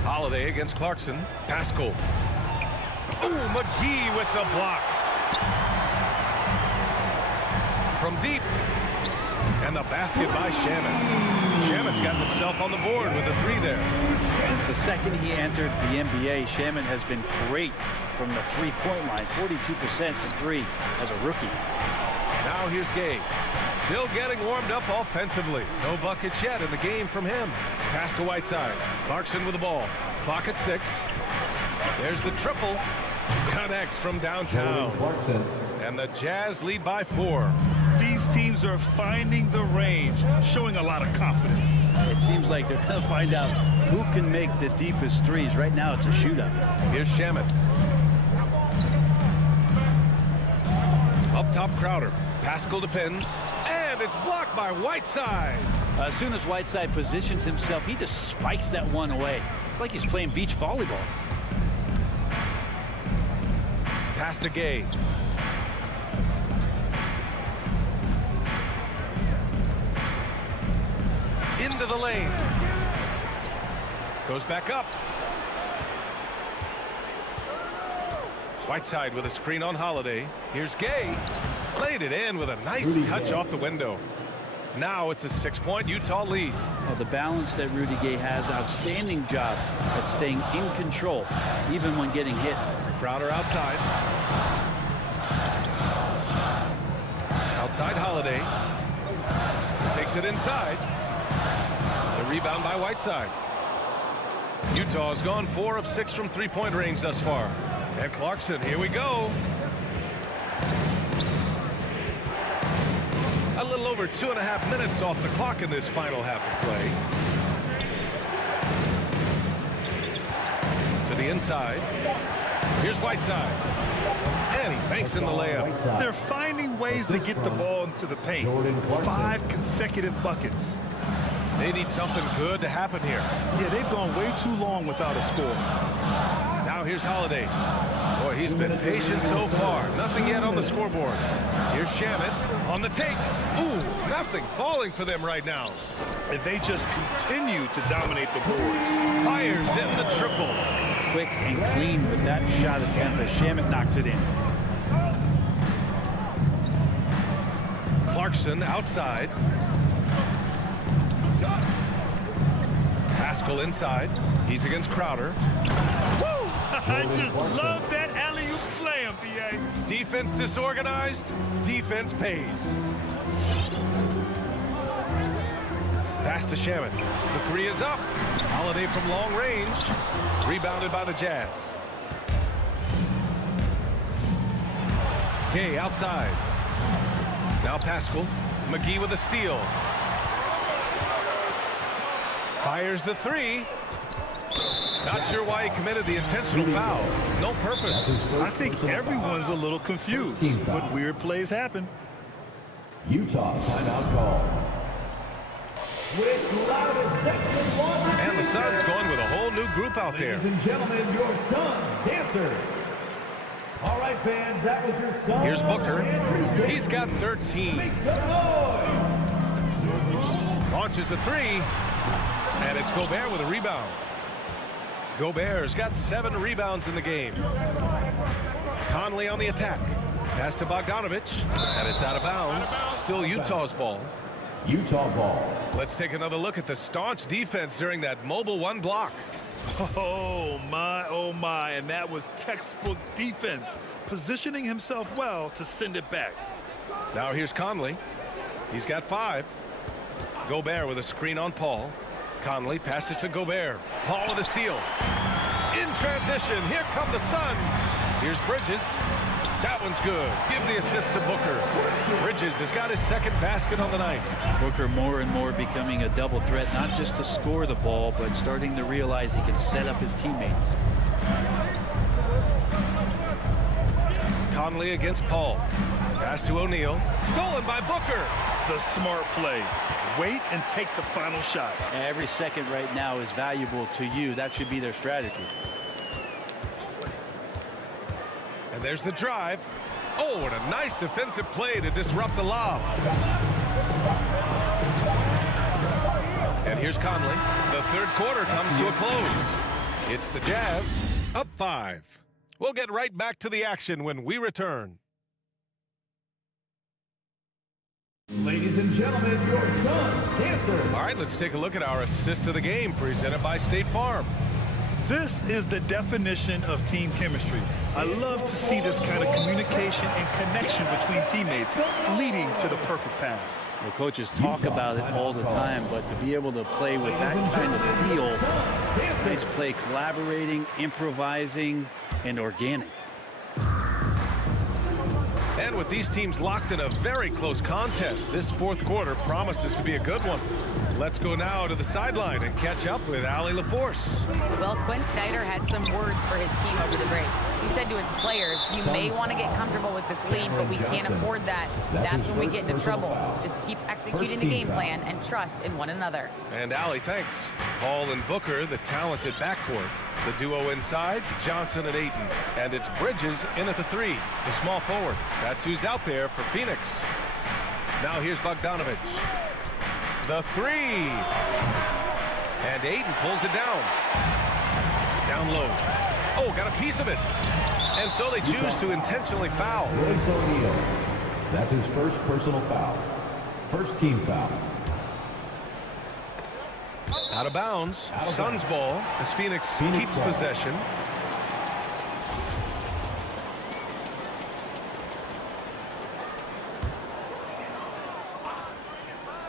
Holiday against Clarkson. Paschall. Ooh, McGee with the block. From deep. And the basket by Shamet. Shamet's got himself on the board with a three there. Since the second he entered the NBA, Shamet has been great from the three-point line. 42% from three as a rookie. Now here's Gay. Still getting warmed up offensively. No buckets yet in the game from him. Pass to Whiteside. Clarkson with the ball. Clock at 6. There's the triple. Connects from downtown. And the Jazz lead by 4. These teams are finding the range, showing a lot of confidence. It seems like they're going to find out who can make the deepest threes. Right now, it's a shootout. Here's Shamet. Up top, Crowder. Paschall defends. And it's blocked by Whiteside. As soon as Whiteside positions himself, he just spikes that one away. It's like he's playing beach volleyball. Pass to Gay. Into the lane. Goes back up. Whiteside with a screen on Holiday. Here's Gay. Played it in with a nice touch off the window. Now it's a 6-point Utah lead. Well, the balance that Rudy Gay has, outstanding job at staying in control, even when getting hit. Crowder outside. Outside Holiday. Takes it inside. The rebound by Whiteside. Utah has gone 4 of 6 from three-point range thus far. And Clarkson, here we go. A little over 2.5 minutes off the clock in this final half of play. To the inside. Here's Whiteside. And he banks in the layup. They're finding ways to get the ball into the paint. 5 consecutive buckets. They need something good to happen here. Yeah, they've gone way too long without a score. Now here's Holiday. Boy, he's been patient so far. Nothing yet on the scoreboard. Here's Shamet on the take. Ooh, nothing falling for them right now. And they just continue to dominate the boards. Fires in the triple. Quick and clean with that shot attempt as Shamet knocks it in. Clarkson outside. Paschall inside. He's against Crowder. Woo! I just love that alley-oop slam, B.A. Defense disorganized. Defense pays. Pass to Shamet. The three is up. Holiday from long range. Rebounded by the Jazz. Gay outside. Now Paschall. McGee with a steal. Fires the three. Not sure why he committed the intentional foul. No purpose. I think everyone's a little confused. What weird plays happen? Utah timeout call. And the Suns going with a whole new group out there. Ladies and gentlemen, your Suns dancer. All right, fans, that was your Suns. Here's Booker. He's got 13. Launches the three. And it's Gobert with a rebound. Gobert's got 7 rebounds in the game. Conley on the attack. Pass to Bogdanovich. And it's out of bounds. Still Utah's ball. Utah ball. Let's take another look at the staunch defense during that mobile 1 block. Oh my, and that was textbook defense, positioning himself well to send it back. Now here's Conley. He's got 5. Gobert with a screen on Paul. Conley passes to Gobert. Paul with a steal. In transition, here come the Suns. Here's Bridges. That one's good. Give the assist to Booker. Bridges has got his second basket on the night. Booker more and more becoming a double threat, not just to score the ball, but starting to realize he can set up his teammates. Conley against Paul. Pass to O'Neal. Stolen by Booker. The smart play. Wait and take the final shot. Every second right now is valuable to you. That should be their strategy. And there's the drive. Oh, and a nice defensive play to disrupt the lob. And here's Conley. The third quarter comes to a close. It's the Jazz up 5. We'll get right back to the action when we return. Ladies and gentlemen, your Suns dancers. All right, let's take a look at our assist of the game presented by State Farm. This is the definition of team chemistry. I love to see this kind of communication and connection between teammates leading to the perfect pass. The coaches talk about it all the time, but to be able to play with that kind of feel, nice play, collaborating, improvising, and organic. And with these teams locked in a very close contest, this fourth quarter promises to be a good one. Let's go now to the sideline and catch up with Allie LaForce. Well, Quinn Snyder had some words for his team over the break. He said to his players, you may want to get comfortable with this lead, but we can't afford that. That's when we get into trouble. Just keep executing the game plan and trust in one another. And Allie, thanks. Paul and Booker, the talented backcourt. The duo inside, Johnson and Ayton. And it's Bridges in at the 3, the small forward. That's who's out there for Phoenix. Now here's Bogdanovich. The 3. And Ayton pulls it down. Down low. Oh, got a piece of it. And so they choose to intentionally foul. Royce O'Neal. That's his first personal foul. First team foul. Out of bounds. Suns ball as Phoenix keeps possession.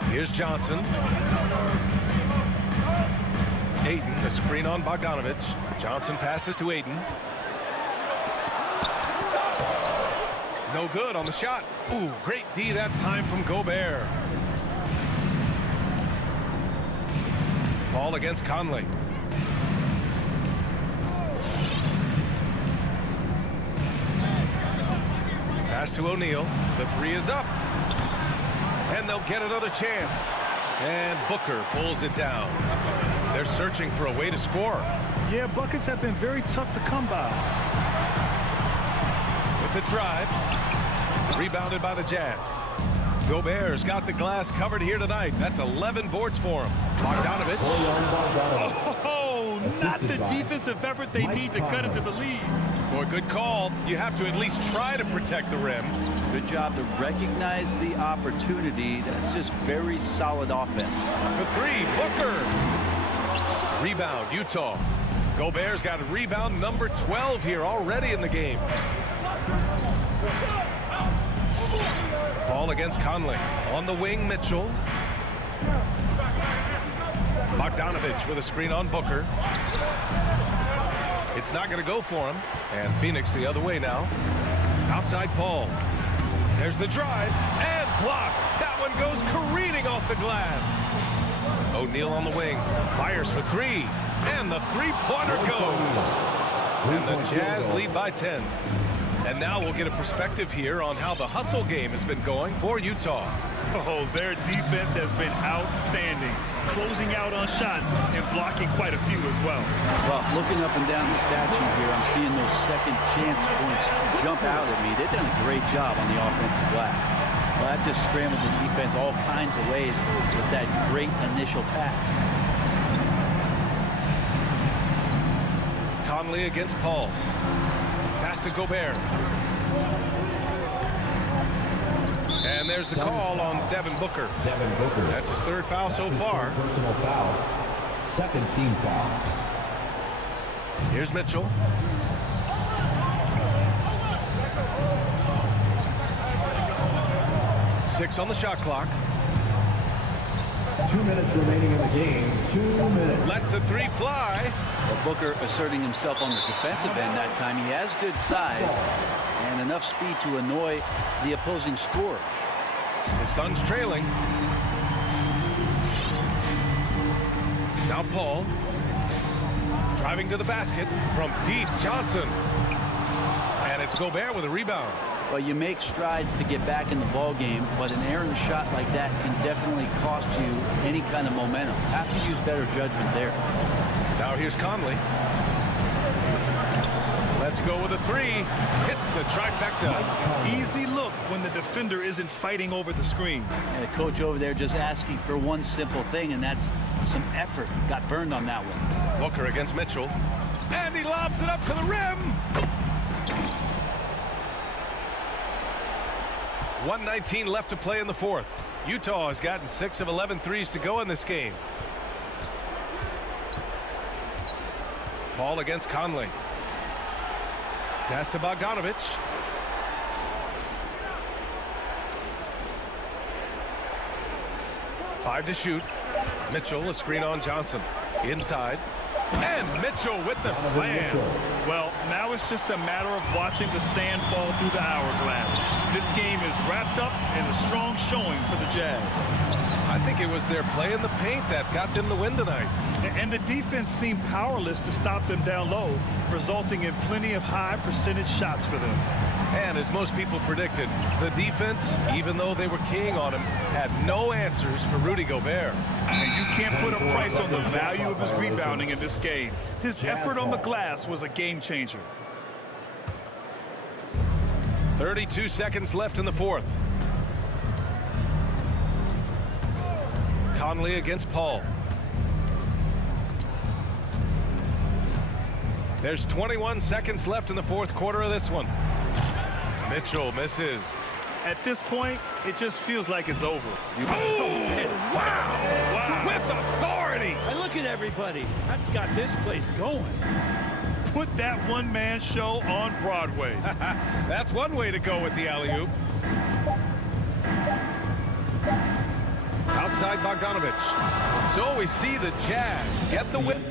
Here's Johnson. Ayton, the screen on Bogdanovich. Johnson passes to Ayton. No good on the shot. Ooh, great D that time from Gobert. Ball against Conley. Pass to O'Neal. The 3 is up. And they'll get another chance. And Booker pulls it down. They're searching for a way to score. Yeah, buckets have been very tough to come by. With the drive. Rebounded by the Jazz. Gobert's got the glass covered here tonight. That's 11 boards for him. Bogdanovich. Oh, not the defensive effort they need to cut into the lead. Boy, good call. You have to at least try to protect the rim. Good job to recognize the opportunity. That's just very solid offense. For 3, Booker. Rebound, Utah. Gobert's got a rebound number 12 here already in the game. Ball against Conley. On the wing, Mitchell. Bogdanovich with a screen on Booker. It's not going to go for him. And Phoenix the other way now. Outside Paul. There's the drive. And blocked. That one goes careening off the glass. O'Neal on the wing. Fires for 3. And the three-pointer goes. And the Jazz lead by 10. And now we'll get a perspective here on how the hustle game has been going for Utah. Oh, their defense has been outstanding, closing out on shots and blocking quite a few as well. Well, looking up and down the stat sheet here, I'm seeing those second chance points jump out at me. They've done a great job on the offensive glass. Well, that just scrambled the defense all kinds of ways with that great initial pass. Conley against Paul. Pass to Gobert. And there's the call on Devin Booker. Devin Booker. That's his 3rd foul so far. Personal foul. Second team foul. Here's Mitchell. Six on the shot clock. 2 minutes remaining in the game. 2 minutes. Lets the three fly. Well, Booker asserting himself on the defensive end that time. He has good size and enough speed to annoy the opposing scorer. The Suns trailing. Now Paul. Driving to the basket from deep. Johnson. And it's Gobert with a rebound. Well, you make strides to get back in the ball game, but an errant shot like that can definitely cost you any kind of momentum. Have to use better judgment there. Now here's Conley. Let's go with a three. Hits the trifecta. Easy look when the defender isn't fighting over the screen. And the coach over there just asking for one simple thing, and that's some effort. Got burned on that one. Booker against Mitchell. And he lobs it up to the rim. 1:19 left to play in the fourth. Utah has gotten 6 of 11 threes to go in this game. Paul against Conley. Pass to Bogdanovich. Five to shoot. Mitchell, a screen on Johnson. Inside. And Mitchell with the slam. Well, now it's just a matter of watching the sand fall through the hourglass. This game is wrapped up in a strong showing for the Jazz. I think it was their play in the paint that got them the win tonight. And the defense seemed powerless to stop them down low, resulting in plenty of high percentage shots for them. And as most people predicted, the defense, even though they were keying on him, had no answers for Rudy Gobert. And you can't put a price on the value of his rebounding in this game. His effort on the glass was a game changer. 32 seconds left in the fourth. Conley against Paul. There's 21 seconds left in the fourth quarter of this one. Mitchell misses. At this point, it just feels like it's over. Wow! With authority! Hey, look at everybody. That's got this place going. Put that one-man show on Broadway. That's one way to go with the alley-oop. Outside Bogdanovich. So we see the Jazz get the win.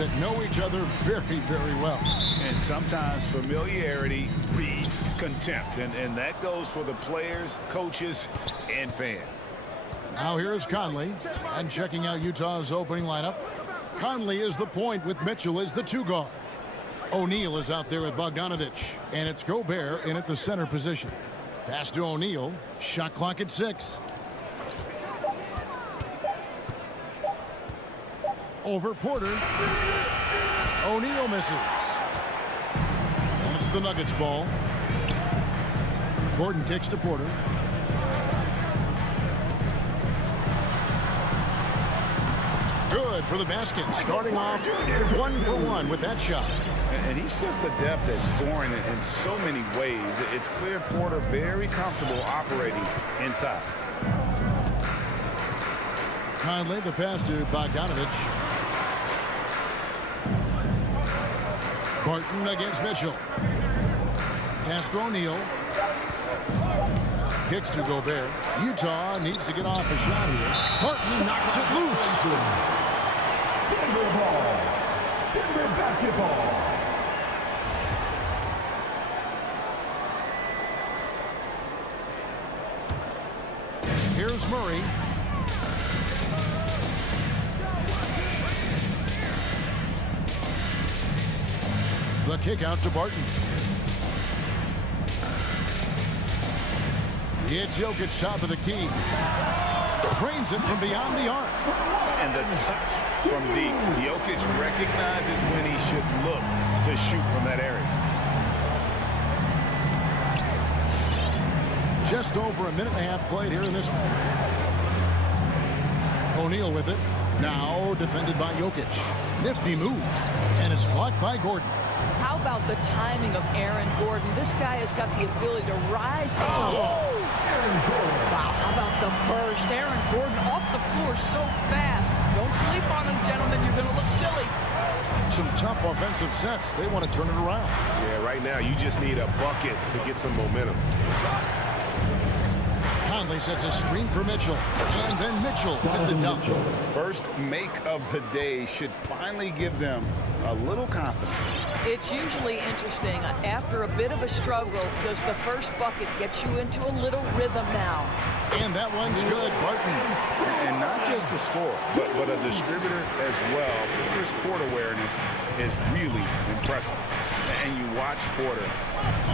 that know each other very, very well. And sometimes familiarity breeds contempt. And that goes for the players, coaches, and fans. Now here's Conley. And checking out Utah's opening lineup. Conley is the point with Mitchell as the 2 guard. O'Neal is out there with Bogdanovich. And it's Gobert in at the center position. Pass to O'Neal. Shot clock at 6. Over Porter. O'Neal misses. And it's the Nuggets ball. Gordon kicks to Porter. Good for the basket. Starting off 1 for 1 with that shot. And he's just adept at scoring in so many ways. It's clear Porter very comfortable operating inside. Conley, the pass to Bogdanovich. Barton against Mitchell. Pass to O'Neal. Kicks to Gobert. Utah needs to get off a shot here. Barton knocks it loose. Denver ball. Denver basketball. Here's Murray. The kick out to Barton. It's Jokic top of the key. Trains it from beyond the arc. And the touch from deep. Jokic recognizes when he should look to shoot from that area. Just over a minute and a half played here in this one. O'Neal with it. Now defended by Jokic. Nifty move. And it's blocked by Gordon. How about the timing of Aaron Gordon? This guy has got the ability to rise. Aaron Gordon. Wow, how about the burst? Aaron Gordon off the floor so fast. Don't sleep on him, gentlemen. You're going to look silly. Some tough offensive sets. They want to turn it around. Yeah, right now you just need a bucket to get some momentum. Conley sets a screen for Mitchell. And then Mitchell with the dunk. First make of the day should finally give them a little confidence. It's usually interesting. After a bit of a struggle, does the first bucket get you into a little rhythm now? And that one's good. Barton. And not just a scorer, but a distributor as well. Porter's court awareness is really impressive. And you watch Porter,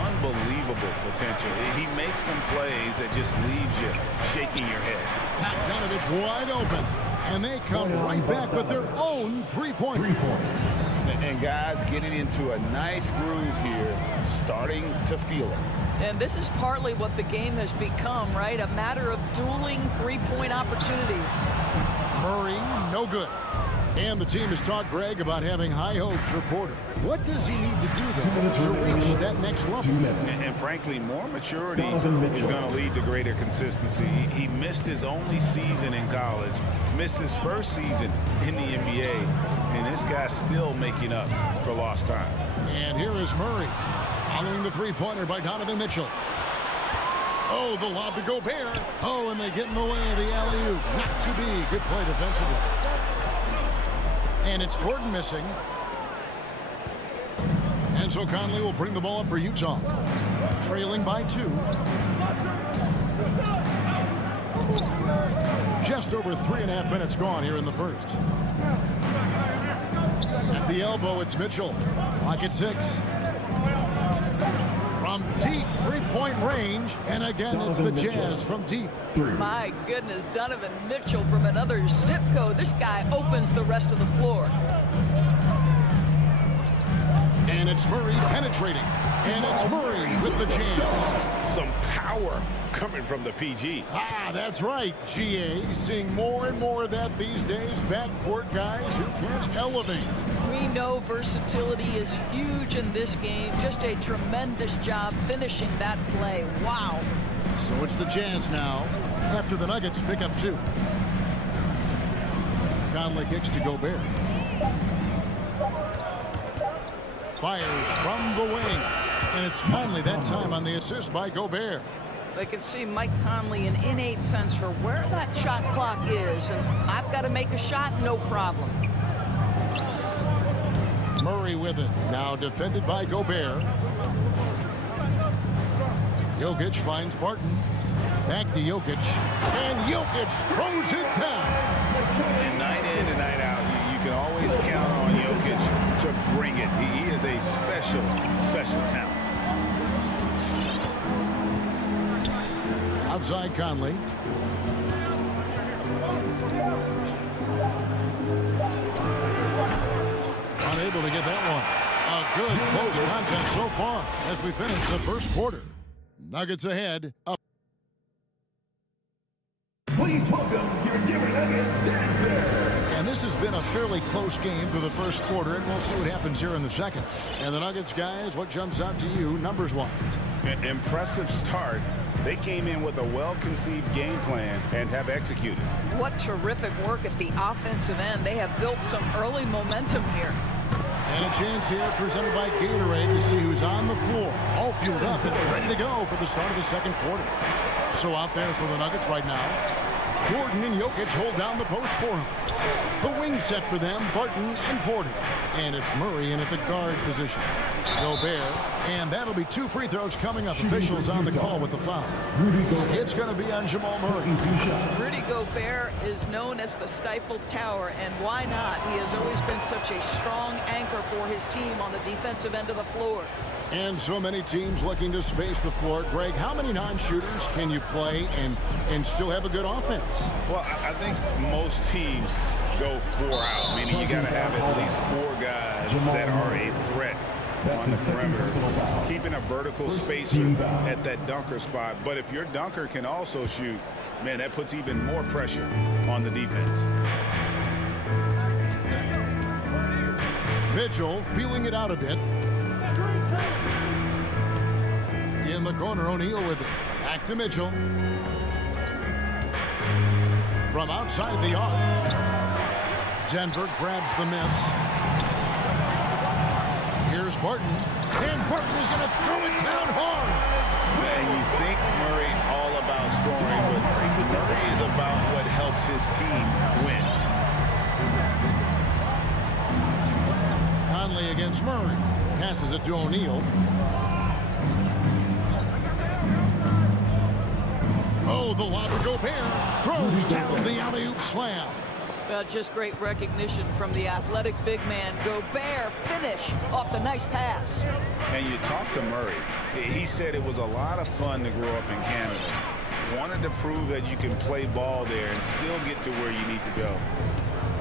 unbelievable potential. He makes some plays that just leaves you shaking your head. Bogdanovich wide open. And they come right back with their own 3-point. 3 points. And guys getting into a nice groove here, starting to feel it. And this is partly what the game has become, right? A matter of dueling 3-point opportunities. Murray, no good. And the team has talked Greg about having high hopes for Porter. What does he need to do, though, to reach that next level? And frankly, more maturity is going to lead to greater consistency. He missed his only season in college, missed his first season in the NBA, and this guy's still making up for lost time. And here is Murray, following the 3-pointer by Donovan Mitchell. Oh, the lob to Gobert. Oh, and they get in the way of the alley-oop. Not to be. Good play defensively. And it's Gordon missing. And so Conley will bring the ball up for Utah. Trailing by 2. Just over 3.5 minutes gone here in the first. At the elbow, it's Mitchell. Clock at 6. From deep 3-point range. And again, it's the Jazz from deep. My goodness, Donovan Mitchell from another zip code. This guy opens the rest of the floor. And it's Murray penetrating. And it's Murray with the jam. Some power coming from the PG. Ah, that's right, GA. Seeing more and more of that these days. Backcourt guys who can elevate. We know versatility is huge in this game. Just a tremendous job finishing that play. Wow. So it's the Jazz now after the Nuggets pick up 2. Conley kicks to Gobert. Fires from the wing. And it's Conley that time on the assist by Gobert. I can see Mike Conley an innate sense for where that shot clock is. And I've got to make a shot, no problem. Murray with it. Now defended by Gobert. Jokic finds Barton. Back to Jokic. And Jokic throws it down. And night in and night out, you can always count on Jokic to bring it. He is a special, special talent. Outside Conley. Unable to get that one. A good close contest so far as we finish the first quarter. Nuggets ahead. Please welcome your Denver Nuggets dancer. And this has been a fairly close game through the first quarter, and we'll see what happens here in the second. And the Nuggets, guys, what jumps out to you numbers-wise? An impressive start. They came in with a well-conceived game plan and have executed. What terrific work at the offensive end. They have built some early momentum here. And a chance here presented by Gatorade to see who's on the floor. All fueled up and ready to go for the start of the second quarter. So out there for the Nuggets right now, Gordon and Jokic hold down the post for him. The wing set for them, Barton and Porter. And it's Murray in at the guard position. Gobert, and that'll be 2 free throws coming up. Officials on the call with the foul. It's going to be on Jamal Murray. Rudy Gobert is known as the stifled tower, and why not? He has always been such a strong anchor for his team on the defensive end of the floor. And so many teams looking to space the floor. Greg, how many non-shooters can you play and still have a good offense? Well, I think most teams go 4 out, meaning you got to have at least 4 guys that are a threat on the perimeter, keeping a vertical spacer at that dunker spot. But if your dunker can also shoot, man, that puts even more pressure on the defense. Mitchell feeling it out a bit. In the corner, O'Neal with it. Back to Mitchell. From outside the arc. Denver grabs the miss. Here's Barton. And Barton is going to throw it down hard. Man, you think Murray all about scoring, but Murray is about what helps his team win. Conley against Murray. Passes it to O'Neal. Oh, the lob to Gobert. Throws down the alley-oop slam. Just great recognition from the athletic big man. Gobert finish off the nice pass. And you talk to Murray. He said it was a lot of fun to grow up in Canada. Wanted to prove that you can play ball there and still get to where you need to go.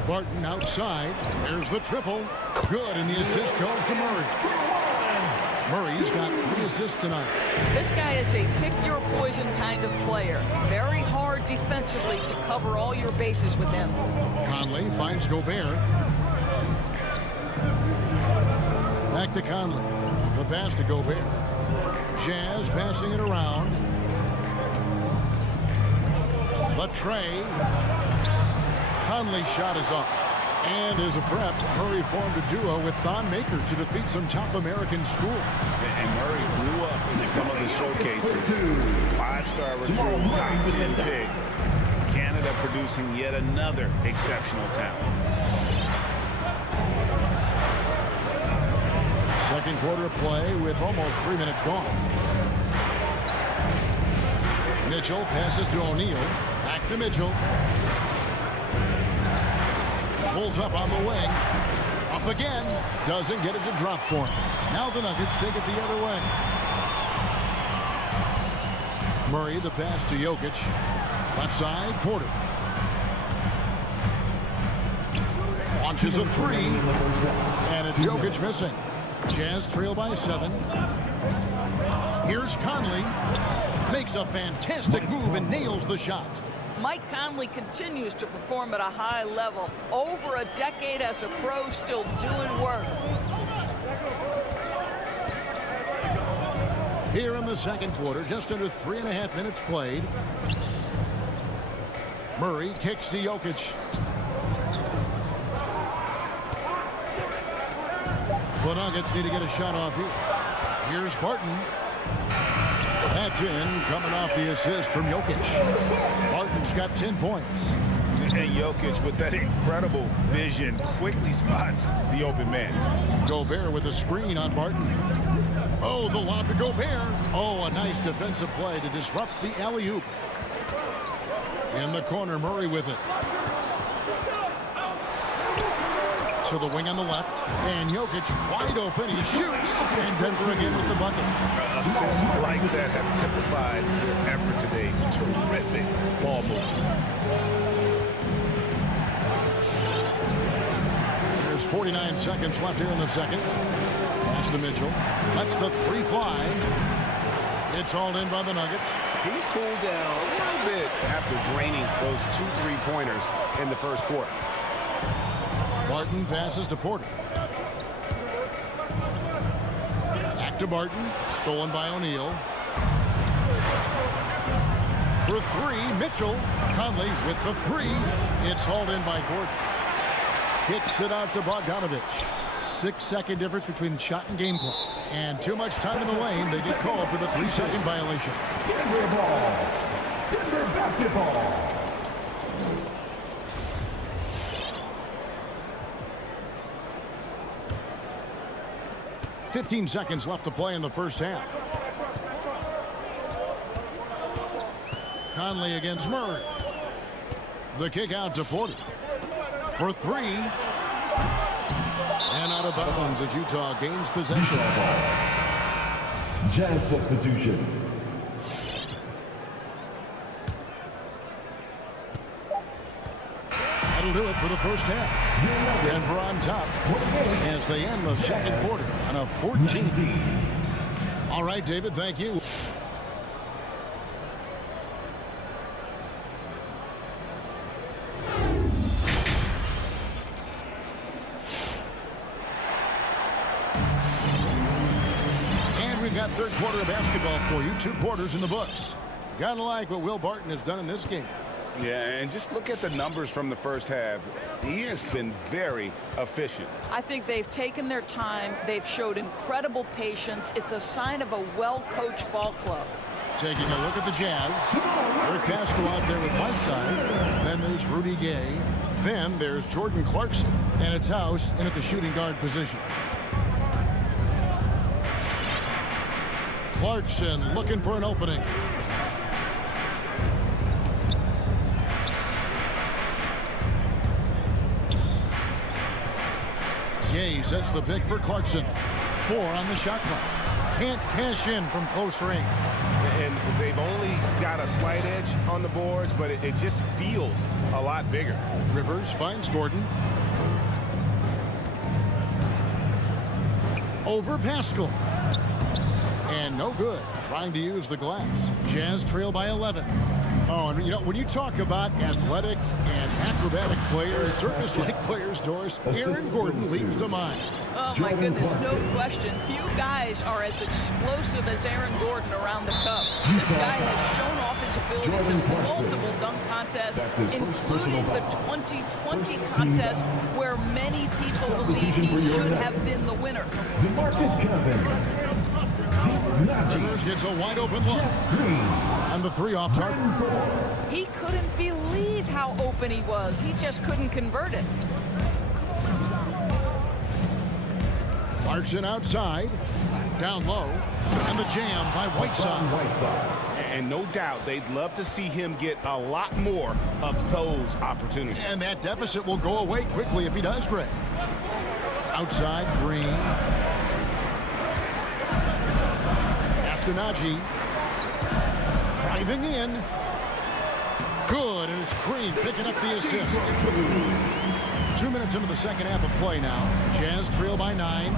Barton outside. There's the triple. Good, and the assist goes to Murray. Murray's got 3 assists tonight. This guy is a pick-your-poison kind of player. Very hard defensively to cover all your bases with him. Conley finds Gobert. Back to Conley. The pass to Gobert. Jazz passing it around. The tray. Conley's shot is off. And as a prep, Murray formed a duo with Thon Maker to defeat some top American schools. And Murray blew up in some of the showcases. 5-star recruit, top 10 pick. Canada producing yet another exceptional talent. Second quarter play with almost 3 minutes gone. Mitchell passes to O'Neal. Back to Mitchell. Pulls up on the wing. Up again. Doesn't get it to drop for him. Now the Nuggets take it the other way. Murray, the pass to Jokic. Left side, Porter. Launches a 3. And it's Jokic missing. Jazz trail by 7. Here's Conley. Makes a fantastic move and nails the shot. Mike Conley continues to perform at a high level. Over a decade as a pro, still doing work. Here in the second quarter, just under 3.5 minutes played. Murray kicks to Jokic. The Nuggets need to get a shot off here. Here's Barton. That's in, coming off the assist from Jokic. Barton's got 10 points. And Jokic, with that incredible vision, quickly spots the open man. Gobert with a screen on Barton. Oh, the lob to Gobert. Oh, a nice defensive play to disrupt the alley-oop. In the corner, Murray with it. To the wing on the left. And Jokic wide open. He shoots. And Denver again with the bucket. Assists like that have typified their effort today. Terrific ball movement. There's 49 seconds left here in the second. Pass to Mitchell. Lets the three fly. It's hauled in by the Nuggets. He's cooled down a little bit after draining those 2 3-pointers in the first quarter. Barton passes to Porter. Back to Barton. Stolen by O'Neal. For three, Mitchell. Conley with the three. It's hauled in by Gordon. Kicks it out to Bogdanovich. 6-second difference between the shot and game clock. And too much time in the lane. They get called for the 3-second violation. Denver ball. Denver basketball. 15 seconds left to play in the first half. Conley against Murray. The kick out to Porter. For three. And out of bounds as Utah gains possession. Jazz substitution. That'll do it for the first half. Denver on top as they end the second quarter on a 14. All right, David, thank you. And we've got third quarter of basketball for you. 2 quarters in the books. Gotta like what Will Barton has done in this game. Yeah, and just look at the numbers from the first half. He has been very efficient. I think they've taken their time. They've showed incredible patience. It's a sign of a well-coached ball club. Taking a look at the Jazz. Eric Pascal out there with Whiteside. Then there's Rudy Gay. Then there's Jordan Clarkson. And it's House in at the shooting guard position. Clarkson looking for an opening. Gay sets the pick for Clarkson. 4 on the shot clock. Can't cash in from close range. And they've only got a slight edge on the boards, but it just feels a lot bigger. Rivers finds Gordon. Over Pascal. And no good. Trying to use the glass. Jazz trail by 11. Oh, and you know, when you talk about athletic and acrobatic players, circus-like players, Doris, Aaron Gordon leaps to mind. Oh, my goodness, no question. Few guys are as explosive as Aaron Gordon around the cup. This guy has shown off his abilities in multiple dunk contests, including the 2020 contest where many people believe he should have been the winner. DeMarcus Cousins. Rivers gets a wide-open look. And the 3 off target. He couldn't believe how open he was. He just couldn't convert it. Clarkson outside. Down low. And the jam by Whiteside. And no doubt they'd love to see him get a lot more of those opportunities. And that deficit will go away quickly if he does, Greg. Outside, Green. Najee driving in. Good, and it's Green picking up the assist. 2 minutes into the second half of play now. Jazz trail by 9.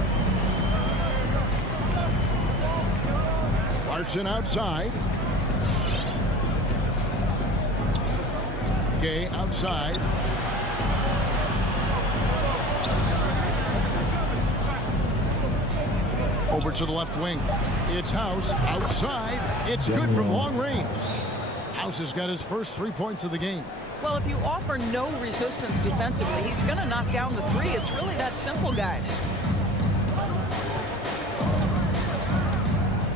Clarkson outside. Gay outside. Over to the left wing. It's House outside. It's good from long range. House has got his first 3 points of the game. Well, if you offer no resistance defensively, he's going to knock down the 3. It's really that simple, guys.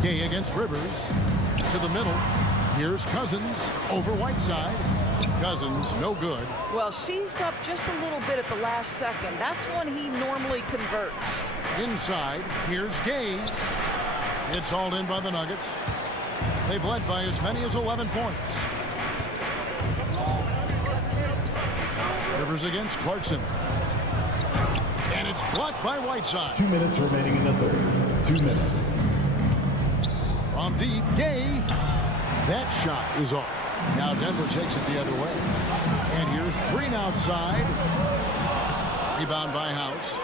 Gay against Rivers. To the middle. Here's Cousins over Whiteside. Cousins, no good. Well, seized up just a little bit at the last second. That's when he normally converts. Inside, here's Gay. It's hauled in by the Nuggets. They've led by as many as 11 points. Rivers against Clarkson. And it's blocked by Whiteside. 2 minutes remaining in the third. 2 minutes. From deep, Gay. That shot is off. Now Denver takes it the other way. And here's Green outside. Rebound by House.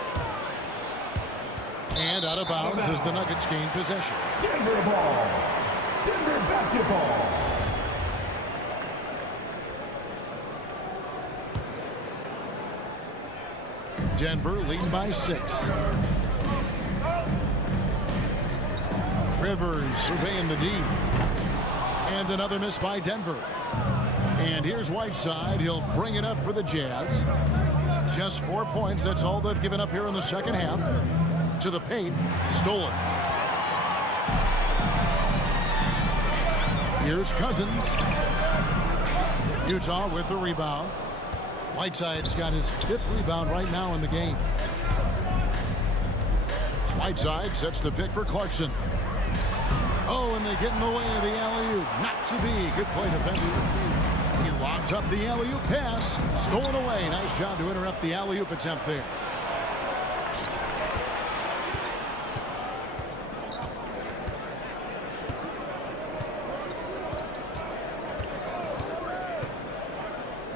And out of bounds as the Nuggets gain possession. Denver ball. Denver basketball. Denver leading by 6. Rivers surveying the D. And another miss by Denver. And here's Whiteside. He'll bring it up for the Jazz. Just 4 points. That's all they've given up here in the second half. To the paint. Stolen. Here's Cousins. Utah with the rebound. Whiteside's got his 5th rebound right now in the game. Whiteside sets the pick for Clarkson. Oh, and they get in the way of the alley-oop. Not to be. Good play defensively. He lobs up the alley-oop pass. Stolen away. Nice job to interrupt the alley-oop attempt there.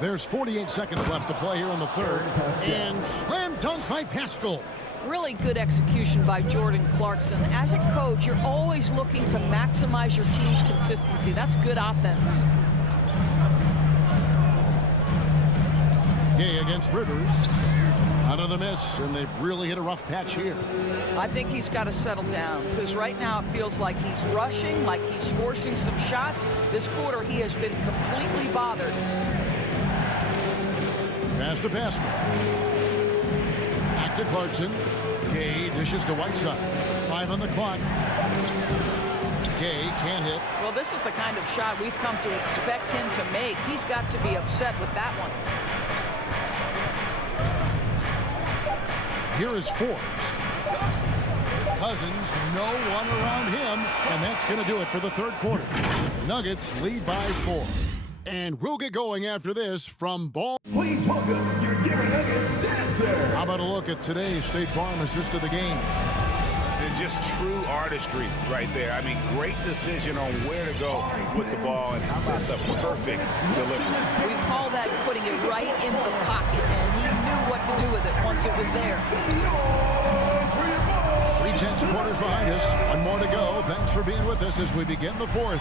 There's 48 seconds left to play here in the third. And slam dunk by Pascal. Really good execution by Jordan Clarkson. As a coach, you're always looking to maximize your team's consistency. That's good offense. Gay against Rivers. Another miss, and they've really hit a rough patch here. I think he's got to settle down because right now it feels like he's rushing, like he's forcing some shots. This quarter, he has been completely bothered. Pass to Pascal. Back to Clarkson. Gay dishes to Whiteside. 5 on the clock. Gay can't hit. Well, this is the kind of shot we've come to expect him to make. He's got to be upset with that one. Here is Forbes. Cousins, no one around him, and that's going to do it for the third quarter. Nuggets lead by 4. And we'll get going after this from ball. Please welcome your Denver Nuggets dancer. How about a look at today's State Farm assist of the game? And just true artistry right there. I mean, great decision on where to go with the ball, and how about the perfect delivery. We call that putting it right in the pocket, and he knew what to do with it once it was there. 3/10 quarters behind us. 1 more to go. Thanks for being with us as we begin the fourth.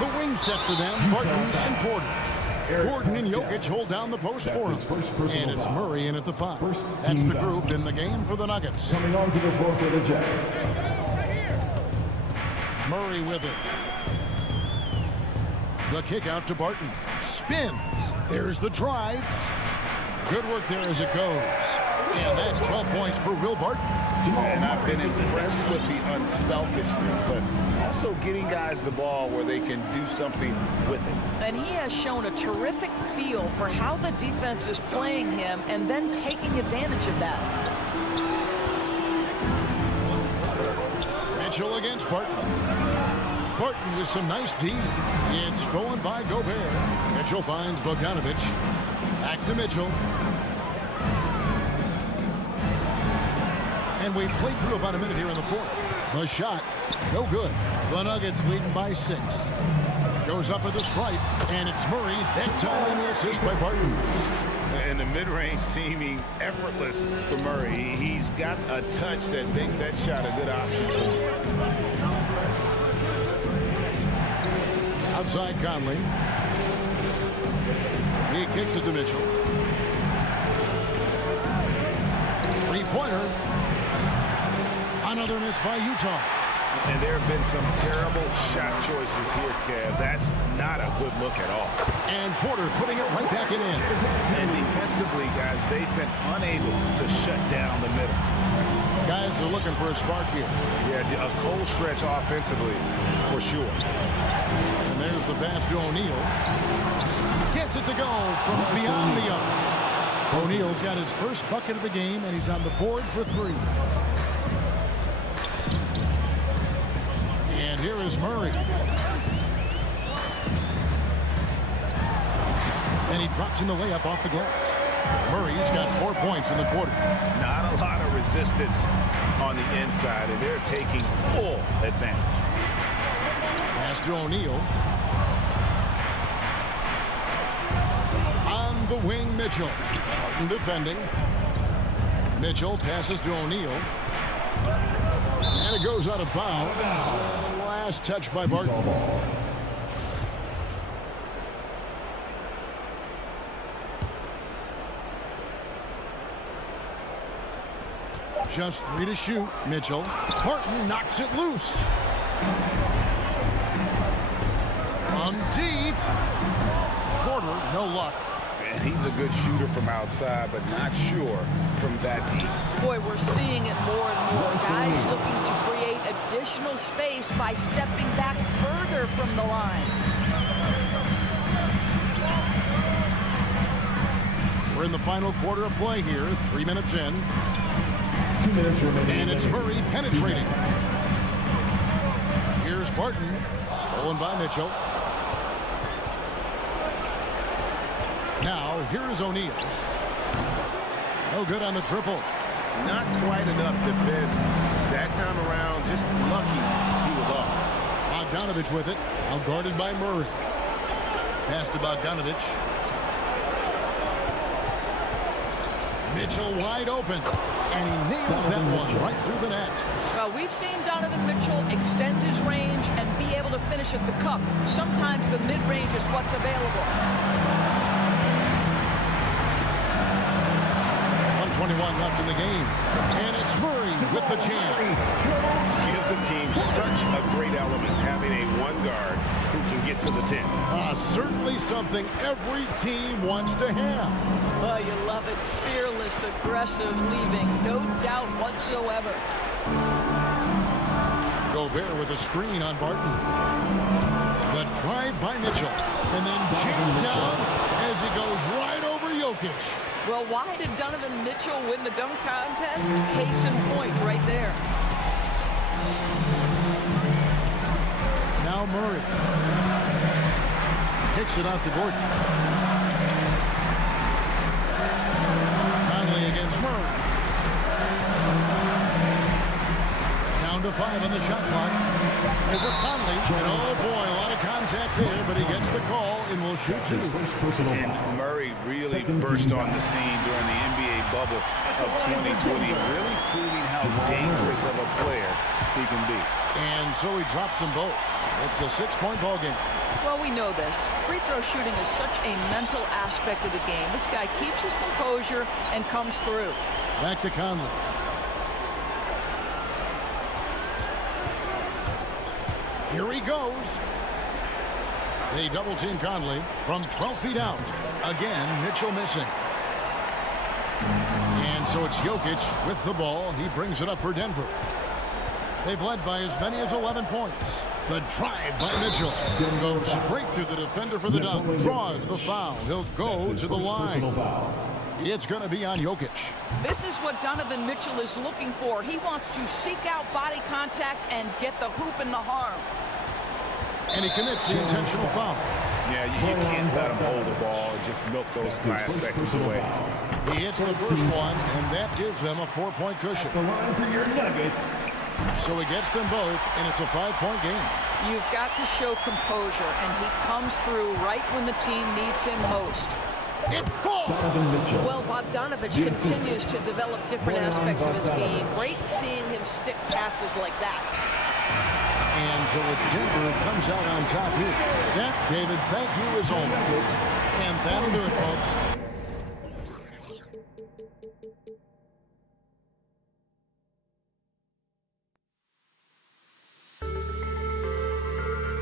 The wing set for them, Barton and Porter. Gordon and Jokic hold down the post for him. And it's Murray in at the 5. That's the group in the game for the Nuggets. Coming on to the floor for the Jazz. Murray with it. The kick out to Barton. Spins. There's the drive. Good work there as it goes. And that's 12 points for Will Barton. And I've been impressed with the unselfishness, but also getting guys the ball where they can do something with it. And he has shown a terrific feel for how the defense is playing him and then taking advantage of that. Mitchell against Barton. Barton with some nice D. It's stolen by Gobert. Mitchell finds Bogdanovich. Back to Mitchell. And we've played through about a minute here in the fourth. The shot, no good. The Nuggets leading by 6. Goes up at the stripe, and it's Murray. That time on the assist by Barton. And the mid-range seeming effortless for Murray. He's got a touch that makes that shot a good option for him. Outside Conley. He kicks it to Mitchell. 3-pointer. Another miss by Utah. And there have been some terrible shot choices here, Kev. That's not a good look at all. And Porter putting it right back in. And defensively, guys, they've been unable to shut down the middle. Guys are looking for a spark here. Yeah, a cold stretch offensively, for sure. And there's the pass to O'Neal. Gets it to go from beyond the arc. O'Neal's got his first bucket of the game, and he's on the board for 3. And here is Murray. And he drops in the layup off the glass. Murray's got 4 points in the quarter. Not a lot of resistance on the inside, and they're taking full advantage. Pass to O'Neal. On the wing, Mitchell. Barton defending. Mitchell passes to O'Neal. And it goes out of bounds. Last touch by Barton. Just 3 to shoot. Mitchell. Barton knocks it loose. From deep. Porter, no luck. And he's a good shooter from outside, but not sure from that deep. Boy, we're seeing it more and more. Guys looking to create additional space by stepping back further from the line. We're in the final quarter of play here. 3 minutes in. 2 minutes remaining. And it's Murray penetrating. Here's Barton. Stolen by Mitchell. Now, here is O'Neal. No good on the triple. Not quite enough defense that time around. Just lucky he was off. Bogdanovich with it. Now guarded by Murray. Pass to Bogdanovich. Mitchell wide open. And he nails that one right through the net. Well, we've seen Donovan Mitchell extend his range and be able to finish at the cup. Sometimes the mid-range is what's available. 1:21 left in the game. And it's Murray with the jam. Gives the team such a great element having a one guard who can get to the 10. Certainly something every team wants to have. Oh, you love it. Fearless, aggressive, leaving. No doubt whatsoever. Gobert with a screen on Barton. The drive by Mitchell. And then jammed down as he goes right over Jokic. Well, why did Donovan Mitchell win the dunk contest? Case in point right there. Now Murray. Kicks it out to Gordon. Conley against Murray. Down to 5 on the shot clock. Over Conley. And oh boy, a lot of contact there, but he gets the call and will shoot 2. And Murray really burst on the scene during the NBA bubble of 2020, really proving how dangerous of a player he can be. And so he drops them both. It's a 6-point ball game. Well, we know this. Free throw shooting is such a mental aspect of the game. This guy keeps his composure and comes through. Back to Conley. Here he goes. They double team Conley from 12 feet out. Again, Mitchell missing. And so it's Jokic with the ball. He brings it up for Denver. They've led by as many as 11 points. The drive by Mitchell goes straight through the defender for the dunk. Draws the foul. He'll go to the line. It's going to be on Jokic. This is what Donovan Mitchell is looking for. He wants to seek out body contact and get the hoop in the harm. And he commits the intentional foul. Yeah, you can't let him hold the ball and just milk those last seconds away. He hits the first one, and that gives them a 4-point cushion. The line for your Nuggets. So he gets them both, and it's a 5-point game. You've got to show composure, and he comes through right when the team needs him most. It falls! Well, Bogdanovich continues to develop different aspects of his game. Great seeing him stick passes like that. And so it's Denver comes out on top here. That, David, thank you as always. And that'll do it, folks.